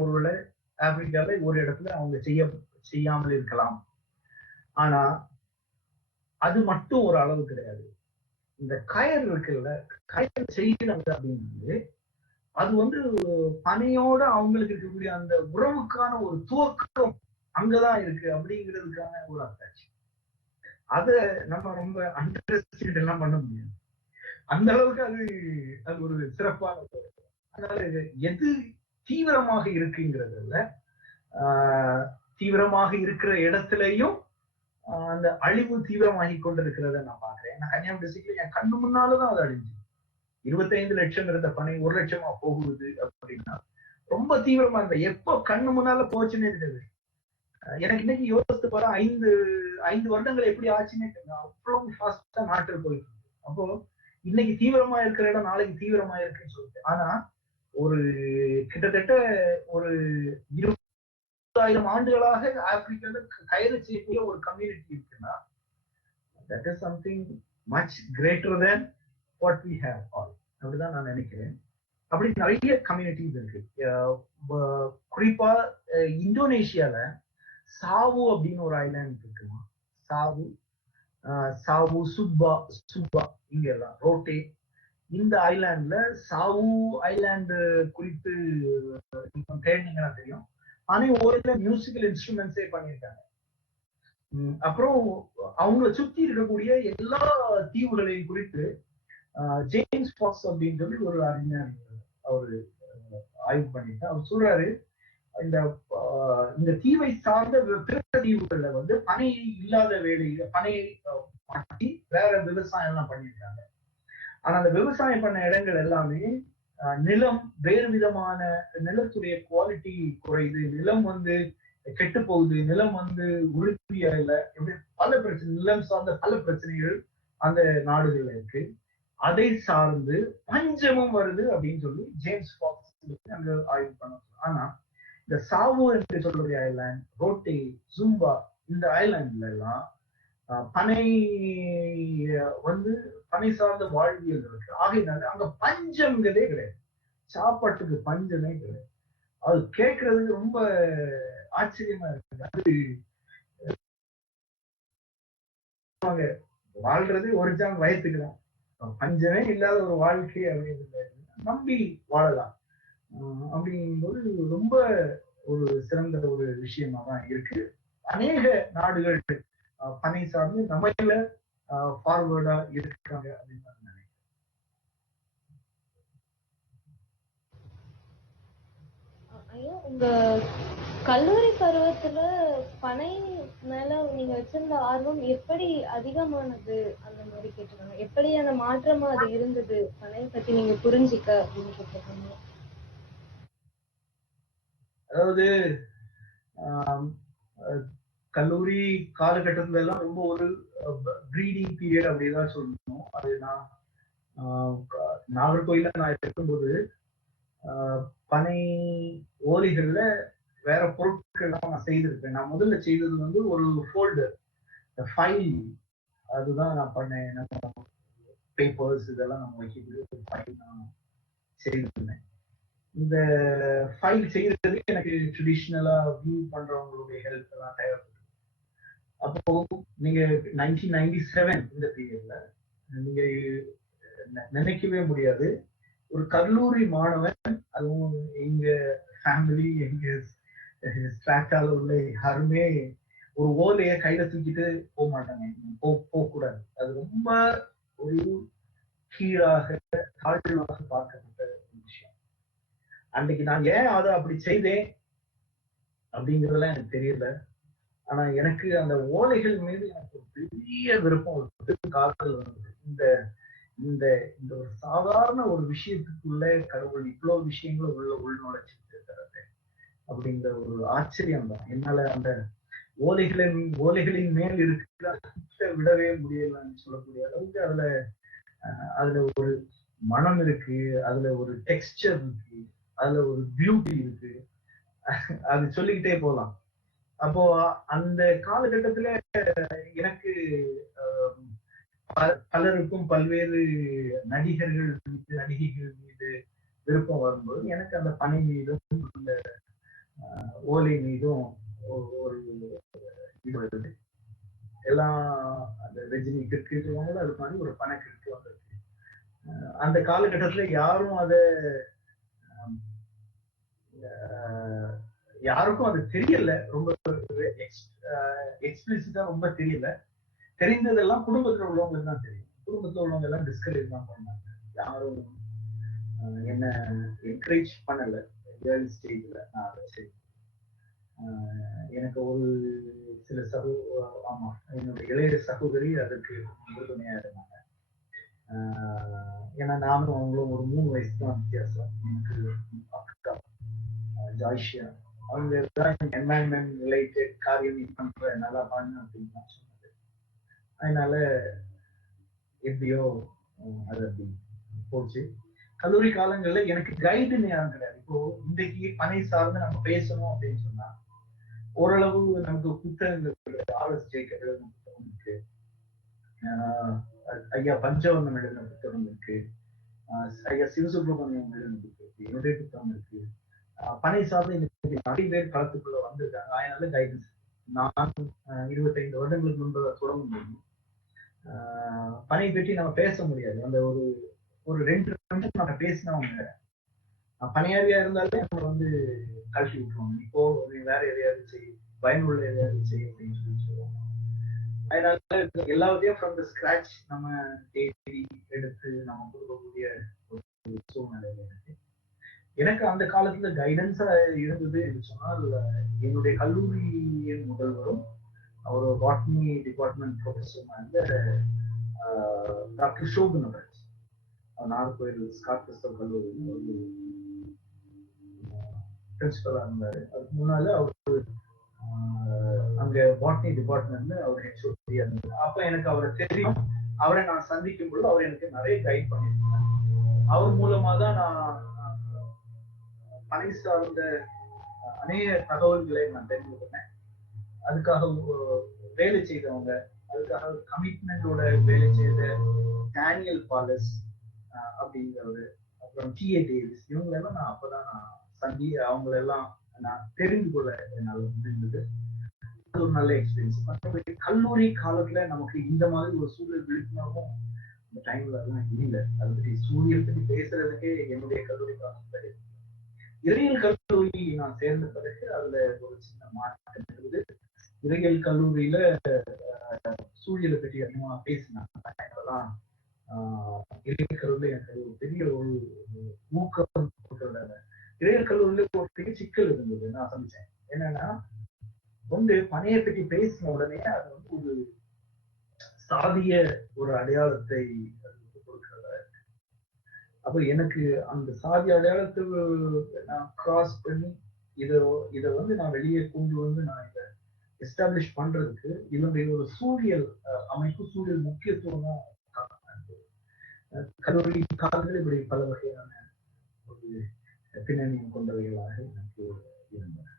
ஒரு இடத்துல அவங்க செய்யாமல் இருக்கலாம். ஆனா அது மட்டும் ஒரு அளவு கிடையாது. இந்த கயர் இருக்குல்ல, கயர் செய்யறது அப்படின்னு அது பனையோட அவங்களுக்கு இருக்கக்கூடிய அந்த உறவுக்கான ஒரு துவக்கம் அங்கதான் இருக்கு அப்படிங்கிறதுக்கான ஒரு அத்தாட்சி. அத நம்ம ரொம்ப அண்டர் எஸ்டிமேட் எல்லாம் பண்ண முடியாது. அந்த அளவுக்கு அது ஒரு சிறப்பான. அதனால எது தீவிரமாக இருக்குங்கிறதுல தீவிரமாக இருக்கிற இடத்துலயும் அந்த அழிவு தீவிரமாகி கொண்டிருக்கிறத நான் பாக்குறேன். நான் கன்னியாகுமரி டிஸ்ட்ரிக்ட்ல என் கண்ணு முன்னாலதான் அது அழிஞ்சு 25 லட்சம் இருந்த பனை 1 லட்சமா போகுது அப்படின்னா ரொம்ப தீவிரமா இருந்த. எப்போ கண்ணு முன்னால போச்சுன்னே இருக்காது. எனக்கு இன்னைக்கு யோசித்து பாரு, 5 வருடங்கள் எப்படி ஆச்சுன்னே தெரியல. அவ்வளவு ஃபாஸ்டா நாட்டில் போயிட்டு இருக்கு. அப்போ இன்னைக்கு தீவிரமா இருக்கிற இடம் நாளைக்கு தீவிரமா இருக்குன்னு சொல்லிட்டு. ஆனா ஒரு கிட்டத்தட்ட ஒரு 20,000 ஆண்டுகளாக ஆப்பிரிக்கால கயிறு செய்யக்கூடிய ஒரு கம்யூனிட்டி இருக்குன்னா that is something much greater than what we have all. அப்படிதான் நான் நினைக்கிறேன். அப்படி நிறைய கம்யூனிட்டிஸ் இருக்கு. குறிப்பா இந்தோனேஷியால சாவு அப்படின்னு ஒரு ஐலாண்ட் இருக்குமா, சாவு சுப்பா இங்க எல்லாம் ரோட்டே. இந்த ஐலாண்ட்ல சாவு ஐலாண்டு குறித்து தேடினீங்கன்னா தெரியும். ஆனா ஒரு மியூசிக்கல் இன்ஸ்ட்ருமெண்ட்ஸே பண்ணியிருக்காங்க. அப்புறம் அவங்கள சுத்தி இருக்கக்கூடிய எல்லா தீவுகளையும் குறித்து ஜேம்ஸ் ஃபாக்ஸ் அப்படின்னு சொல்லி ஒரு அறிஞர் அவரு ஆய்வு பண்ணிட்டு அவர் சொல்றாரு, இந்த இந்த தீவை சார்ந்த பிற தீவுகள்ல வந்து பனை இல்லாத வேலையில பனையை மாற்றி வேற விவசாயம் எல்லாம் பண்ணியிருக்காங்க. ஆனா அந்த விவசாயம் பண்ண இடங்கள் எல்லாமே நிலம் வேறு விதமான நிலத்துடைய குவாலிட்டி குறையுது, நிலம் வந்து கெட்டு போகுது, நிலம் வந்து உறுதியா இல்லை, பல பிரச்சனை, நிலம் சார்ந்த பல பிரச்சனைகள் அந்த நாடுகள்ல இருக்கு. அதை சார்ந்து பஞ்சமும் வருது அப்படின்னு சொல்லி ஜேம்ஸ் ஃபாக்ஸ் அங்க ஆய்வு பண்ண. ஆனா இந்த சாவோ என்று சொல்லக்கூடிய ஐலாண்ட், ரோட்டே, ஜும்பா, இந்த ஐலாண்ட்ல எல்லாம் பனை வந்து பனை சார்ந்த வாழ்வியல் இருக்கு. ஆகையினால அங்க பஞ்சம்ங்கிறதே கிடையாது, சாப்பாட்டுக்கு பஞ்சமே கிடையாது. அது கேட்கறதுக்கு ரொம்ப ஆச்சரியமா இருக்கு. அது வாழ்றது ஒரு ஜான் வயத்துக்குதான், பஞ்சமே இல்லாத ஒரு வாழ்க்கை அப்படின்னு நம்பி வாழலாம். அப்படிங்கும்போது ரொம்ப ஒரு சிறந்த ஒரு விஷயமா தான் இருக்கு. அநேக நாடுகள் பனை சார்ந்து நம்மள ஃபார்வர்டா இருக்காங்க அப்படின்னு நான் நினைக்கிறேன். ஐயா, உங்க கல்லூரி பருவத்துல பனை மேல நீங்க வச்சிருந்த ஆர்வம் எப்படி அதிகமானது அந்த மாதிரி கேட்டிருக்காங்க. எப்படியான மாற்றமா அது இருந்தது பனையை பத்தி நீங்க புரிஞ்சிக்க அப்படின்னு கேட்டிருக்காங்க. அதாவது கல்லூரி காலகட்டத்துல எல்லாம் ரொம்ப ஒரு ப்ரீடிங் பீரியட் அப்படிதான் சொல்லணும். அது நான் நாகர்கோயில நான் இருக்கும்போது பனை ஓலைகள்ல வேற பொருட்கள் நான் செய்திருப்பேன். நான் முதல்ல செய்தது வந்து ஒரு ஃபோல்டர் ஃபைல், அதுதான் நான் பண்ணேன். நம்ம பேப்பர்ஸ் இதெல்லாம் நம்ம வைக்கிறது ஒரு ஃபைல் நான் செய்திருந்தேன். இந்த ஃபைல் செய்யறது எனக்கு ட்ரெடிஷ்னலா வியூ பண்றவங்களுடைய ஹெல்ப் எல்லாம் தேவைப்படுது. அப்போ நீங்க 1997 இந்த பீரியட்ல நீங்க நினைக்கவே முடியாது, ஒரு கல்லூரி மாணவன், அதுவும் எங்க ஃபேமிலி எங்க ஸ்ட்ராட்டால உள்ள யாருமே ஒரு ஓலைய கையில தூக்கிட்டு போக மாட்டாங்க, போக கூடாது. அது ரொம்ப ஒரு கீழாக தாழ்வாக பார்க்கப்பட்ட ஒரு விஷயம். அன்னைக்கு நான் ஏன் அதை அப்படி செய்தேன் அப்படிங்கறதெல்லாம் எனக்கு தெரியல. ஆனா எனக்கு அந்த ஓலைகள் மீது எனக்கு ஒரு பெரிய விருப்பம், ஒரு பெரிய காதல் வந்தது. இந்த இந்த இந்த ஒரு சாதாரண ஒரு விஷயத்துக்குள்ள கடவுள் இவ்வளவு விஷயங்களும் உள்நுழைச்சிருக்கிறது அப்படிங்கிற ஒரு ஆச்சரியம் தான் என்னால அந்த ஓலைகளின் மேல் இருக்கிற விடவே முடியலன்னு சொல்லக்கூடிய அளவுக்கு அதுல ஒரு மனம் இருக்கு, அதுல ஒரு டெக்ஸ்டர் இருக்கு, அதுல ஒரு பியூட்டி இருக்கு, அது சொல்லிக்கிட்டே போலாம். அப்போ அந்த காலகட்டத்துல எனக்கு பலருக்கும் பல்வேறு நடிகர்கள் மீது நடிகைகள் மீது விருப்பம் வரும்போது எனக்கு அந்த பனை மீதும் அந்த ஓலை மீதும் ஒரு இது வருது. எல்லாம் அந்த ரஜினி கிற்கு அது மாதிரி ஒரு பனை கிற்கு வந்திருக்கு. அந்த காலகட்டத்துல யாரும் அதை யாருக்கும் அது தெரியல, ரொம்ப எக்ஸ்பிளிசிட்டா ரொம்ப தெரியல. தெரிந்ததெல்லாம் குடும்பத்துல உள்ளவங்களுக்கு தான் தெரியும். குடும்பத்துல உள்ளவங்க எல்லாம் டிஸ்கரேஜ் தான் பண்ணாங்க. யாரும் என்ன என்கரேஜ் பண்ணல ஏர்லி ஸ்டேஜ்ல. நான் அதை சரி, எனக்கு ஒரு சில ஆமா, என்னுடைய இளைய சகோதரி அதற்கு உறுதுணையா இருந்தாங்க. ஏன்னா நானும் அவங்களும் ஒரு 3 வயசு தான் வித்தியாசம். எனக்கு அக்கா ஜாய்ஷியா, அவங்க தான் என்வாயன்மெண்ட் ரிலேட்டட் காரியம் நீ பண்ற நல்லா பண்ணு அப்படின்னு தான் சொன்னது. அதனால எப்படியோ அது அப்படி போச்சு. கல்லூரி காலங்கள்ல எனக்கு கைடுன்னு யாரும் கிடையாது. இப்போ இன்றைக்கு பனை சார்ந்து நம்ம பேசணும் அப்படின்னு சொன்னா ஓரளவு நமக்கு புத்தகங்கள் ஆர்எஸ் ஜேக்கர் எழுதின புத்தகம் இருக்கு, ஐயா பஞ்சவர்ணம் எழுதின புத்தகம் இருக்கு, ஐயா சிவசுப்ரமணியம் எழுதின புத்தகம் இருக்கு, என்னுடைய புத்தகம் இருக்கு. பனை சார்ந்து இன்னைக்கு நிறைய பேர் களத்துக்குள்ள வந்திருக்காங்க. அதனால கைடன்ஸ் நான் 25 வருடங்களுக்கு முன்பு தொடங்கும் போது பனை பற்றி நம்ம பேச முடியாது. அந்த ஒரு 2 நிமிஷம் நம்ம பேசினவங்க பணியாரியா இருந்தாலே நம்ம வந்து கழட்டி விட்டுருவாங்க. இப்போ வேற எதையாவது செய்ய, பயனுள்ள எதையாவது செய்ய அப்படின்னு சொல்லி சொல்லுவாங்க. அதனால எல்லாத்தையும் ஃப்ரம் த ஸ்கிராச் நம்ம தேடி எடுத்து நம்ம கொடுக்கக்கூடிய ஒரு சூழ்நிலை இருக்கு. எனக்கு அந்த காலத்துல கைடன்ஸா இருந்தது என்று சொன்னால், என்னுடைய கல்லூரியின் முதல்வரும் அவர் பாட்னி டிபார்ட்மெண்ட் ப்ரொஃபஸர் வந்து டாக்டர் ஷோபன் அவர் நாகர்கோயில் ஸ்காட் கிறிஸ்தவ கல்லூரியில் ஒரு பிரின்சிபலா இருந்தாரு. அதுக்கு முன்னால அவர் அங்க பாட்னி டிபார்ட்மெண்ட்ல அவர் ஹெச்ஓடியா இருந்தாரு. அப்ப எனக்கு அவரை தெரியும். அவரை நான் சந்திக்கும் பொழுது அவர் எனக்கு நிறைய கைட் பண்ணியிருந்தார். அவர் மூலமா தான் நான் பணி சார்ந்த அநேக தகவல்களை நான் தெரிந்து கொண்டேன். அதுக்காக வேலை செய்தவங்க, அதுக்காக கமிட்மெண்டோட வேலை செய்த டேனியல் பாலஸ் அப்படிங்கிறவர், அப்புறம் டி.ஏ. டேவிஸ், இவங்களெல்லாம் நான் அப்பதான் அவங்களெல்லாம் நான் தெரிந்து கொள்ள என்னால் முடிந்தது. அது ஒரு நல்ல எக்ஸ்பீரியன்ஸ். கல்லூரி காலத்துல நமக்கு இந்த மாதிரி ஒரு சூழல் விழிப்புணர்வும் இந்த டைம்ல எல்லாம் இல்லை. அதை பற்றி சூழல் பற்றி பேசுறதுக்கே என்னுடைய கல்லூரி காலத்துல இறையியல் கல்லூரி நான் சேர்ந்த பிறகு அதுல ஒரு சின்ன மாற்றம் இருந்தது. இறையியல் கல்லூரியில சூழலை பற்றி அதிகமா பேசினாங்க. இறையியல் கல்லூரியில எனக்கு ஒரு பெரிய ஒரு ஊக்கம் கொடுக்கறதால இறையியல் கல்லூரியில ஒரு பெரிய சிக்கல் இருந்தது நான் சந்திச்சேன். என்னன்னா, பணையை பற்றி பேசின உடனே அது வந்து ஒரு சாதிய ஒரு அடையாளத்தை கொடுக்கிறதா இருக்கு. அப்ப எனக்கு அந்த சாதி அடையாளத்தை நான் கிராஸ் பண்ணி இதை வந்து நான் வெளியே கொண்டு வந்து நான் இதை எஸ்டாப்ளிஷ் பண்றதுக்கு இதனுடைய ஒரு சூழல் அமைப்பு, சூழல் முக்கியத்துவம் தான் கல்லூரி காலங்கள் இப்படி பல வகையான ஒரு பின்னணியும் கொண்டவைகளாக எனக்கு இருந்தன.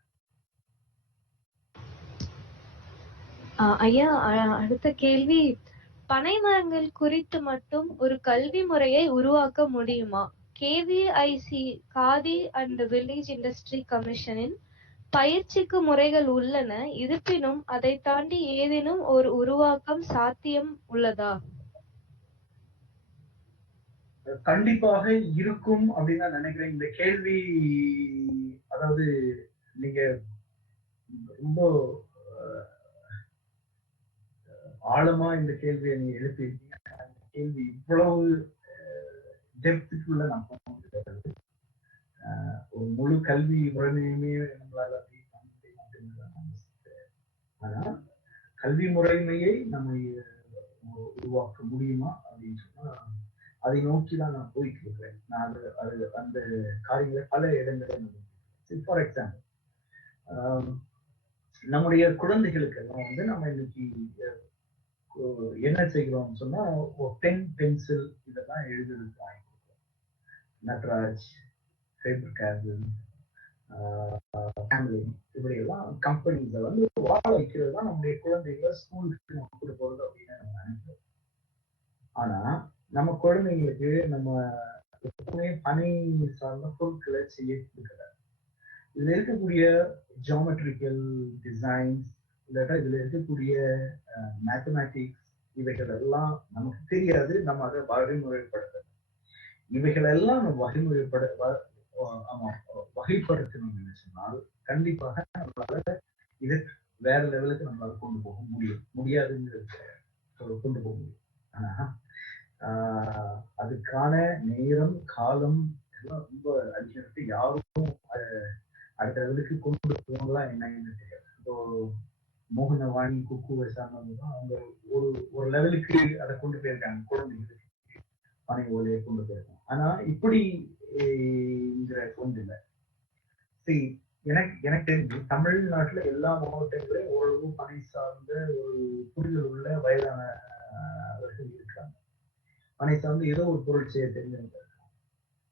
ஐயா, அடுத்த கேள்வி, பனை மரங்கள் குறித்து மட்டும் ஒரு கல்வி முறையை உருவாக்க முடியுமா? KVIC Khadi and village industry கமிஷனின் பயிற்சிக்கு முறைகள் உள்ளன. இருப்பினும் அதை தாண்டி ஏதேனும் ஒரு உருவாக்கம் சாத்தியம் உள்ளதா? கண்டிப்பாக இருக்கும் அப்படின்னு நான் நினைக்கிறேன். இந்த கேள்வி, அதாவது நீங்க ரொம்ப ஆழமா இந்த கேள்வியை நீங்க எழுப்பியிருக்கீங்க. அந்த கேள்வி இவ்வளவு டெப்த்துக்குள்ள நான் போகிறது ஒரு முழு கல்வி முறைமையுமே நம்மளால ஆனா கல்வி முறைமையை நம்ம உருவாக்க முடியுமா அப்படின்னு சொன்னா அதை நோக்கிதான் நான் போயிட்டு இருக்கிறேன். நான் அந்த காரியங்களை பல இடங்களில் ஃபார் எக்ஸாம்பிள் நம்முடைய குழந்தைகளுக்கு எல்லாம் வந்து நம்ம இன்னைக்கு என்ன செய்கிறோம்னு சொன்னா பென் பென்சில் இதெல்லாம் எழுதுறதுக்கு வாங்கி கொடுக்குறோம். நட்ராஜ், ஃபேபர் கேசல், இப்படி எல்லாம் கம்பெனிஸை வந்து வாழ வைக்கிறது தான் நம்முடைய குழந்தைகளை ஸ்கூலுக்கு நம்ம கொண்டு போறது அப்படின்னு நம்ம நினைக்கிறோம். ஆனா நம்ம குழந்தைங்களுக்கு நம்ம எப்பவுமே பனை சார்ந்த பொருட்களை செய்ய கொடுக்கிறார். இதுல இருக்கக்கூடிய ஜியோமெட்ரிக்கல் டிசைன்ஸ், இல்லாட்டா இதுல இருக்கக்கூடிய மேத்தமேட்டிக்ஸ், இவைகள் எல்லாம் நமக்கு தெரியாது. நம்ம அதை வகைமுறைப்படுத்த இவைகள் எல்லாம் நம்ம வகைப்படுத்தணும்னு சொன்னால் கண்டிப்பாக நம்மளால இதை வேற லெவலுக்கு நம்மளால கொண்டு போக முடியாதுங்கிறது கொண்டு போக முடியும். ஆனா அதுக்கான நேரம் காலம் எல்லாம் ரொம்ப அதிகரித்து யாரும் அடுத்த லெவலுக்கு கொண்டு போகலாம் என்னன்னு தெரியாது. இப்போ மோகனவாணி, குக்கு சார்ந்தவங்க அவங்க ஒரு லெவலுக்கு அதை கொண்டு போயிருக்காங்க, குழந்தைங்களுக்கு பனை ஓலையை கொண்டு போயிருக்காங்க. ஆனா இப்படி கொண்டு இல்லை. எனக்கு தெரிஞ்சு தமிழ்நாட்டுல எல்லா மாவட்டங்களையும் ஓரளவு பனை சார்ந்த ஒரு புரிதல் உள்ள வயதானவர்கள் இருக்காங்க. பனை சார்ந்து ஏதோ ஒரு பொருள் செய்ய தெரிஞ்சவங்க இருக்காங்க.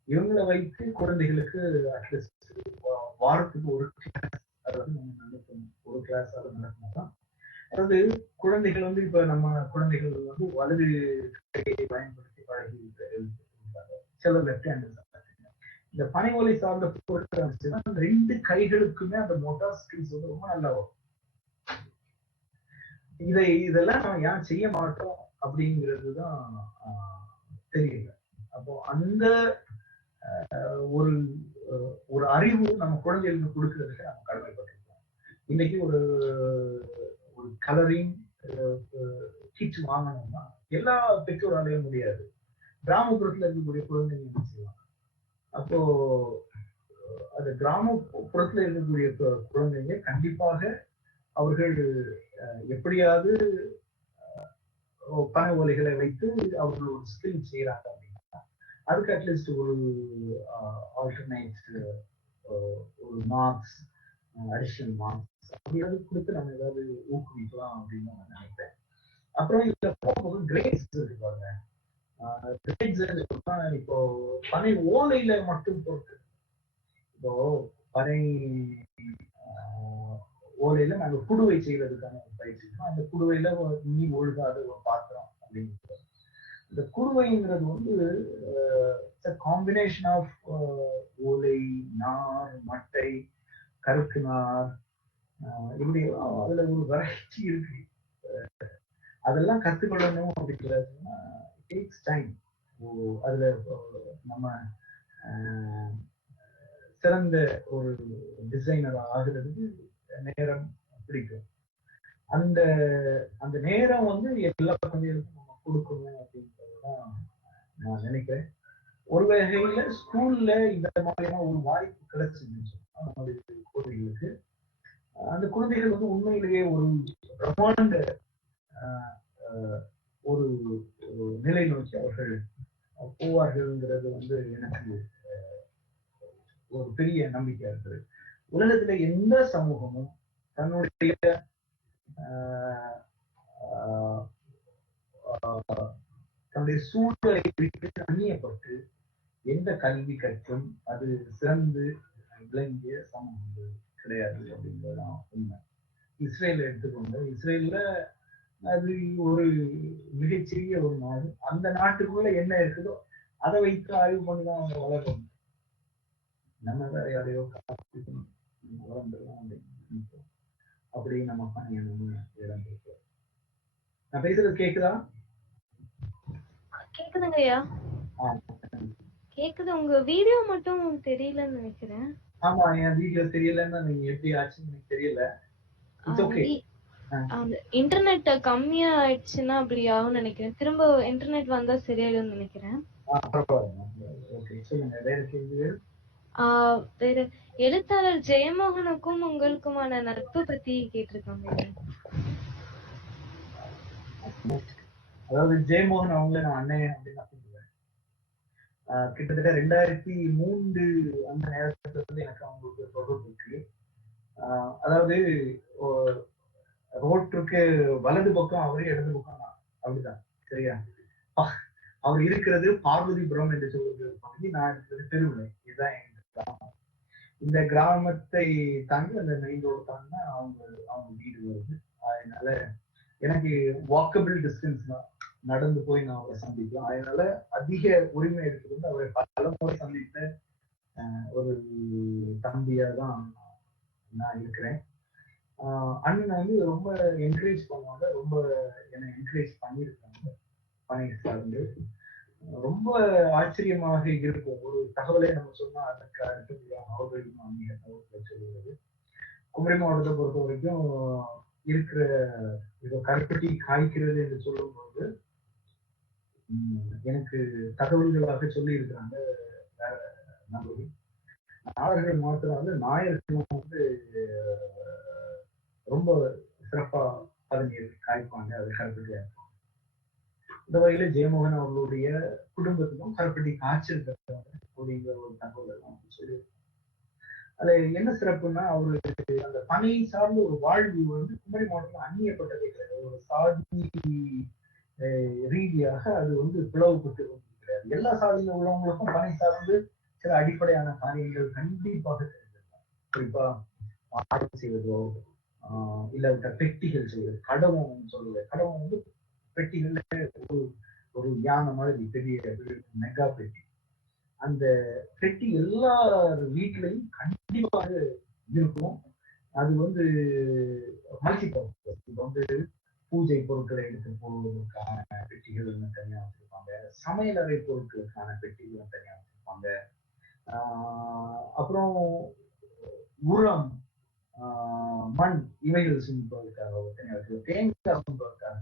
இவங்களை வைத்து குழந்தைகளுக்கு அட்லீஸ்ட் வாரத்துக்கு ஒரு கிளாஸ், அதாவது நம்ம நடத்தணும். ஒரு கிளாஸ் அதை நடத்தினாதான், அதாவது குழந்தைகள் வந்து இப்ப நம்ம குழந்தைகள் வந்து வலது கையை பயன்படுத்தி பழகி சில லெஃப்ட் ஹேண்ட். இந்த பனை ஓலை சார்ந்த பொருட்கள் ரெண்டு கைகளுக்குமே அந்த மோட்டார் ஸ்கில்ஸ் வந்து ரொம்ப நல்லா வரும். இதெல்லாம் நம்ம ஏன் செய்ய மாட்டோம் அப்படிங்கிறதுதான் தெரியல. அப்போ அந்த ஒரு அறிவு நம்ம குழந்தைகளுக்கு கொடுக்கறதுக்கு நம்ம கடமைப்பட்டிருக்கோம். இன்னைக்கு ஒரு கலரிங் கிட்ஸ் வாங்கணும்னா எல்லா பெற்றோராலையும் முடியாது. கிராமப்புறத்துல இருக்கக்கூடிய குழந்தைங்க என்ன செய்வாங்க? அப்போ அது கிராமப்புறத்துல இருக்கக்கூடிய குழந்தைங்க கண்டிப்பாக அவர்கள் எப்படியாவது பண ஓலைகளை வைத்து அவர்கள் ஒரு ஸ்கில் செய்யறாங்க அப்படின்னா அதுக்கு அட்லீஸ்ட் ஒரு ஆல்டர்னேட் ஒரு மார்க்ஸ் அடிஷனல் மார்க்ஸ் அப்படியாவது கொடுத்து நம்ம ஏதாவது ஊக்குவிக்கலாம் அப்படின்னு நான் நினைப்பேன். அப்புறம் இதுல போகும்போது கிரேட்ஸ் இருக்கு பாருங்க. கிரேட்ஸ் இப்போ பனை ஓலையில மட்டும் பொறுத்து இப்போ பனை ஓலையில நாங்க குடுவை செய்யறதுக்கான பயிற்சி அந்த குடுவையில நீ ஒழுகாத ஒரு பாத்திரம் அப்படின்னு இந்த குடுவைங்கிறது வந்து காம்பினேஷன் ஆஃப் ஓலை, நார், மட்டை, கருக்கு நார், இப்படி அதுல ஒரு வெரைட்டி இருக்கு. அதெல்லாம் கத்துக்கொள்ளணும் அப்படிங்கிறதுனா டேக்ஸ் டைம். அதுல நம்ம சிறந்த ஒரு டிசைனர் ஆகுறதுக்கு நேரம் பிடிக்கும். அந்த அந்த நேரம் வந்து எல்லா குழந்தைகளுக்கும் நம்ம கொடுக்கணும் அப்படின்றதுதான் நான் நினைக்கிறேன். ஒரு வகையில ஸ்கூல்ல இந்த மாதிரியான ஒரு வாய்ப்பு கிடைச்சிருந்துச்சு நம்மளுடைய குழந்தைகளுக்கு. அந்த குழந்தைகள் வந்து உண்மையிலேயே ஒரு பிரம்மாண்ட ஒரு நிலை நோக்கி அவர்கள் போவார்கள்ங்கிறது வந்து எனக்கு ஒரு பெரிய நம்பிக்கை இருக்குது. உலகத்துல எந்த சமூகமும் தன்னுடைய தன்னுடைய சூழலை விட்டு அந்நியப்பட்டு எந்த கல்வி கற்றும் அது சிறந்து விளங்கிய சமூகங்கள் கிடையாது அப்படின்றதுதான் உண்மை. இஸ்ரேல் எடுத்துக்கொண்டு இஸ்ரேல்ல அது ஒரு மிகச்சிறிய ஒரு நாடு. அந்த நாட்டுக்குள்ள என்ன இருக்குதோ அதை வைத்து ஆய்வு பண்ணிதான் அவங்க வளரணும். நம்ம வேற யாரையோ வளர்ந்துடலாம் அப்படின்னு அப்படி நம்ம பண்ணணும் இழந்திருக்கோம். நான் பேசுறது கேக்குதா? கேக்குதுங்க ஐயா. கேக்குது. உங்க வீடியோ மட்டும் தெரியலன்னு நினைக்கிறேன். ஆமா, என் வீடியோ தெரியலன்னா நீங்க எப்படி ஆச்சுன்னு எனக்கு தெரியல. It's okay. அந்த இன்டர்நெட் கம்மியா ஆயிடுச்சுன்னா அப்படி ஆகும்னு நினைக்கிறேன். திரும்ப இன்டர்நெட் வந்தா சரியாயிடும்னு நினைக்கிறேன். ஓகே, சொல்லுங்க. வேற கேள்வி? வேற எழுத்தாளர் ஜெயமோகனுக்கும் உங்களுக்குமான நட்பு பத்தி கேட்டிருக்காங்க. அதாவது ஜெயமோகன் அவங்கள நான் அண்ணன் அப்படின்னு நான் சொல்லுவேன். கிட்டத்தட்ட 2003 அந்த நேரத்துல இருந்து எனக்கு அவங்களுக்கு தொடர்பு இருக்கு. அதாவது ரோட்டுக்கு வலது பக்கம் அவரே, இடது பக்கம் நான், அப்படிதான். சரியா? அவர் இருக்கிறது பார்வதிபுரம் என்று சொல்வது பகுதி, நான் இருக்கிறது திருவிழை. இதுதான் எங்க கிராமம். இந்த கிராமத்தை தாண்டி அந்த மெயின் ரோடு தாண்டினா அவங்க வீடு வருது. அதனால எனக்கு வாக்கபிள் டிஸ்டன்ஸ் தான், நடந்து போய் நான் அவரை சந்திக்கலாம். அதனால அதிக உரிமை இருக்கிறது அவரை பல முறை சந்தித்த ஒரு தம்பியா தான் நான் இருக்கிறேன். அண்ணன் வந்து ரொம்ப என்கரேஜ் பண்ணுவாங்க, ரொம்ப என்னை என்கரேஜ் பண்ணியிருக்காங்க பணி சார்ந்து. ரொம்ப ஆச்சரியமாக இருக்கும். ஒரு தகவலை நம்ம சொன்னா அதற்கு அடுத்தபடியாக அவர்களும் அந்நிய தகவல்களை சொல்லுவது. குமரி மாவட்டத்தை பொறுத்த வரைக்கும் இருக்கிற இதை கருப்பட்டி காய்க்கிறது என்று சொல்லும்போது எனக்கு தகவல்களாக சொல்லி இருக்கிறாங்க வேற நபர்கள். நாயர்கள் மாத்திரம் வந்து நாயர்களும் வந்து ரொம்ப சிறப்பா பதநீர் காய்ப்பாங்க, அது கருப்பட்டியா இருக்கும். இந்த வகையில ஜெயமோகன் அவர்களுடைய குடும்பத்துக்கும் கருப்பட்டி காய்ச்சிருக்கிற ஒரு தகவல் எல்லாம் சொல்லி. அதுல என்ன சிறப்புன்னா அவரு அந்த பணி சார்ந்த ஒரு வாழ்வு வந்து குமரி மாவட்டத்தில் அந்நியப்பட்டதே கிடையாது. ஒரு சாதி ரீதியாக அது வந்து பிளவுபட்டு கிடையாது. எல்லா சாதியில் உள்ளவங்களுக்கும் பணி சார்ந்து சில அடிப்படையான காரியங்கள் கண்டிப்பாக தெரிஞ்சிருக்கும். குறிப்பா ஆய்வு செய்வதோ இல்லாவிட்ட பெட்டிகள் செய்வது, கடவும் சொல்லுவது. கடவும் வந்து பெட்டிகள்ல ஒரு யானை மாதிரி பெரிய மெகா பெட்டி. அந்த பெட்டி எல்லா வீட்லயும் கண்டிப்பாக இருக்கும். அது வந்து மல்டிபர்பஸ். இது வந்து பூஜை பொருட்களை எடுத்து போவதற்கான பெட்டிகள் தனியா வச்சிருப்பாங்க, சமையலறை பொருட்களுக்கான பெட்டிகள் தனியா வச்சிருப்பாங்க. அப்புறம் உரம், மண் இவைகள் சுமப்பதற்காக ஒரு தனியார் வசதி, தேங்காய் சுமப்பதற்காக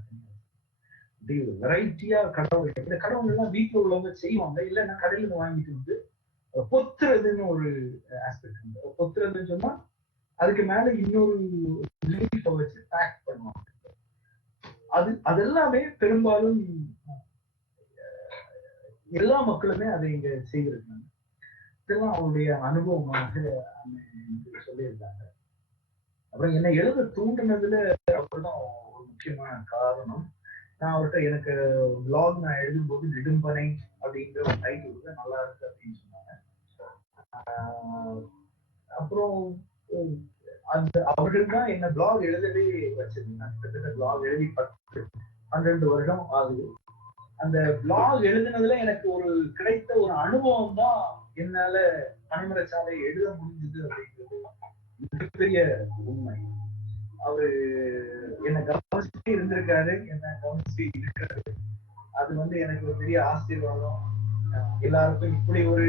இப்படி ஒரு வெரைட்டியா கடவுள். இந்த கடவுள் எல்லாம் வீட்டுல உள்ளவங்க செய்வாங்க, இல்லைன்னா கடையில இருந்து வாங்கிட்டு வந்து பொத்துறதுன்னு ஒரு ஆஸ்பெக்ட் உண்டு. பொத்துறதுன்னு சொன்னா அதுக்கு மேல இன்னொரு லீஃபை வச்சு பேக் பண்ணுவாங்க. அதெல்லாமே பெரும்பாலும் எல்லா மக்களுமே அதை இங்க செய்திருக்காங்க. இதெல்லாம் அவருடைய அனுபவமாக சொல்லியிருந்தாங்க. அப்புறம் என்னை எழுத தூண்டினதுல அப்படிதான் ஒரு முக்கியமான காரணம். நான் அவர்கிட்ட எனக்கு பிளாக் நான் எழுதும்போது நெடும்பனை அப்படிங்கிற ஒரு டைட்டில் நல்லா இருக்கு அப்படின்னு சொன்னாங்க. அப்புறம் அந்த அவர்கள் தான் என்ன பிளாக் எழுதவே வச்சிருந்தாங்க. கிட்டத்தட்ட பிளாக் எழுதி 12 வருடம் ஆகுது. அந்த பிளாக் எழுதுனதுல எனக்கு ஒரு கிடைத்த ஒரு அனுபவம் தான் என்னால பனைமரச்சாலை எழுத முடிஞ்சது அப்படிங்கிறது மிகப்பெரிய உண்மை. அவரு என்ன கவனிச்சுட்டே இருந்திருக்காரு, என்ன கவனிச்சுட்டே இருக்காரு. அது எனக்கு ஒரு பெரிய ஆசீர்வாதம். எல்லாருக்கும் இப்படி ஒரு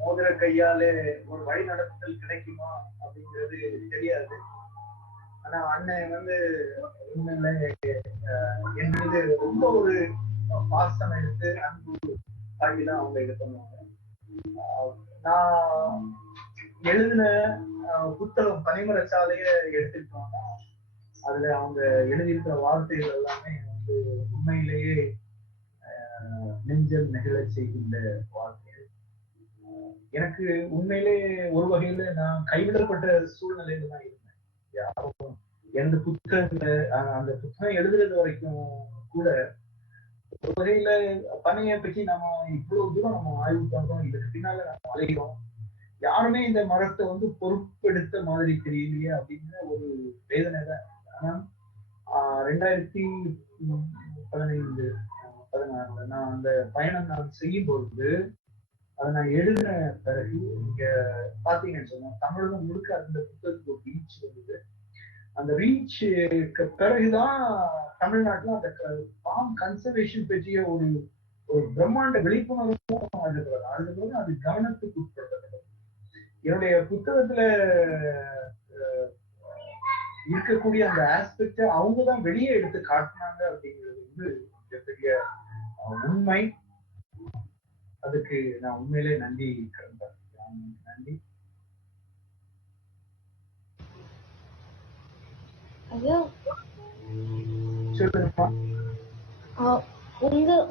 மோதிர கையால ஒரு வழி நடத்துதல் கிடைக்குமா அப்படிங்கிறது தெரியாது. ஆனா அண்ணன் உண்மையில என் மீது ரொம்ப ஒரு பாசம் எடுத்து அன்பு காட்டிதான் அவங்க இது பண்ணுவாங்க. நான் எழுதின புத்தகம் பனைமரச்சாலைய எடுத்துக்கிட்டோம்னா அதுல அவங்க எழுதியிருக்கிற வார்த்தைகள் எல்லாமே உண்மையிலேயே நெஞ்சம் நெகிழ செய்கின்ற வார்த்தைகள். எனக்கு உண்மையிலே ஒரு வகையில நான் கைவிடப்பட்ட சூழ்நிலையில தான் இருந்தேன். யாரும் எந்த புத்தகங்களை அந்த புத்தகம் எழுதுறது வரைக்கும் கூட ஒரு வகையில பனையை பற்றி நம்ம இவ்வளவு தூரம் நம்ம ஆய்வு பண்றோம், இதுக்கு பின்னால நம்ம அலைகிறோம், யாருமே இந்த மரத்தை பொறுப்பெடுத்த மாதிரி தெரியலையே அப்படிங்கிற ஒரு வேதனை தான். ஆனா 2015-16 நான் அந்த பயணம் நான் செய்யும் பொழுது அதை நான் எழுதின பிறகு இங்க பாத்தீங்கன்னு சொன்னா தமிழகம் முழுக்க அந்த புத்தகத்துக்கு ஒரு ரீச் வந்தது. அந்த ரீச்சுக்கு பிறகுதான் தமிழ்நாட்டுல அந்த பாம் கன்சர்வேஷன் பற்றிய ஒரு பிரம்மாண்ட விழிப்புணர்வும் அதுக்கு அது கவனத்துக்கு உட்படுத்தப்பட்டது. என்னுடைய புத்தகத்துல இருக்கக்கூடிய அந்த ஆஸ்பெக்ட அவங்கதான் வெளியே எடுத்து காட்டினாங்க அப்படிங்கிறது மிகப்பெரிய உண்மை. அதுக்கு நான் உண்மையிலே நன்றி கடன்பேன். நன்றி. ஐயா சொல்லுங்கம்மா.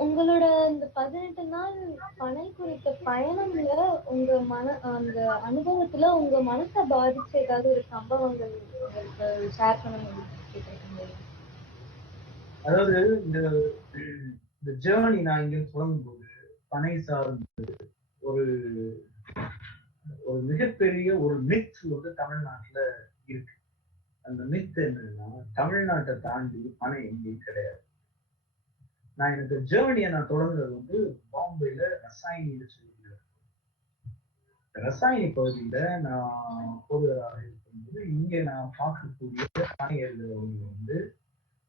உங்களோட இந்த 18 நாள் பனை குறித்த பயணம்ல அந்த அனுபவத்துல உங்க மனசை பாதிச்ச ஏதாவது ஒரு சம்பவங்கள் உங்களுக்கு ஷேர் பண்ண முடியும்? அதாவது இந்த ஜேர்னி நான் இங்க தொடங்கும் போது பனை சார்ந்து ஒரு மிகப்பெரிய ஒரு மித் தமிழ்நாட்டுல இருக்கு. அந்த மித் என்னன்னா தமிழ்நாட்டை தாண்டி பனை எங்கேயும் கிடையாது. நான் எனக்கு ஜேர்னியை நான் தொடங்குறது பாம்பேல ரசாயனியில சொல்லியிருக்கேன். ரசாயனி பகுதியில நான் போதுவராக இருக்கும்போது இங்க நான் பார்க்கக்கூடிய பனையர்கள்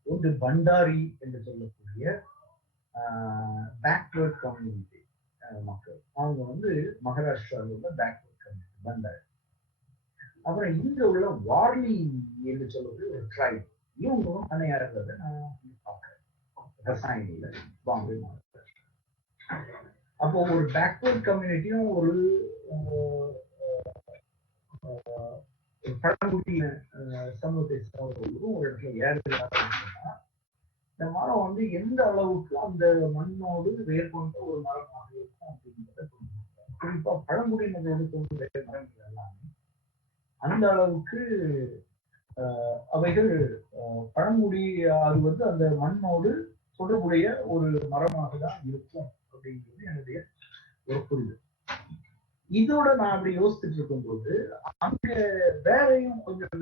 ஒன்று பண்டாரி என்று சொல்லக்கூடிய பேக்வர்ட் கம்யூனிட்டி மக்கள். அவங்க மகாராஷ்டிராவில் உள்ள பேக்வர்ட் கம்யூனிட்டி பண்டாரி. அப்புறம் இங்க உள்ள வார்லி என்று சொல்வது ஒரு ட்ரைப். இவங்களும் பனையாளர்களை நான் பார்க்கிறேன் ரசாயனியில பாம்பே மாவட்டத்தில். அப்போ ஒரு பேக்வர்ட் கம்யூனிட்டியும் ஒரு பழங்குடியின சமூகத்தை சார்ந்தவர்களும் ஒரு இடத்துல ஏறுகிறாங்க. இந்த மரம் எந்த அளவுக்கு அந்த மண்ணோடு வேர் கொண்ட ஒரு மரமாக இருக்கும் அப்படிங்கிறத குறிப்பா பழங்குடியினரோடு தோன்ற மரங்கள் எல்லாமே அந்த அளவுக்கு அவைகள் பழங்குடி அது அந்த மண்ணோடு தொடர்புடைய ஒரு மரமாக தான் இருக்கும் அப்படிங்கிறது என்னுடைய ஒரு புரிதல். இதோட நான் அப்படி யோசிச்சுட்டு இருக்கும்போது அங்க வேறையும் கொஞ்சம்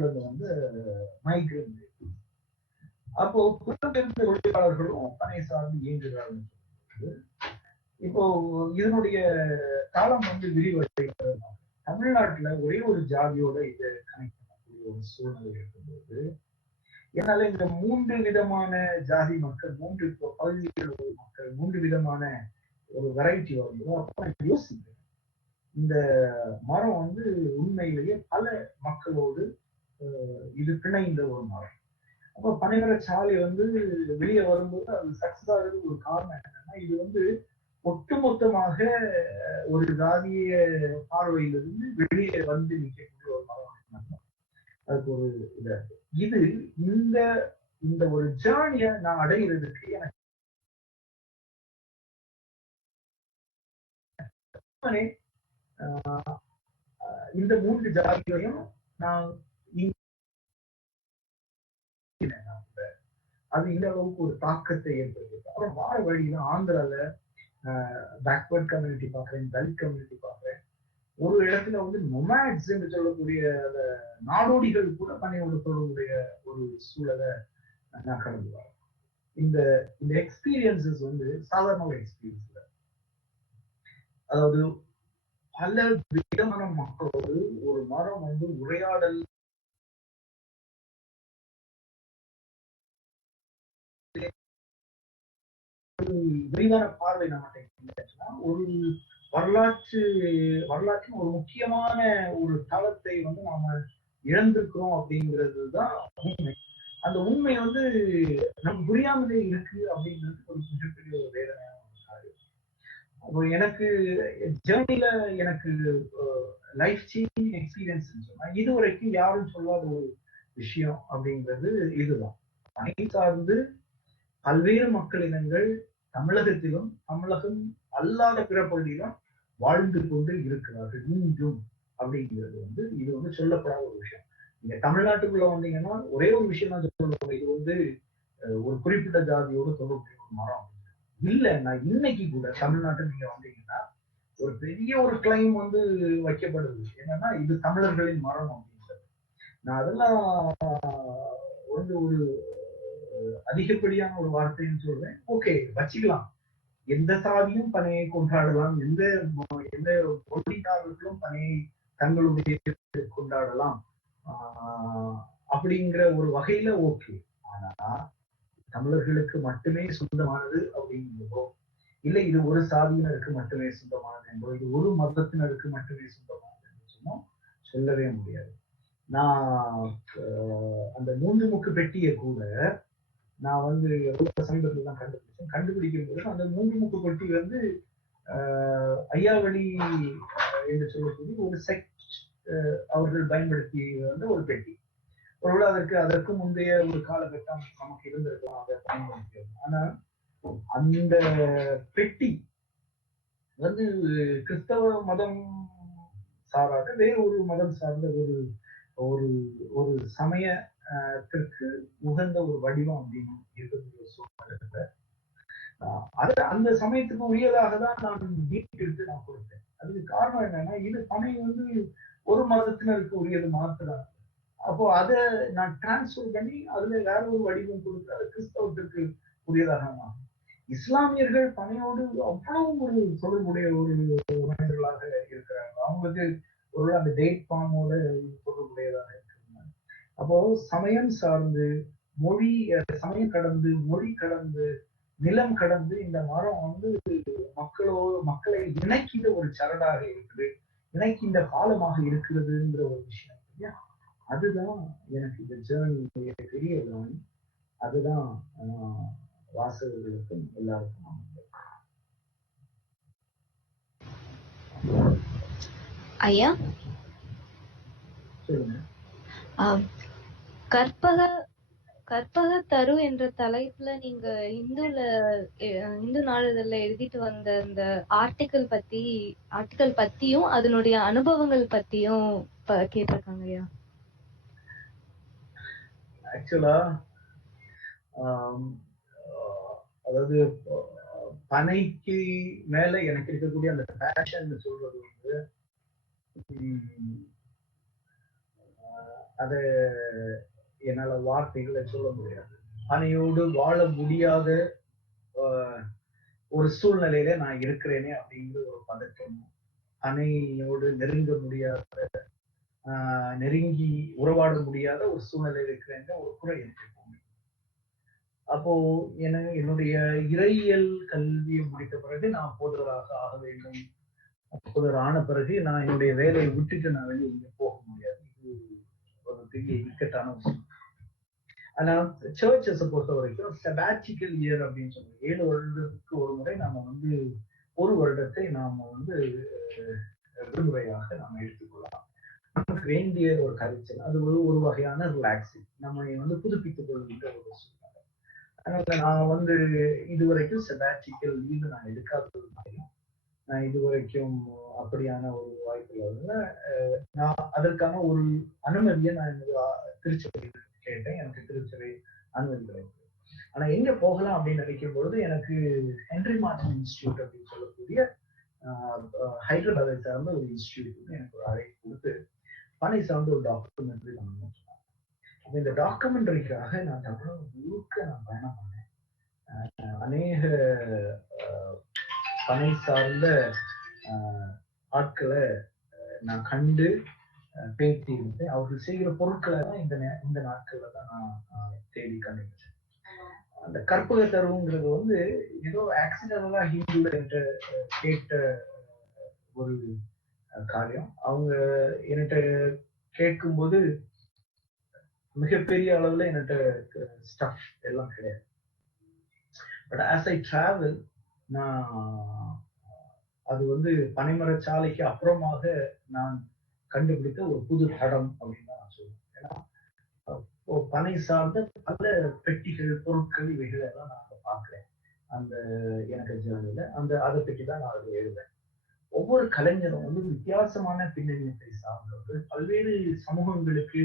அவங்க மைக்ரேட். அப்போ புலம்பெயர்ந்த தொழிலாளர்களும் பனை சார்ந்து இயங்குகிறார்கள். இப்போ இதனுடைய காலம் விரிவடைகிறது. தமிழ்நாட்டுல ஒரே ஒரு ஜாதியோட இதை கனெக்ட் பண்ணக்கூடிய ஒரு சூழ்நிலை இருக்கும்போது என்னால இந்த 3 விதமான ஜாதி மக்கள், 3 பகுதிகள் மக்கள், 3 விதமான ஒரு வெரைட்டி வரும்போது அப்ப நான் யோசிக்கிறேன், இந்த மரம் வந்து உண்மையிலேயே பல மக்களோடு இது பிணைந்த ஒரு மரம். அப்ப பனைமரச்சாலை வந்து வெளியே வரும்போது அது சக்சஸ் ஆகுறது ஒரு காரணம் என்னன்னா, இது வந்து ஒட்டுமொத்தமாக ஒரு ஜாதிய பார்வையிலிருந்து வெளியே வந்து நிற்கக்கூடிய ஒரு மரம். அதுக்கு ஒரு இது இது இந்த இந்த ஒரு ஜேர்னிய நான் அடைகிறதுக்கு எனக்கு இந்த 3 ஜாதிகளையும் நான் அது இந்த அளவுக்கு ஒரு தாக்கத்தை ஏற்படுத்தி அப்புறம் வார வழியில ஆந்திரால பேக்வர்ட் கம்யூனிட்டி பாக்குறேன், தலித் கம்யூனிட்டி பாக்குறேன். ஒரு இடத்துல வந்து நொமாட்ஸ் என்று சொல்லக்கூடிய அந்த நாடோடிகள் கூட பனையோடு தொடர்புடைய ஒரு சூழலை நான் கடந்து வரேன். இந்த இந்த எக்ஸ்பீரியன்சஸ் வந்து சாதாரண எக்ஸ்பீரியன்ஸ் இல்லை. அதாவது பல விதமான மக்களோடு ஒரு மரம் வந்து உரையாடல் விரிவான பார்வை நம்மகிட்ட ஒரு வரலாற்றின் ஒரு முக்கியமான ஒரு தளத்தை வந்து நாம இழந்திருக்கிறோம் அப்படிங்கிறது தான் உண்மை. அந்த உண்மை வந்து நமக்கு புரியாமலே இருக்கு அப்படிங்கிறது ஒரு மிகப்பெரிய ஒரு வேதனையான காரியம். அப்போ எனக்கு ஜேர்னில எனக்கு லைஃப் சேஞ்சிங் எக்ஸ்பீரியன்ஸ் சொன்னா இதுவரைக்கும் யாரும் சொல்லாத ஒரு விஷயம் அப்படிங்கிறது இதுதான். பணி சார்ந்து பல்வேறு மக்கள் இனங்கள் தமிழகத்திலும் தமிழகம் அல்லாத பிற பகுதியிலும் வாழ்ந்து கொண்டு இருக்கிறார்கள் இன்றும் அப்படிங்கிறது வந்து இது வந்து சொல்லப்படாத ஒரு விஷயம். நீங்க தமிழ்நாட்டுக்குள்ள வந்தீங்கன்னா ஒரே ஒரு விஷயம் தான் சொல்லுவாங்க, இது வந்து ஒரு குறிப்பிட்ட ஜாதியோட தொடர்புடைய ஒரு மரம் இல்ல. நான் இன்னைக்கு கூட தமிழ்நாட்டுக்கு நீங்க வந்தீங்கன்னா ஒரு பெரிய ஒரு கிளைம் வந்து வைக்கப்படுது என்னன்னா இது தமிழர்களின் மரம் அப்படின்றது. நான் அதெல்லாம் வந்து ஒரு அதிகப்படியான ஒரு வார்த்தைன்னு சொல்றேன். ஓகே, வச்சுக்கலாம். எந்த சாதியும் பனையை கொண்டாடலாம், எந்த எந்த மொழிக்காரர்களும் பனையை தங்களுடைய கொண்டாடலாம் அப்படிங்கிற ஒரு வகையில ஓகே. ஆனா தமிழர்களுக்கு மட்டுமே சொந்தமானது அப்படிங்கிறதோ, இல்லை இது ஒரு சாதியினருக்கு மட்டுமே சொந்தமானது என்பதோ, இது ஒரு மதத்தினருக்கு மட்டுமே சொந்தமானது என்று சொன்னோம் சொல்லவே முடியாது. நான் அந்த 3 முக்கு பெட்டியை கூட நான் வந்து எவ்வளவு சமீபத்தில் தான் கண்டுபிடிச்சேன். கண்டுபிடிக்கும் போது அந்த 3 முக்கு பெட்டி வந்து ஐயாவளி என்று சொல்லக்கூடிய ஒரு செக்ட் அவர்கள் பயன்படுத்தி வந்த ஒரு பெட்டி. ஒருவேளை அதற்கு முந்தைய ஒரு காலகட்டம் நமக்கு இருந்திருக்கலாம் அதை பயன்படுத்தி. ஆனா அந்த பெட்டி வந்து கிறிஸ்தவ மதம் சாராத வேறு ஒரு மதம் சார்ந்த ஒரு ஒரு ஒரு சமயத்திற்கு உகந்த ஒரு வடிவம் அப்படின்னு இருக்கக்கூடிய சூழ்நிலை. அந்த சமயத்துக்கு உரியதாக தான் நான் எடுத்து நான் கொடுத்தேன். அதுக்கு காரணம் என்னன்னா இது பனை வந்து ஒரு மதத்தினருக்கு உரியது மாத்திரம். அப்போ அதை நான் டிரான்ஸ்பர் பண்ணி அதுல வேற ஒரு வடிவம் கொடுத்து அது கிறிஸ்தவத்திற்கு உரியதாக மாறும். இஸ்லாமியர்கள் பனையோடு அவ்வளவு ஒரு தொடர்புடைய ஒரு மனிதர்களாக இருக்கிறாங்க. அவங்களுக்கு ஒரு அந்த டேட் ஃபார்மோட தொடர்புடையதாக இருக்கிறாங்க. அப்போ சமயம் சார்ந்து மொழி சமயம் கடந்து மொழி கடந்து நிலம் கடந்து இந்த மரம் வந்து மக்களை இணைக்கின்ற ஒரு சரடாக இருக்குது, இணைக்கின்ற காலமாக இருக்கிறதுங்கிற ஒரு விஷயம் இல்லையா? அதுதான் எனக்கு இந்த ஜேர்னி பெரிய ஜேர்னி. அதுதான் வாசகர்களுக்கும் எல்லாருக்கும் ஐயா சொல்லுங்க. கற்பக தரு என்ற தலைப்புல நீங்க இந்து நாளிதழ்ல எழுதிட்டு வந்த அந்த ஆர்டிக்கல் பத்தியும் அதனுடைய அனுபவங்கள் பத்தியும் கேட்டிருக்காங்க ஐயா. ஆக்சுவலா அதாவது பனைக்கு மேல எனக்கு இருக்கக்கூடிய அந்த பேஷன் சொல்றது வந்து அத என்னால வார்த்தைகளை சொல்ல முடியாது. பனையோடு வாழ முடியாத ஒரு சூழ்நிலையில நான் இருக்கிறேனே அப்படிங்கிற ஒரு பதட்டம், பனையோடு நெருங்க முடியாத நெருங்கி உறவாட முடியாத ஒரு சூழ்நிலையில் இருக்கிறேன்ற ஒரு குறை இருக்கு. அப்போ என்னுடைய இறையியல் கல்வியை முடித்த பிறகு நான் போதவராக ஆக வேண்டும் புதர் ஆன பிறகு நான் என்னுடைய வேலையை விட்டுட்டு நான் வெளியே இங்க போக முடியாது. இது ஒரு பெரிய இக்கட்டான விஷயம். ஆனா சர்ச்சஸை பொறுத்த வரைக்கும் செபாட்டிக்கல் இயர் அப்படின்னு சொல்லுவோம். 7 வருடத்துக்கு ஒரு முறை நாம வந்து ஒரு வருடத்தை நாம வந்து விடுமுறையாக நாம எடுத்துக்கொள்ளலாம். நமக்கு வேண்டிய ஒரு கல்ச்சர், அது ஒரு வகையான ரிலாக்ஸிங், நம்ம வந்து புதுப்பித்துக் கொள்கின்ற ஒரு சூழ்நிலை. அதனால நான் வந்து இதுவரைக்கும் செபாட்டிக்கல் லீவு நான் எடுக்காததுனாலையும், நான் இதுவரைக்கும் அப்படியான ஒரு வாய்ப்புல நான் அதற்கான ஒரு அனுமதியை நான் திருச்சபையில் கேட்டேன். எனக்கு திருச்சபை அனுமதி கிடைத்தது. ஆனா எங்க போகலாம் அப்படின்னு நினைக்கும் பொழுது எனக்கு ஹென்ரி மார்டின் இன்ஸ்டிடியூட் அப்படின்னு சொல்லக்கூடிய ஹைதராபாத்தை சார்ந்த ஒரு இன்ஸ்டிடியூட் எனக்கு ஒரு அழைப்பு கொடுத்து பனை சார்ந்த ஒரு டாக்குமெண்ட்ரி பண்ணணும். அப்ப இந்த டாக்குமெண்ட்ரிக்காக நான் தமிழகம் முழுக்க நான் பயணம் பண்ணேன். அநேக பனை சார்ந்த ஆட்களை நான் கண்டு பேட்டி இருந்தேன். அவர்கள் செய்கிற பொருட்களை தான் இந்த நாட்கள்ல தான் நான் தேடி கண்டுபிடிச்சேன். அந்த கற்பக தருவங்கிறது வந்து ஏதோ ஆக்சிடென்டலா ஹிந்துல கேட்ட ஒரு காரியம். அவங்க என்கிட்ட கேட்கும்போது மிகப்பெரிய அளவுல என்கிட்ட ஸ்டஃப் எல்லாம் கிடையாது. பட் ஆஸ் ஐ டிராவல், நான் அது வந்து பனைமரச்சாலைக்கு அப்புறமாக நான் கண்டுபிடித்த ஒரு புது தடம் அப்படின்னு தான் நான் சொல்லுவேன். ஏன்னா பனை சார்ந்த பல பெட்டிகள், பொருட்கள், இவைகள் எல்லாம் நான் பார்க்கிறேன் அந்த எனக்கு ஜேர்னில. அதை பற்றி தான் நான் அதை எழுதுறேன். ஒவ்வொரு கலைஞரும் வந்து வித்தியாசமான பின்னணியத்தை சார்ந்தவர்கள், பல்வேறு சமூகங்களுக்கு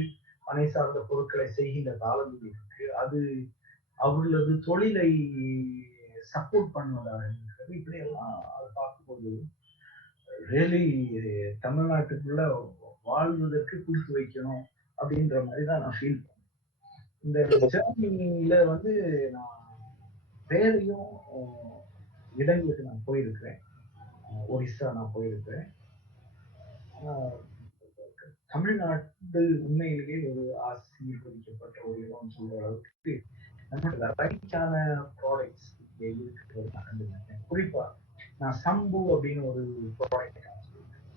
பனை சார்ந்த பொருட்களை செய்கின்ற தாளங்கள் இருக்கு. அது அவர்களது தொழிலை சப்போர்ட் பண்ணுவதாக இருக்கிறது. இப்படி எல்லாம் அதை பார்க்கும்போது ரியலி தமிழ்நாட்டுக்குள்ள வாழ்வதற்கு கொடுத்து வைக்கணும் அப்படின்ற மாதிரி தான் நான் ஃபீல் பண்ணேன். இந்த ஜேர்னில வந்து நான் வேறையும் இடங்களுக்கு நான் போயிருக்கிறேன். ஒரிசா நான் போயிருக்கிறேன். தமிழ்நாடு உண்மையிலேயே ஒரு ஆசீர்வதிக்கப்பட்ட ஒரு இடம் சொல்ற அளவுக்கு நம்மளோட ரைட்டான ப்ராடக்ட்ஸ் இங்கே இருக்கிறது நான் கண்டுபிடிச்சேன். குறிப்பா நான் சம்பு அப்படின்னு ஒரு ப்ராடக்ட்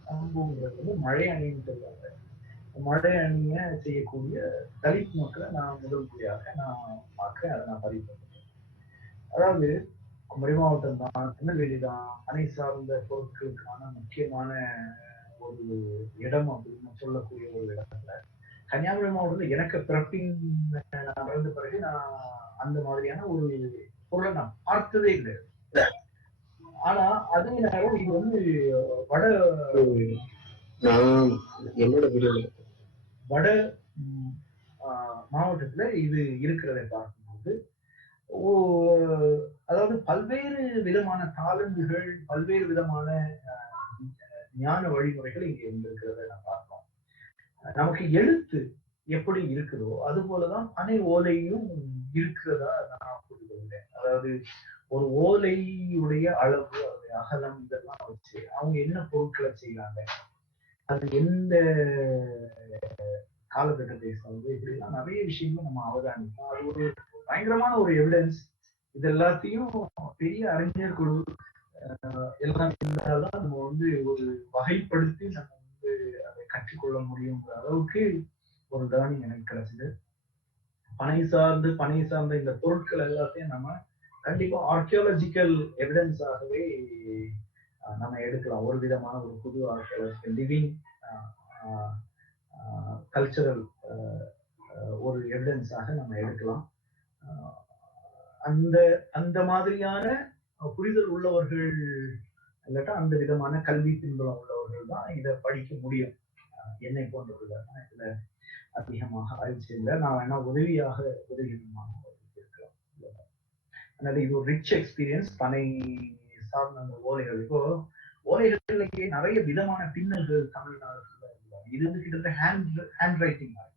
சம்புங்கிறது வந்து மழை அணின்னு சொல்லுவாங்க. மழை அணிய செய்யக்கூடிய தலித் மக்களை நான் முதல் முறையாக நான் பார்க்கிறேன். அதை நான் பதிவு பண்ணுறேன். அதாவது குமரி மாவட்டம் தான், திருநெல்வேலி தான் பனை சார்ந்த பொருட்களுக்கான முக்கியமான ஒரு இடம் அப்படின்னு சொல்லக்கூடிய ஒரு இடத்துல கன்னியாகுமரி மாவட்டத்தில் எனக்கு பிறப்பின் நான் பிறந்த பிறகு நான் அந்த மாதிரியான ஒரு பொருளை நான் பார்த்ததே இல்லை. ஆனா அதே நேரம் இது வந்து வட மாவட்டத்துல இது இருக்கிறதை பார்க்கும்போது அதாவது பல்வேறு விதமான தாளந்துகள், பல்வேறு விதமான ஞான வழிமுறைகள் இங்க இருந்திருக்கிறத நான் பார்க்கிறோம். நமக்கு எழுத்து எப்படி இருக்குதோ அது போலதான் பனை ஓலையும் இருக்கிறதா நான் புரிந்துள்ளேன். அதாவது ஒரு ஓலையுடைய அளவு, அதோடைய அகலம், இதெல்லாம் வச்சு அவங்க என்ன பொருட்களை செய்யறாங்க, அது எந்த காலகட்டத்தை சார்ந்து, இப்படிலாம் நிறைய விஷயங்கள் நம்ம அவதானிக்கலாம். அது ஒரு பயங்கரமான ஒரு எவிடன்ஸ். இது எல்லாத்தையும் பெரிய அறிஞர் குழு எல்லாம் இருந்தால்தான் நம்ம வந்து ஒரு வகைப்படுத்தி நம்ம வந்து அதை கற்றுக்கொள்ள முடியுங்கிற அளவுக்கு ஒரு லேர்னிங் எனக்கு கிடைச்சது. பனை சார்ந்த இந்த பொருட்கள் எல்லாத்தையும் நம்ம கண்டிப்பா ஆர்கியாலஜிக்கல் எவிடன்ஸாகவே நம்ம எடுக்கலாம். ஒரு விதமான ஒரு புது ஆர்கியாலஜிக்கல் லிவிங் கல்ச்சரல் ஒரு எவிடன்ஸாக நம்ம எடுக்கலாம். அந்த மாதிரியான புரிதல் உள்ளவர்கள் இல்லாட்டா அந்த விதமான கல்வி பின்புலம் உள்ளவர்கள் தான் இதை படிக்க முடியும். என்னை போன்றவர்கள் தான் இதுல அதிகமாக ஆய்ச்சி இல்லை. நான் வேணா உதவியாக இருக்கலாம். அதனால இது ஒரு ரிச் எக்ஸ்பீரியன்ஸ். பனை சார்ந்த அந்த ஓலைகள், இப்போ ஓலைகளுக்கு நிறைய விதமான பின்னல்கள் தமிழ்நாடுல இல்லை. இது வந்து கிட்டத்தட்ட ஹேண்ட் ரைட்டிங் மாதிரி,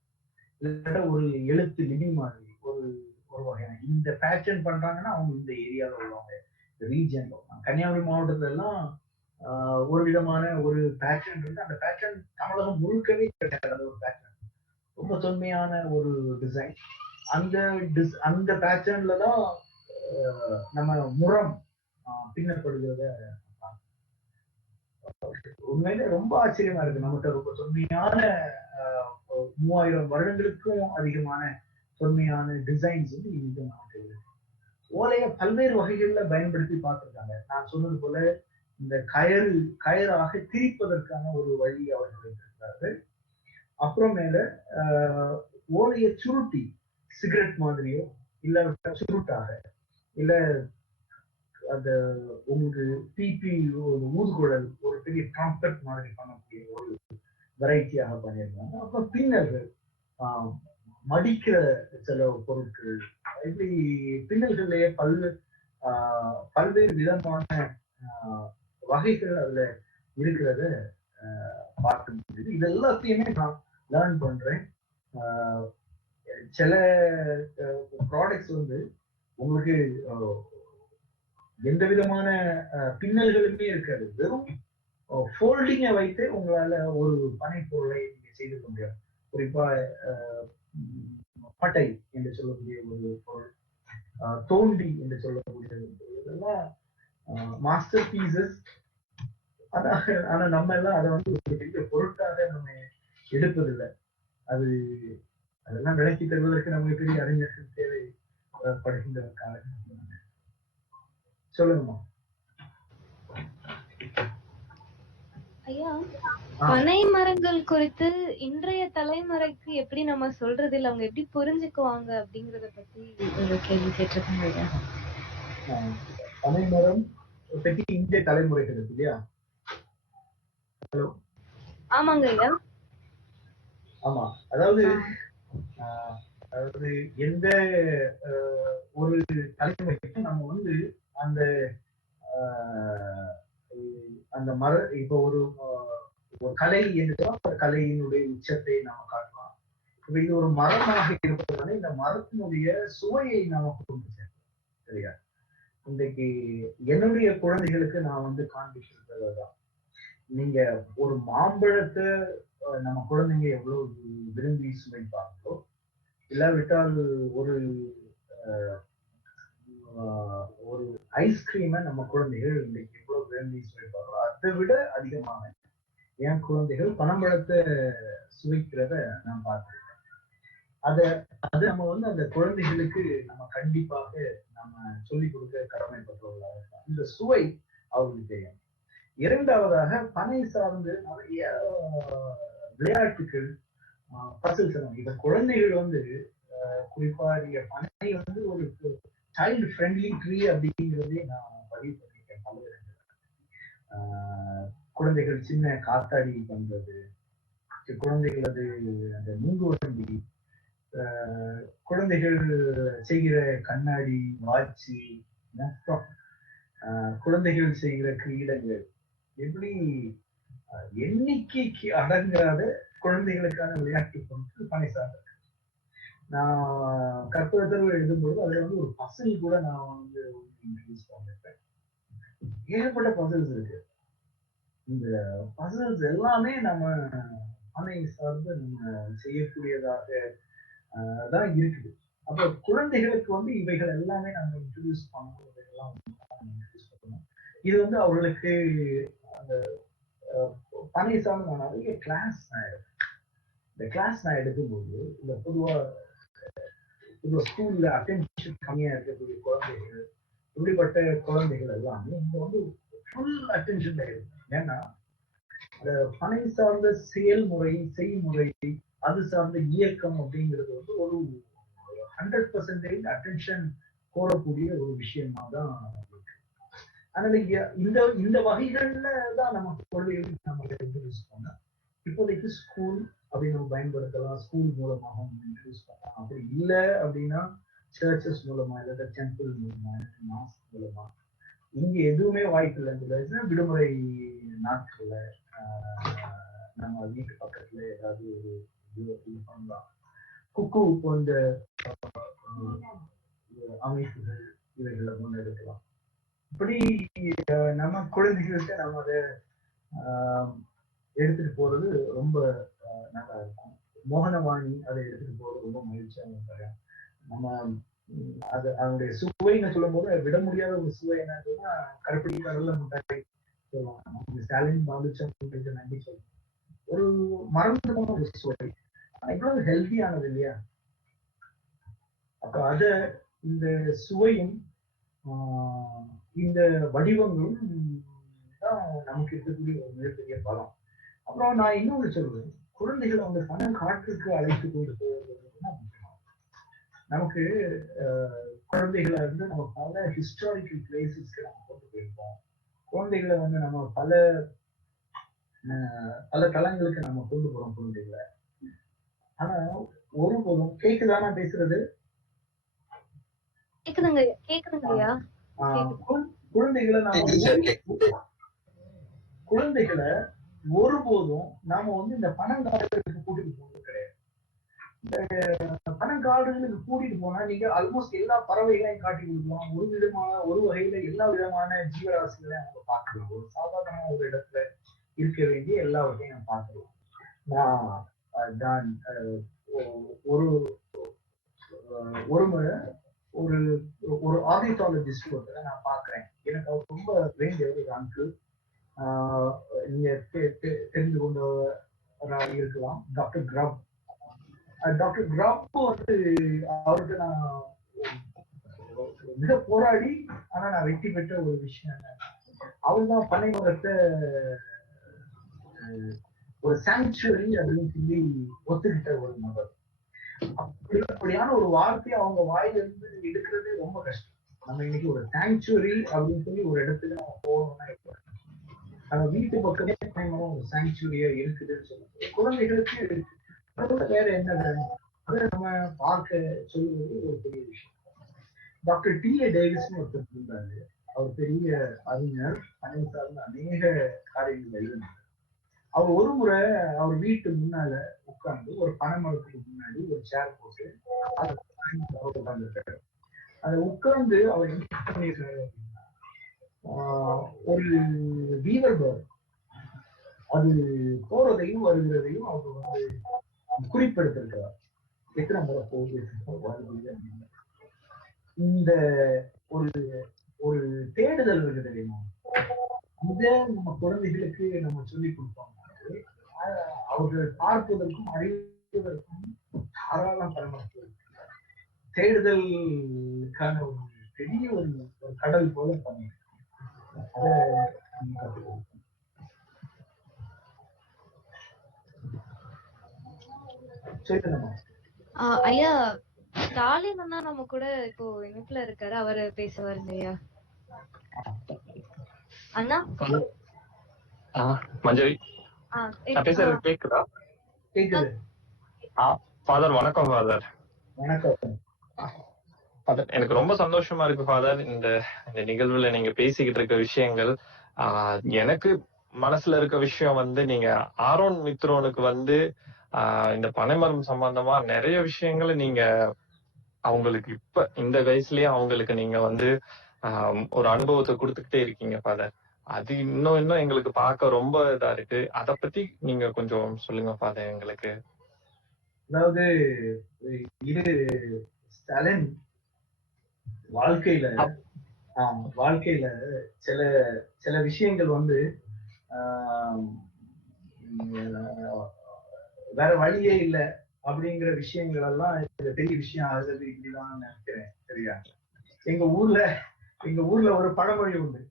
இல்லாட்டா ஒரு எழுத்து லிபி மாதிரி ஒரு வகையான இந்த பேட்டர்ன் பண்றாங்கன்னா அவங்க இந்த ஏரியாவில் உள்ளவங்க, ரீஜன். கன்னியாகுமரி மாவட்டத்துல எல்லாம் ஒரு விதமான ஒரு பேட்டர்ன் இருக்கு. அந்த பேட்டர்ன் தமிழகம் முழுக்கவே கிடையாது. ஒரு பேட்டர்ன் ரொம்ப தொன்மையான ஒரு டிசைன். அந்த பேட்டர்ன்ல தான் நம்ம முறம் பின்னப்படுகிறத. உண்மையிலே ரொம்ப ஆச்சரியமா இருக்கு. நம்மகிட்ட ரொம்ப தொன்மையான 3000 வருடங்களுக்கும் அதிகமான தொன்மையான டிசைன்ஸ் வந்து இன்னைக்கு நம்மகிட்ட இருக்கு. ஓலையை பல்வேறு வகைகள்ல பயன்படுத்தி பார்த்திருக்காங்க. நான் சொன்னது போல இந்த கயராக திரிப்பதற்கான ஒரு வழி அவர்கள் வைத்திருக்கிறார்கள். அப்புறமேல ஆஹ், ஓலையை சுருட்டி சிகரெட் மாதிரியோ இல்ல சுருட்டாக இல்ல அந்த உங்களுக்கு பிபி ஊதுகுழல் ஒரு பெரிய ட்ரம்பெட் மாதிரி பண்ணக்கூடிய ஒரு வெரைட்டியாக பண்ணியிருக்காங்க. அப்புறம் பின்னல்கள், ஆஹ், மடிக்கிற சில பொருட்கள், இப்படி பின்னல்கள்லயே பல்வேறு விதமான ஆஹ், வகைகள் அதுல இருக்கிறத பார்க்க முடியுது. இது எல்லாத்தையுமே நான் லேர்ன் பண்றேன். ஆஹ், சில ப்ராடக்ட்ஸ் வந்து உங்களுக்கு எந்த விதமான பின்னல்களுமே இருக்காது. வெறும் ஃபோல்டிங்கை வைத்து உங்களால ஒரு பனை பொருளை நீங்க செய்து கொள்ள முடியும். குறிப்பா அஹ், பட்டை என்று சொல்லக்கூடிய ஒரு பொருள், தோண்டி என்று சொல்லக்கூடிய ஒரு பொருள், இதெல்லாம் மாஸ்டர் பீசஸ். ஆனா நம்ம எல்லாம் அதை வந்து ஒரு பெரிய பொருட்டாக நம்ம எடுப்பதில்லை. அது அதெல்லாம் விளக்கி தருவதற்கு நமக்கு பெரிய அறிஞர்கள் தேவை படுகின்ற காலம். சொல்லுங்கம்மா. ஐயா, பனை மரங்கள் குறித்து இன்றைய தலைமுறைக்கு எப்படி நம்ம சொல்றது இல்ல, அவங்க எப்படி புரிஞ்சுக்குவாங்க அப்படிங்கறத பத்தி ஒரு கேள்வி கேட்டிருக்காங்க ஐயா. பனை மரம் பற்றி இந்திய தலைமுறைகள் இருக்கு இல்லையா? ஹலோ. ஆமாங்க ஐயா. ஆமா, அதாவது அதாவது எந்த ஒரு தலைமுறைக்கும் நம்ம வந்து அந்த அந்த மர இப்போ ஒரு கலை என்று சொன்னா கலையினுடைய உச்சத்தை நாம காட்டலாம். இப்ப இது ஒரு மரமாக இருப்பதனால இந்த மரத்தினுடைய சுவையை நாம கொண்டு சேர்க்கணும். சரியா? இன்றைக்கு என்னுடைய குழந்தைகளுக்கு நான் வந்து காண்பிச்சிருக்கிறதுதான், நீங்க ஒரு மாம்பழத்தை நம்ம குழந்தைங்க எவ்வளவு விரும்பி சுவைப்பாங்களோ, இல்லாவிட்டால் ஒரு ஒரு ஐஸ்கிரீமை நம்ம குழந்தைகள் இன்னைக்கு எவ்வளவு விரும்பி சுவைப்பாங்களோ அதை விட அதிகமாக என் குழந்தைகள் பனம்பழத்தை சுவைக்கிறத நான் பார்த்திருக்கேன். அது நம்ம வந்து அந்த குழந்தைகளுக்கு நம்ம கண்டிப்பாக நம்ம சொல்லிக் கொடுக்க கடமைப்பட்டவர்களாக இருக்கலாம். இந்த சுவை அவர்களுக்கு தெரியும். இரண்டாவதாக பனை சார்ந்து நிறைய விளையாட்டுகள், பசில்ஸ். இந்த குழந்தைகள் வந்து குறிப்பா நீங்க பனை வந்து ஒரு சைல்டு ஃப்ரெண்ட்லி ட்ரீ அப்படிங்கிறதே நான் பதிவு பண்ணியிருக்கேன் பல இடங்கள். குழந்தைகள் சின்ன காத்தாடி பண்றது, குழந்தைகள் அது அந்த நுங்கு வண்டி, குழந்தைகள் செய்கிற கண்ணாடி வாட்சி, மொத்தம் குழந்தைகள் செய்கிற கிரீடங்கள், எப்படி எண்ணிக்கைக்கு அடங்காத குழந்தைகளுக்கான விளையாட்டு பொருட்கள் பனை சார்ந்தது. நான் கற்பதற்கு எழுதும்போது அதுல வந்து ஒரு பசில் கூட நான் வந்து இன்ட்ரடியூஸ் பண்ணிருப்பேன். ஏகப்பட்ட பசில்ஸ் இருக்கு. இந்த பசில்ஸ் எல்லாமே நம்ம பனை சார்ந்து நம்ம செய்யக்கூடியதாக தான் இருக்குது. அப்ப குழந்தைகளுக்கு வந்து இவைகள் எல்லாமே நம்ம இன்ட்ரடியூஸ் பண்ணணும். இது வந்து அவர்களுக்கு அந்த பனை சார்ந்து நான் நிறைய கிளாஸ் இந்த கிளாஸ் நான் எடுக்கும்போது இந்த பொதுவா ஸ்கூல்ல அட்டென்ஷன் கம்மியா இருக்கக்கூடிய குழந்தைகள், இப்படிப்பட்ட குழந்தைகள் எல்லாமே இங்க வந்து ஃபுல் அட்டென்ஷன் இருக்கும். ஏன்னா இந்த பனை சார்ந்த செயல்முறை, செய்முறை, அது சார்ந்த இயக்கம் அப்படிங்கிறது வந்து ஒரு 100% அட்டென்ஷன் கோரக்கூடிய ஒரு விஷயமா தான் இருக்கு. அதனால இந்த இந்த வகைகள்ல தான் நம்ம குழந்தைகளுக்கு நம்ம இன்ட்ரடியூஸ் பண்ணலாம். இப்போதைக்கு ஸ்கூல் அப்படி நம்ம பயன்படுத்தலாம், ஸ்கூல் மூலமாக இன்ட்ரடியூஸ் பண்ணலாம். அப்படி இல்லை அப்படின்னா சர்ச்சஸ் மூலமா, இல்லாட்ட டெம்பிள் மூலமா, மாஸ்க் மூலமா, இங்க எதுவுமே வாய்ப்பு இல்லைன்னு விடுமுறை நாட்கள்ல நம்ம வீட்டு பக்கத்துல ஏதாவது ஒரு இது பண்ணலாம். குக்கு போன்ற அமைப்புகள் இவைகளை முன்னெடுக்கலாம். இப்படி நம்ம குழந்தைகளுக்கு நம்ம அதை எடுத்துட்டு போறது ரொம்ப நல்லா இருக்கும். மோகனவாணி அதை எடுத்துட்டு போறது ரொம்ப மகிழ்ச்சியாக இருக்கிறேன். நம்ம அது அதனுடைய சுவைன்னு சொல்லும் போது விட முடியாத ஒரு சுவை என்னன்னா கருப்பட்டி கடலை மிட்டாய் ஸ்டாலின் பாதிச்சவங்களுக்கு நன்றி சொல்லணும். ஒரு மறந்து போன ஒரு சுவை இவ்வளவு ஹெல்த்தியானது இல்லையா? அப்ப அத இந்த சுவையும் இந்த வடிவங்களும் தான் நமக்கு இருக்கக்கூடிய ஒரு மிகப்பெரிய பலம். அப்புறம் நான் இன்னொன்று சொல்றேன், குழந்தைகளை வந்து பணம் காட்டுக்கு அழைத்து கொண்டு போவதுன்னா நமக்கு குழந்தைகளை வந்து நம்ம பல ஹிஸ்டாரிக்கல் பிளேசஸ்க்கு நம்ம கொண்டு போயிருப்போம். குழந்தைகளை வந்து நம்ம பல பல தளங்களுக்கு நம்ம கொண்டு போறோம் குழந்தைகளை. ஆனா ஒருபோதும் கேக்குதானா பேசுறது? கேக்குதுங்கய்யா. குழந்தைகளை ஒருபோதும் நாம வந்து இந்த பணங்காடுகளுக்கு கூட்டிட்டு போறது கிடையாது. இந்த பணங்காடுகளுக்கு கூட்டிட்டு போனா நீங்க ஆல்மோஸ்ட் எல்லா பறவைகளையும் காட்டி கொடுக்கலாம். ஒரு விதமான ஒரு வகையில எல்லா விதமான ஜீவராசிகளையும் நம்ம பார்க்கலாம். ஒரு சாதாரண ஒரு இடத்துல இருக்க வேண்டிய எல்லாவற்றையும் நம்ம பார்க்கலாம். நான் ஒரு ஒரு முறை ஒரு ஒரு ஆர்னித்தாலஜிஸ்ட் ஒருத்தரை நான் பாக்குறேன். எனக்கு அவர் ரொம்ப வேண்டிய ஒரு அங்கிள். நீங்க தெரிந்து கொண்டவராக இருக்கலாம், டாக்டர் கிராப். டாக்டர் கிராப் வந்து அவருக்கு நான் மிக போராடி ஆனா நான் வெற்றி பெற்ற ஒரு விஷயம் என்ன, அவர் தான் பனை மரத்தை ஒரு சாங்சுவரி அப்படின்னு சொல்லி ஒத்துக்கிட்ட ஒரு நபர். அப்படியான ஒரு வார்த்தையை அவங்க வாயிலிருந்து எடுக்கிறதே ரொம்ப கஷ்டம். நம்ம இன்னைக்கு ஒரு சாங்சுவரி அப்படின்னு சொல்லி ஒரு இடத்துக்கு நம்ம போகணும்னா நம்ம வீட்டு பக்கமே ஒரு சாங்சுவரியா இருக்குதுன்னு சொல்லுவோம். குழந்தைகளுக்கு வேற என்ன வேணும் அதை நம்ம பார்க்க சொல்லுவது ஒரு பெரிய விஷயம். Doctor TA. டேவிஸ்னு ஒருத்தர் இருந்தாரு. அவர் பெரிய அறிஞர், பணம் சார்ந்த அநேக காரியங்கள் எழுதினார். அவர் ஒரு முறை அவர் வீட்டு முன்னால உட்கார்ந்து ஒரு பனைமரத்துக்கு முன்னாடி ஒரு சேர் போட்டு உட்கார்ந்துருக்காரு. அதை உட்கார்ந்து அவர் என்ன பண்ணியிருக்காரு அப்படின்னா, ஒரு வீவர் பேர்ட் அது போறதையும் வருகிறதையும் அவர் வந்து குறிப்பெடுத்திருக்கிறார். எத்தனை முறை போகுது வருது. இந்த ஒரு ஒரு தேடுதல் இருக்கு தெரியுமா, இதை நம்ம குழந்தைகளுக்கு நம்ம சொல்லிக் கொடுப்போம். அவர்கள் பார்ப்பதற்கும் அறிவதற்கும் தாராளம் பயன்படுத்த தேடுதலுக்கான ஒரு பெரிய ஒரு கடல் போல பண்ணி ஐயா ஸ்டாலின் அண்ணா நம்ம கூட இப்போ இணைப்புல இருக்காரு, அவரு பேசுவாருங்க ஐயா. அண்ணா மஞ்சரி பேசுறது கேக்குதா? கேக்குது. ஃபாதர் வணக்கம். ஃபாதர் வணக்கம். எனக்கு ரொம்ப சந்தோஷமா இருக்கு ஃபாதர், இந்த நிகழ்வுல நீங்க பேசிக்கிட்டு இருக்க விஷயங்கள். எனக்கு மனசுல இருக்க விஷயம் வந்து, நீங்க ஆரோன் மித்ரோனுக்கு வந்து இந்த பனைமரம் சம்பந்தமா நிறைய விஷயங்களை நீங்க அவங்களுக்கு இப்ப இந்த வயசுலயே அவங்களுக்கு நீங்க வந்து ஒரு அனுபவத்தை கொடுத்துக்கிட்டே இருக்கீங்க ஃபாதர். அது இன்னும் எங்களுக்கு பார்க்க ரொம்ப இதா இருக்கு. அத பத்தி நீங்க கொஞ்சம் சொல்லுங்க ஃபாதர் எங்களுக்கு. அதாவது இது ஸ்டாலின் வாழ்க்கையில சில சில விஷயங்கள் வந்து வேற வழியே இல்லை அப்படிங்கிற விஷயங்கள் எல்லாம் பெரிய விஷயம் ஆகுது இப்படிதான் நினைக்கிறேன். சரியா? எங்க ஊர்ல ஒரு பழமொழி உண்டு.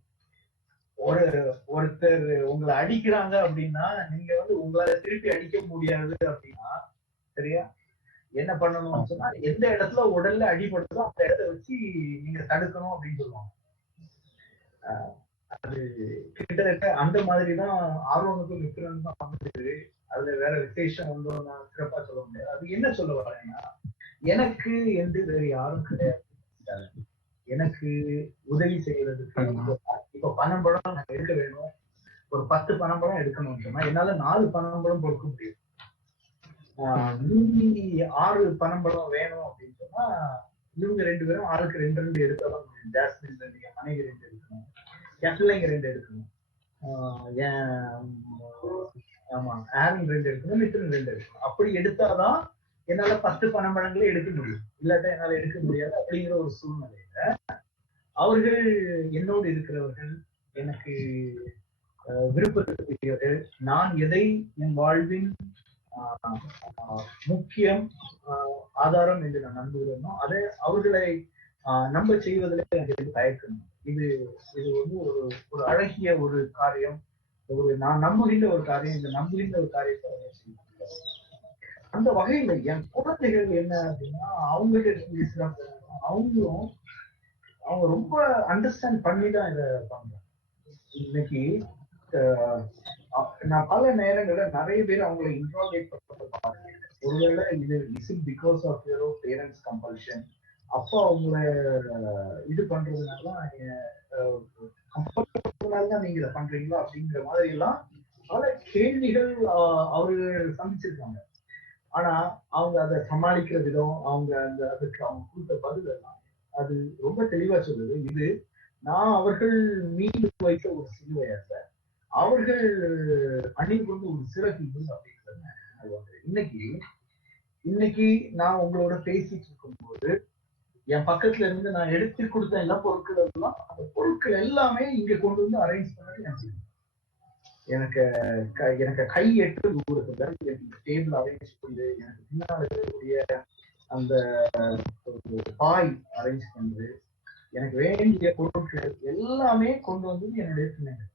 ஒருத்தர் உங்களை அடிக்கிறாங்க அப்படின்னா நீங்க வந்து உங்களால திருப்பி அடிக்க முடியாது அப்படின்னா, சரியா, என்ன பண்ணணும்னு சொன்னா, எந்த இடத்துல உடல்ல அடிபடுதோ அந்த இடத்த வச்சு நீங்க தடுக்கணும் அப்படின்னு சொல்லுவாங்க. அது கிட்டத்தட்ட அந்த மாதிரிதான் ஆர்வனுக்கும் விக்ரன் தான் வந்துருக்கு. அதுல வேற விசேஷம் வந்து நான் சிறப்பா சொல்ல முடியாது. அது என்ன சொல்ல வரேன்னா, எனக்கு என்று வேறு யாரும் கிடையாது. எனக்கு உதவி செய்யறதுக்கு இப்ப பனம்பழம் நான் எடுக்க வேணும், ஒரு 10 பனம்பழம் எடுக்கணும்னு சொன்னா என்னால 4 பனம்பழம் பொறுக்க முடியும். மீதி 6 பனம்பழம் வேணும் அப்படின்னு சொன்னா இவங்க 2 பேரும் ஆளுக்கு 2 எடுக்கலாம் முடியும். ஜாஸ்மின் 2, என் மனைவி 2 எடுக்கணும், என் பிள்ளைங்க 2 எடுக்கணும், ஆமா ஆரன் 2 எடுக்கணும், மித்ரன் 2 எடுக்கணும். அப்படி எடுத்தாதான் என்னால 10 பனம்பழங்களே எடுக்க முடியும். இல்லாட்டா என்னால எடுக்க முடியாது. அப்படிங்கிற ஒரு சூழ்நிலையில அவர்கள் என்னோடு இருக்கிறவர்கள் எனக்கு விருப்பத்துக்குரியது. நான் எதை என் வாழ்வின் முக்கியம் ஆதாரம் என்று நான் நம்புகிறேனோ அதை அவர்களை நம்ப செய்வதில் எனக்கு தயக்கணும். இது இது வந்து ஒரு அழகிய ஒரு காரியம், நான் நம்புகின்ற ஒரு காரியம். இந்த நம்புகின்ற ஒரு காரியத்தை அவங்க செய்வாங்க. அந்த வகையில என் குழந்தைகள் என்ன அப்படின்னா, அவங்ககிட்ட அவங்க ரொம்ப அண்டர்ஸ்டாண்ட் பண்ணிதான் இதை பண்றாங்க. இன்னைக்கு நான் பல நேரங்கள்ல நிறைய பேர் அவங்களை இன்ட்ராகேட் பண்றது பாருங்க. ஒருவேளை இது because of your parents compulsion, அப்போ அவங்கள இது பண்றதுனால தான் நீங்க இதை பண்றீங்களா அப்படிங்கிற மாதிரி எல்லாம் பல கேள்விகள் அவர்கள் சந்திச்சிருக்காங்க. ஆனா அவங்க அதை சமாளிக்கிற விதம், அவங்க அதுக்கு அவங்க கொடுத்த பதில் எல்லாம் அது ரொம்ப தெளிவா சொல்லுது. இது நான் அவர்கள் மீது வைத்த ஒரு சிலுவை அல்ல, அவர்கள் அணிந்து கொண்டு ஒரு சிறகு அப்படிங்கிறது. இன்னைக்கு நான் உங்களோட பேசிட்டு இருக்கும் என் பக்கத்துல இருந்து நான் எடுத்து கொடுத்த எல்லா பொருட்கள் எல்லாம், அந்த பொருட்கள் எல்லாமே இங்க கொண்டு வந்து அரேஞ்ச் பண்ணி எனக்கு கை எட்டு தூரத்துல எனக்கு டேபிள் அரேஞ்ச் பண்ணு, எனக்கு பின்னால் இருக்கக்கூடிய அந்த பாய் அரேஞ்ச் பண்ணு, எனக்கு வேண்டிய பொருட்கள் எல்லாமே கொண்டு வந்து என்னுடைய பிள்ளைங்க.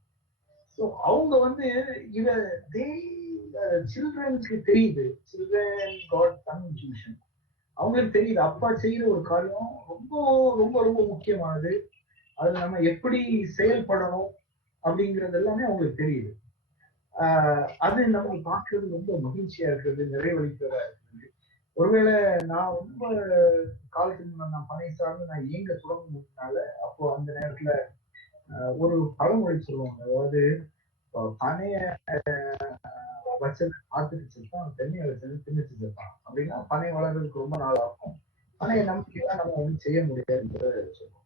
ஸோ அவங்க வந்து இத சில்ட்ரனுக்கு தெரியுது, சில்ட்ரன் காட் சம் இன்ட்யூஷன். அவங்களுக்கு தெரியுது அப்பா செய்யற ஒரு காரியம் ரொம்ப ரொம்ப ரொம்ப முக்கியமானது, அதுல நம்ம எப்படி செயல்படணும் அப்படிங்கிறது எல்லாமே அவங்களுக்கு தெரியுது. அது நம்ம பார்க்கறது ரொம்ப மகிழ்ச்சியா இருக்கிறது, நிறைவளிக்கிறதா இருக்குது. ஒருவேளை நான் ரொம்ப காலத்துக்கு நான் பனை சார்ந்து நான் இயங்க தொடங்குனதுனால அப்போ அந்த நேரத்துல ஒரு பழமொழி சொல்லுவாங்க, அதாவது பனைய வச்சது பார்த்துட்டு செப்பான், தென்னையை வச்சது தின்னுட்டு செப்பான். அப்படின்னா பனை வளர்றதுக்கு ரொம்ப நாள் ஆகும், பனைய நம்பிக்கையெல்லாம் நம்ம ஒன்றும் செய்ய முடியாதுன்றத சொல்லுவோம்.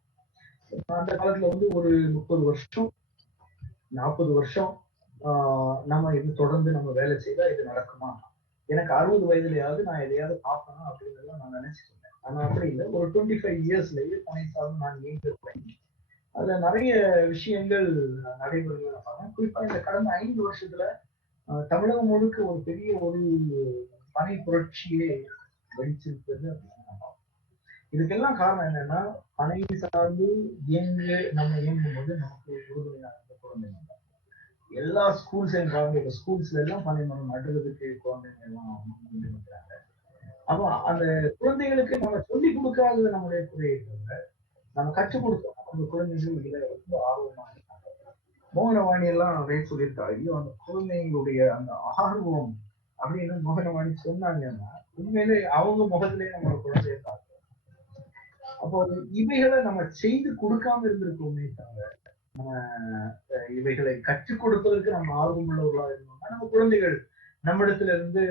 அந்த காலத்துல வந்து ஒரு 30 வருஷம் 40 வருஷம் நம்ம இது தொடர்ந்து நம்ம வேலை செய்தா இது நடக்குமா, எனக்கு 60 வயதுலயாவது நான் எதையாவது பார்க்கணும் அப்படின்றத நான் நினைச்சிட்டு இருந்தேன். ஆனா அப்படி இல்லை, ஒரு 25 இயர்ஸ்லயே பனை சார்ந்து நான் இயங்கிருப்பேன். அதுல நிறைய விஷயங்கள் நடைபெறுகிறத நான் பார்த்தேன். குறிப்பா இந்த கடந்த 5 வருஷத்துல தமிழகம் முழுக்க ஒரு பெரிய ஒரு பனை புரட்சியே வெடிச்சிருக்கிறது அப்படின்னு நான் பார்ப்போம். இதுக்கெல்லாம் காரணம் என்னன்னா, பனை சார்ந்து நம்ம இயங்கும் போது நமக்கு உறுதுணையாக குழந்தைங்க எல்லா ஸ்கூல்ஸ்ல எல்லாம் பனை மரம் நடுறதுக்கு குழந்தைங்க எல்லாம் முன்னிறுக்கிறாங்க. அப்போ அந்த குழந்தைகளுக்கு நம்ம சொல்லிக் கொடுக்காதது நம்முடைய குறையை தவிர நம்ம கற்றுக் கொடுத்தோம். அந்த குழந்தைகள் இதுல ரொம்ப ஆர்வமா இருக்காங்க. மோகனவாணி எல்லாம் நிறைய சொல்லியிருக்காங்க. ஐயோ, அந்த குழந்தைங்களுடைய அந்த ஆர்வம் அப்படின்னு மோகனவாணி சொன்னாங்கன்னா உண்மையிலே அவங்க முகத்திலேயே நம்ம குழந்தைய பார்க்கிறோம். அப்போ இவைகளை நம்ம செய்து கொடுக்காம இருந்திருக்கோமே தவிர இவைகளை கற்றுக் கொடுப்பதற்கு நம்ம ஆர்வம் உள்ளவர்களா இருந்தோம்னா நம்ம குழந்தைகள் நம்மிடத்துல இருந்து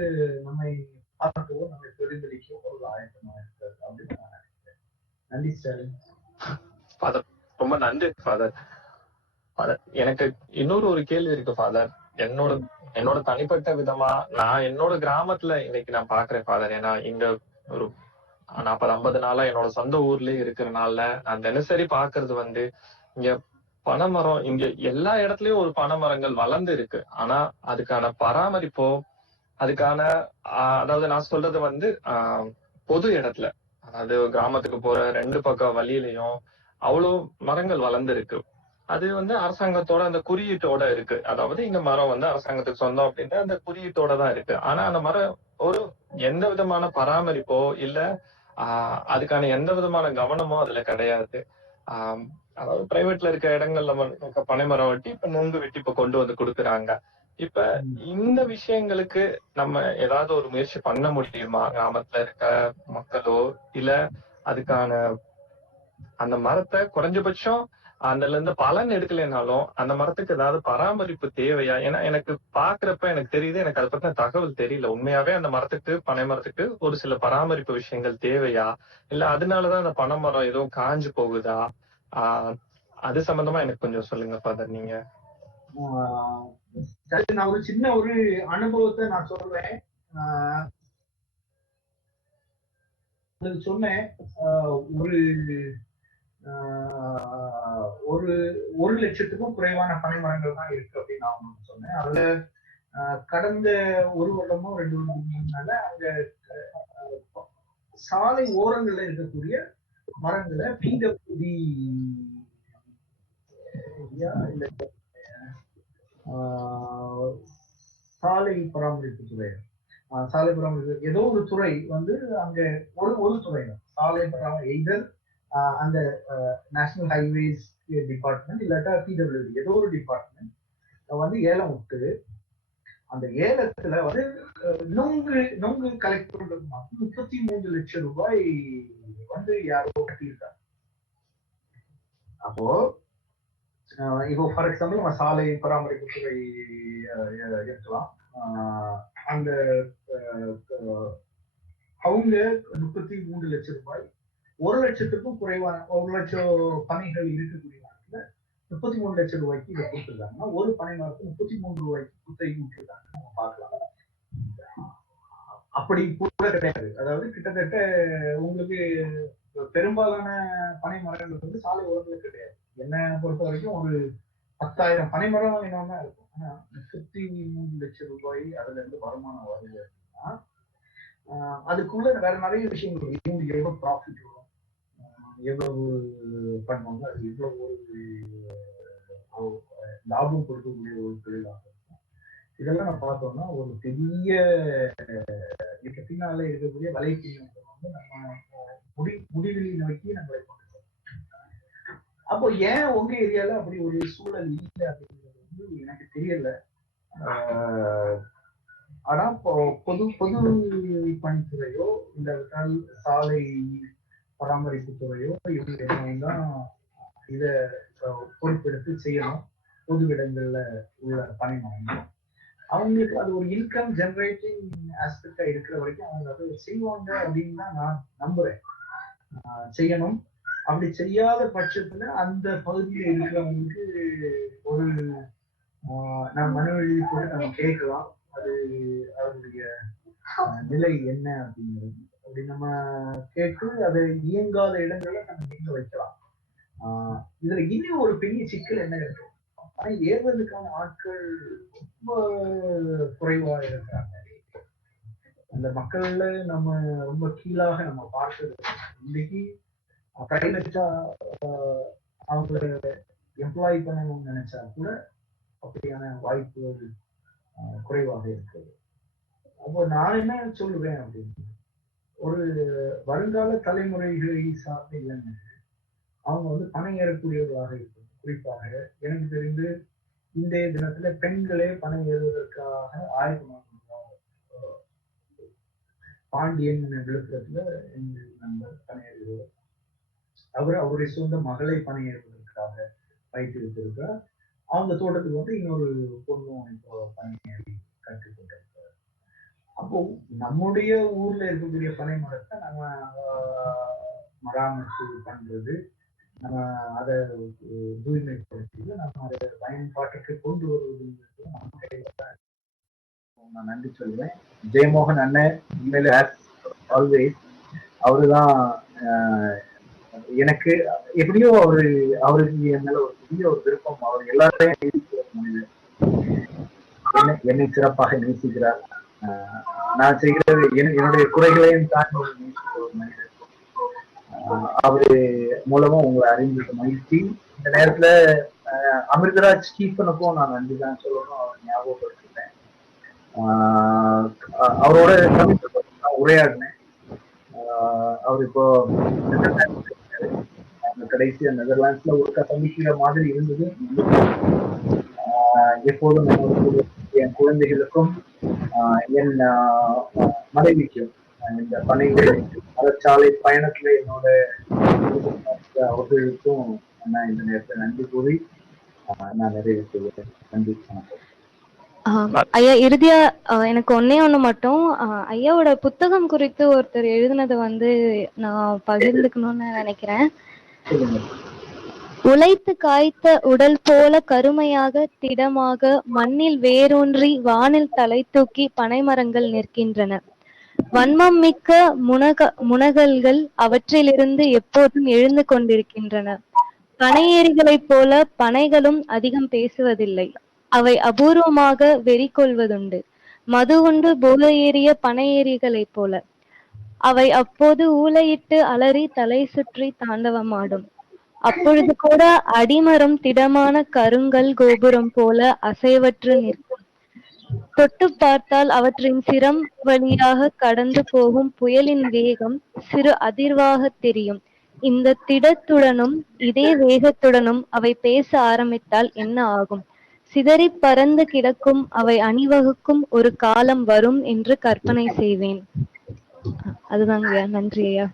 நம்மை பார்க்கவோ நம்மை பிரதிபலிக்கவோ ஒரு ஆயத்தமா இருக்கிறது அப்படின்னு நான் நினைக்கிறேன். நன்றி ஸ்டாலின். ரொம்ப நன்றி ஃபாதர். எனக்கு இன்னொரு கேள்வி இருக்கு ஃபாதர். என்னோட தனிப்பட்ட விதமா நான் என்னோட கிராமத்துல இன்னைக்கு நான் பாக்குறேன் ஃபாதர். ஏன்னா இங்க ஒரு 40-50 நாளா என்னோட சொந்த ஊர்லயே இருக்கிறனால நான் தினசரி பாக்குறது வந்து இங்க பனைமரம், இங்க எல்லா இடத்துலயும் ஒரு பனைமரங்கள் வளர்ந்து இருக்கு. ஆனா அதுக்கான பராமரிப்போ, அதுக்கான அதாவது நான் சொல்றது வந்து பொது இடத்துல, அதாவது கிராமத்துக்கு போற 2 பக்கம் வழியிலையும் அவ்வளவு மரங்கள் வளர்ந்து இருக்கு. அது வந்து அரசாங்கத்தோட அந்த குறியீட்டோட இருக்கு. அதாவது இந்த மரம் வந்து அரசாங்கத்துக்கு சொந்தம் அப்படின்ற அந்த குறியீட்டோட தான் இருக்கு. ஆனா அந்த மரம் ஒரு எந்த விதமான பராமரிப்போ இல்ல அதுக்கான எந்த விதமான கவனமோ அதுல கிடையாது. அதாவது பிரைவேட்ல இருக்க இடங்கள்ல பனைமரம் வெட்டி இப்ப நுங்கு வெட்டி இப்ப கொண்டு வந்து கொடுக்குறாங்க. இப்ப இந்த விஷயங்களுக்கு நம்ம ஏதாவது ஒரு முயற்சி பண்ண முடியுமா? கிராமத்துல இருக்க மக்களோ இல்ல அதுக்கான அந்த மரத்தை குறைஞ்சபட்சம் அதுல இருந்து பலன் எடுக்கலைனாலும் அந்த மரத்துக்கு ஏதாவது பராமரிப்பு தேவையா? ஏன்னா எனக்கு பாக்குறப்ப எனக்கு தெரியுது, எனக்கு அதை பத்தின தகவல் தெரியல. உண்மையாவே அந்த மரத்துக்கு, பனை மரத்துக்கு ஒரு சில பராமரிப்பு விஷயங்கள் தேவையா, இல்ல அதனாலதான் அந்த பனை மரம் எதுவும் காஞ்சு போகுதா? அது சம்பந்தமா எனக்கு கொஞ்சம் சொல்லுங்க ஃபாதர். நீங்க நான் ஒரு சின்ன ஒரு அனுபவத்தை நான் சொல்றேன். சொன்னேன், ஒரு ஒரு 1,00,000க்கும் குறைவான பனை மரங்கள் தான் இருக்கு அப்படின்னு நான் உங்களுக்கு சொன்னேன். அதுல கடந்த 1 வருடமோ 2 வருடத்துக்கு முன்னால அங்க சாலை ஓரங்கள்ல இருக்கக்கூடிய மரங்களை பிடபிள்யூடி இல்ல சாலை பராமரிப்பு துறை, சாலை பராமரிப்பு ஏதோ ஒரு துறை வந்து அங்க ஒரு துறை தான் சாலை பராமரிப்பு, எய்தர் அந்த நேஷனல் ஹைவேஸ் டிபார்ட்மெண்ட் இல்லாட்டா பிடபிள்யூடி ஏதோ ஒரு டிபார்ட்மெண்ட் வந்து ஏலம் விட்டு அந்த ஏலத்துல வந்து நொங்கு கலெக்ட் பண்றது 33 லட்சம் ரூபாய் வந்து யாரோ கட்டியிருக்காங்க. அப்போ இப்போ ஃபார் எக்ஸாம்பிள் நம்ம சாலை பராமரிப்பு துறை இருக்கலாம். அந்த அவங்க 33 லட்சம் ரூபாய் 1 லட்சத்துக்கும் குறைவான 1 லட்சம் பனைகள் இருக்கக்கூடிய நாட்டில் 33 லட்சம் ரூபாய்க்கு இதை கொடுத்துருக்காங்கன்னா ஒரு பனை மரத்துக்கு 33 ரூபாய்க்கு குத்தகை விட்டுருக்காங்க நம்ம பார்க்கலாம். அப்படி கூட கிடையாது. அதாவது கிட்டத்தட்ட உங்களுக்கு பெரும்பாலான பனை மரங்கள் வந்து சாலை ஓரத்துல கிடையாது. என்ன பொறுத்த வரைக்கும் ஒரு 10,000 பனை மரம் என்னன்னா இருக்கும். ஆனா 33 லட்சம் ரூபாய் அதுல இருந்து வருமானம் வருது அப்படின்னா அதுக்குள்ள வேற நிறைய விஷயங்கள் இவங்க எவ்வளவு ப்ராஃபிட் வரும், எவ்வளவு பண்ணுவாங்க, அது எவ்வளவு ஒரு லாபம் கொடுக்கக்கூடிய ஒரு தொழிலாக இருக்கும். இதெல்லாம் நான் பார்த்தோம்னா ஒரு பெரிய இதுக்கு பின்னால இருக்கக்கூடிய வலைப்பின்னத்தை வந்து நம்ம முடிவெளி நோக்கி நம்மளை கொண்டு அப்போ ஏன் உங்க ஏரியால அப்படி ஒரு சூழல் இல்லை அப்படிங்கிறது வந்து எனக்கு தெரியல. ஆனா பொது பணித்துறையோ இல்லாவிட்டால் சாலை பராமரிப்பு துறையோ இவங்க தான் இத பொறுப்பெடுத்து செய்யணும். பொது இடங்கள்ல உள்ள பணி மரங்கள் அவங்களுக்கு அது ஒரு இன்கம் ஜெனரேட்டிங் ஆஸ்பெக்டா இருக்கிற வரைக்கும் அவங்க அதை செய்வாங்க அப்படின்னு தான் நான் நம்புறேன். செய்யணும். அப்படி செய்யாத பட்சத்துல அந்த பகுதியில் இருக்கிறவங்களுக்கு ஒரு நான் மனு எழுதி போட்டு நம்ம கேட்கலாம் அது அவருடைய நிலை என்ன அப்படிங்கிறது. அப்படி நம்ம கேட்டு அதை இயங்காத இடங்கள்ல நம்ம இயங்க வைக்கலாம். இதுல இன்னும் ஒரு பெரிய சிக்கல் என்ன இருக்கு, ஆனா ஏறுவதற்கான ஆட்கள் ரொம்ப குறைவா இருக்கிறாங்க. அந்த மக்கள்ல நம்ம ரொம்ப கீழாக நம்ம பார்த்தது இன்னைக்கு பிரைவேட்டா அவங்கள எம்ப்ளாய் பண்ணணும்னு நினைச்சா கூட அப்படியான வாய்ப்புகள் குறைவாக இருக்கிறது. அப்போ நான் என்ன சொல்லுவேன் அப்படின்னு, ஒரு வருங்கால தலைமுறைகளை சார்ந்த இளைஞர்கள் அவங்க வந்து பணம் ஏறக்கூடியவர்களாக இருக்கும். குறிப்பாக எனக்கு தெரிந்து இன்றைய தினத்துல பெண்களே பணம் ஏறுவதற்காக ஆயத்தமாக பாண்டியன் விழுப்புரத்துல எங்கள் நண்பர் பணம் ஏறுகிறார். அவருடைய சொந்த மகளை பணம் ஏறுவதற்காக வைத்திருக்கிறார். அவங்க தோட்டத்துக்கு வந்து இன்னொரு பொண்ணும் இப்போ பணம் ஏறி கற்றுக்கொண்டிருக்கிறார். அப்போ நம்முடைய ஊர்ல இருக்கக்கூடிய பனை மரத்தை நம்ம மராமத்து பண்றது, நம்ம அதை தூய்மைப்படுத்தி நம்ம அதை பயன்பாட்டுக்கு கொண்டு வருவதுங்கிறது நம்ம கையில தான். நான் நன்றி சொல்லுவேன். ஜெயமோகன் அண்ணன் உண்மையில ஆல்வேஸ் அவருதான் எனக்கு எப்படியோ அவருக்கு என் மேல ஒரு பெரிய ஒரு விருப்பம். அவர் எல்லாரையும் நேசிக்கிற மனிதர், என்னை சிறப்பாக நேசிக்கிறார். நான் செய்கிறது என்னுடைய குறைகளையும் தாண்டி நேசிக்கிற ஒரு மனிதர். அவரு மூலமா உங்களை அறிஞ்ச மகிழ்ச்சி. இந்த நேரத்துல அமிர்தராஜ் ஸ்டீஃபனுக்கும் நான் நன்றி தான் சொல்லணும். அவர் ஞாபகப்படுத்திட்டேன். அவரோட உரையாடினேன். அவர் இப்போ கடைசியா நெதர்லாண்ட்ஸ்ல ஒருக்கா சந்திக்கிற மாதிரி இருந்தது. எப்போதும் என் குழந்தைகளுக்கும் என் மனைவிக்கும் இந்த பணிகள் மரச்சாலை பயணத்துல என்னோட அவர்களுக்கும் நான் இந்த நேரத்தில் நன்றி கூறி நான் நிறைவு செய்வேன். நன்றி. ஐயா, இறுதியா எனக்கு ஒண்ணு மட்டும் ஐயாவோட புத்தகம் குறித்து ஒருத்தர் எழுதினதை வந்து நான் பகிர்ந்துக்கணும்னு நினைக்கிறேன். உழைத்து காய்த்த உடல் போல கருமையாக திடமாக மண்ணில் வேரூன்றி வானில் தலை தூக்கி பனைமரங்கள் நிற்கின்றன. வன்மம் மிக்க முனகல்கள் அவற்றிலிருந்து எப்போதும் எழுந்து கொண்டிருக்கின்றன. பனையேறிகளைப் போல பனைகளும் அதிகம் பேசுவதில்லை. அவை அபூர்வமாக வெறி கொள்வதுண்டு. மது உண்டு போதையேறிய பனையேறிகளைப் போல. அவை அப்போது ஊளையிட்டு அலறி தலை சுற்றி தாண்டவமாடும். அப்பொழுது கூட அடிமரம் திடமான கருங்கல் கோபுரம் போல அசைவற்று நிற்கும். தொட்டுப் பார்த்தால் அவற்றின் சிரம் வழியாக கடந்து போகும் புயலின் வேகம் சிறு அதிர்வாகத் தெரியும். இந்த திடத்துடனும் இதே வேகத்துடனும் அவை பேச ஆரம்பித்தால் என்ன ஆகும்? சிதறிப் பறந்து கிடக்கும் அவை அணிவகுக்கும் ஒரு காலம் வரும் என்று கற்பனை செய்வேன். அதுதாங்க ஐயா. நன்றி ஐயா.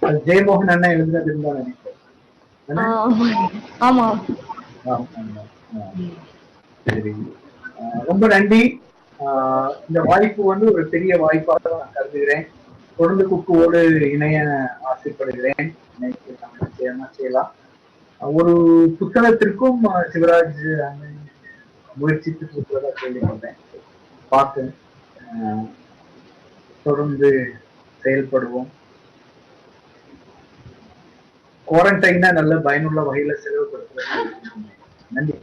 அது ஜெயமோகன் அண்ணா எழுதுனது இருந்தா நினைக்கிறேன். ஆமா. சரி, ரொம்ப நன்றி. இந்த வாய்ப்பு வந்து ஒரு பெரிய வாய்ப்பாக நான் கருதுகிறேன். தொடர்ந்து குக்குவோடு இணைய ஆசைப்படுகிறேன். செய்யலாம். ஒரு புத்தகத்திற்கும் சிவராஜ் முயற்சித்து இருக்கிறதா கேள்விப்பட்டேன். பார்த்து தொடர்ந்து செயல்படுவோம். குவாரண்டைனா நல்ல பயனுள்ள வகையில செலவுபடுத்துறது. நன்றி.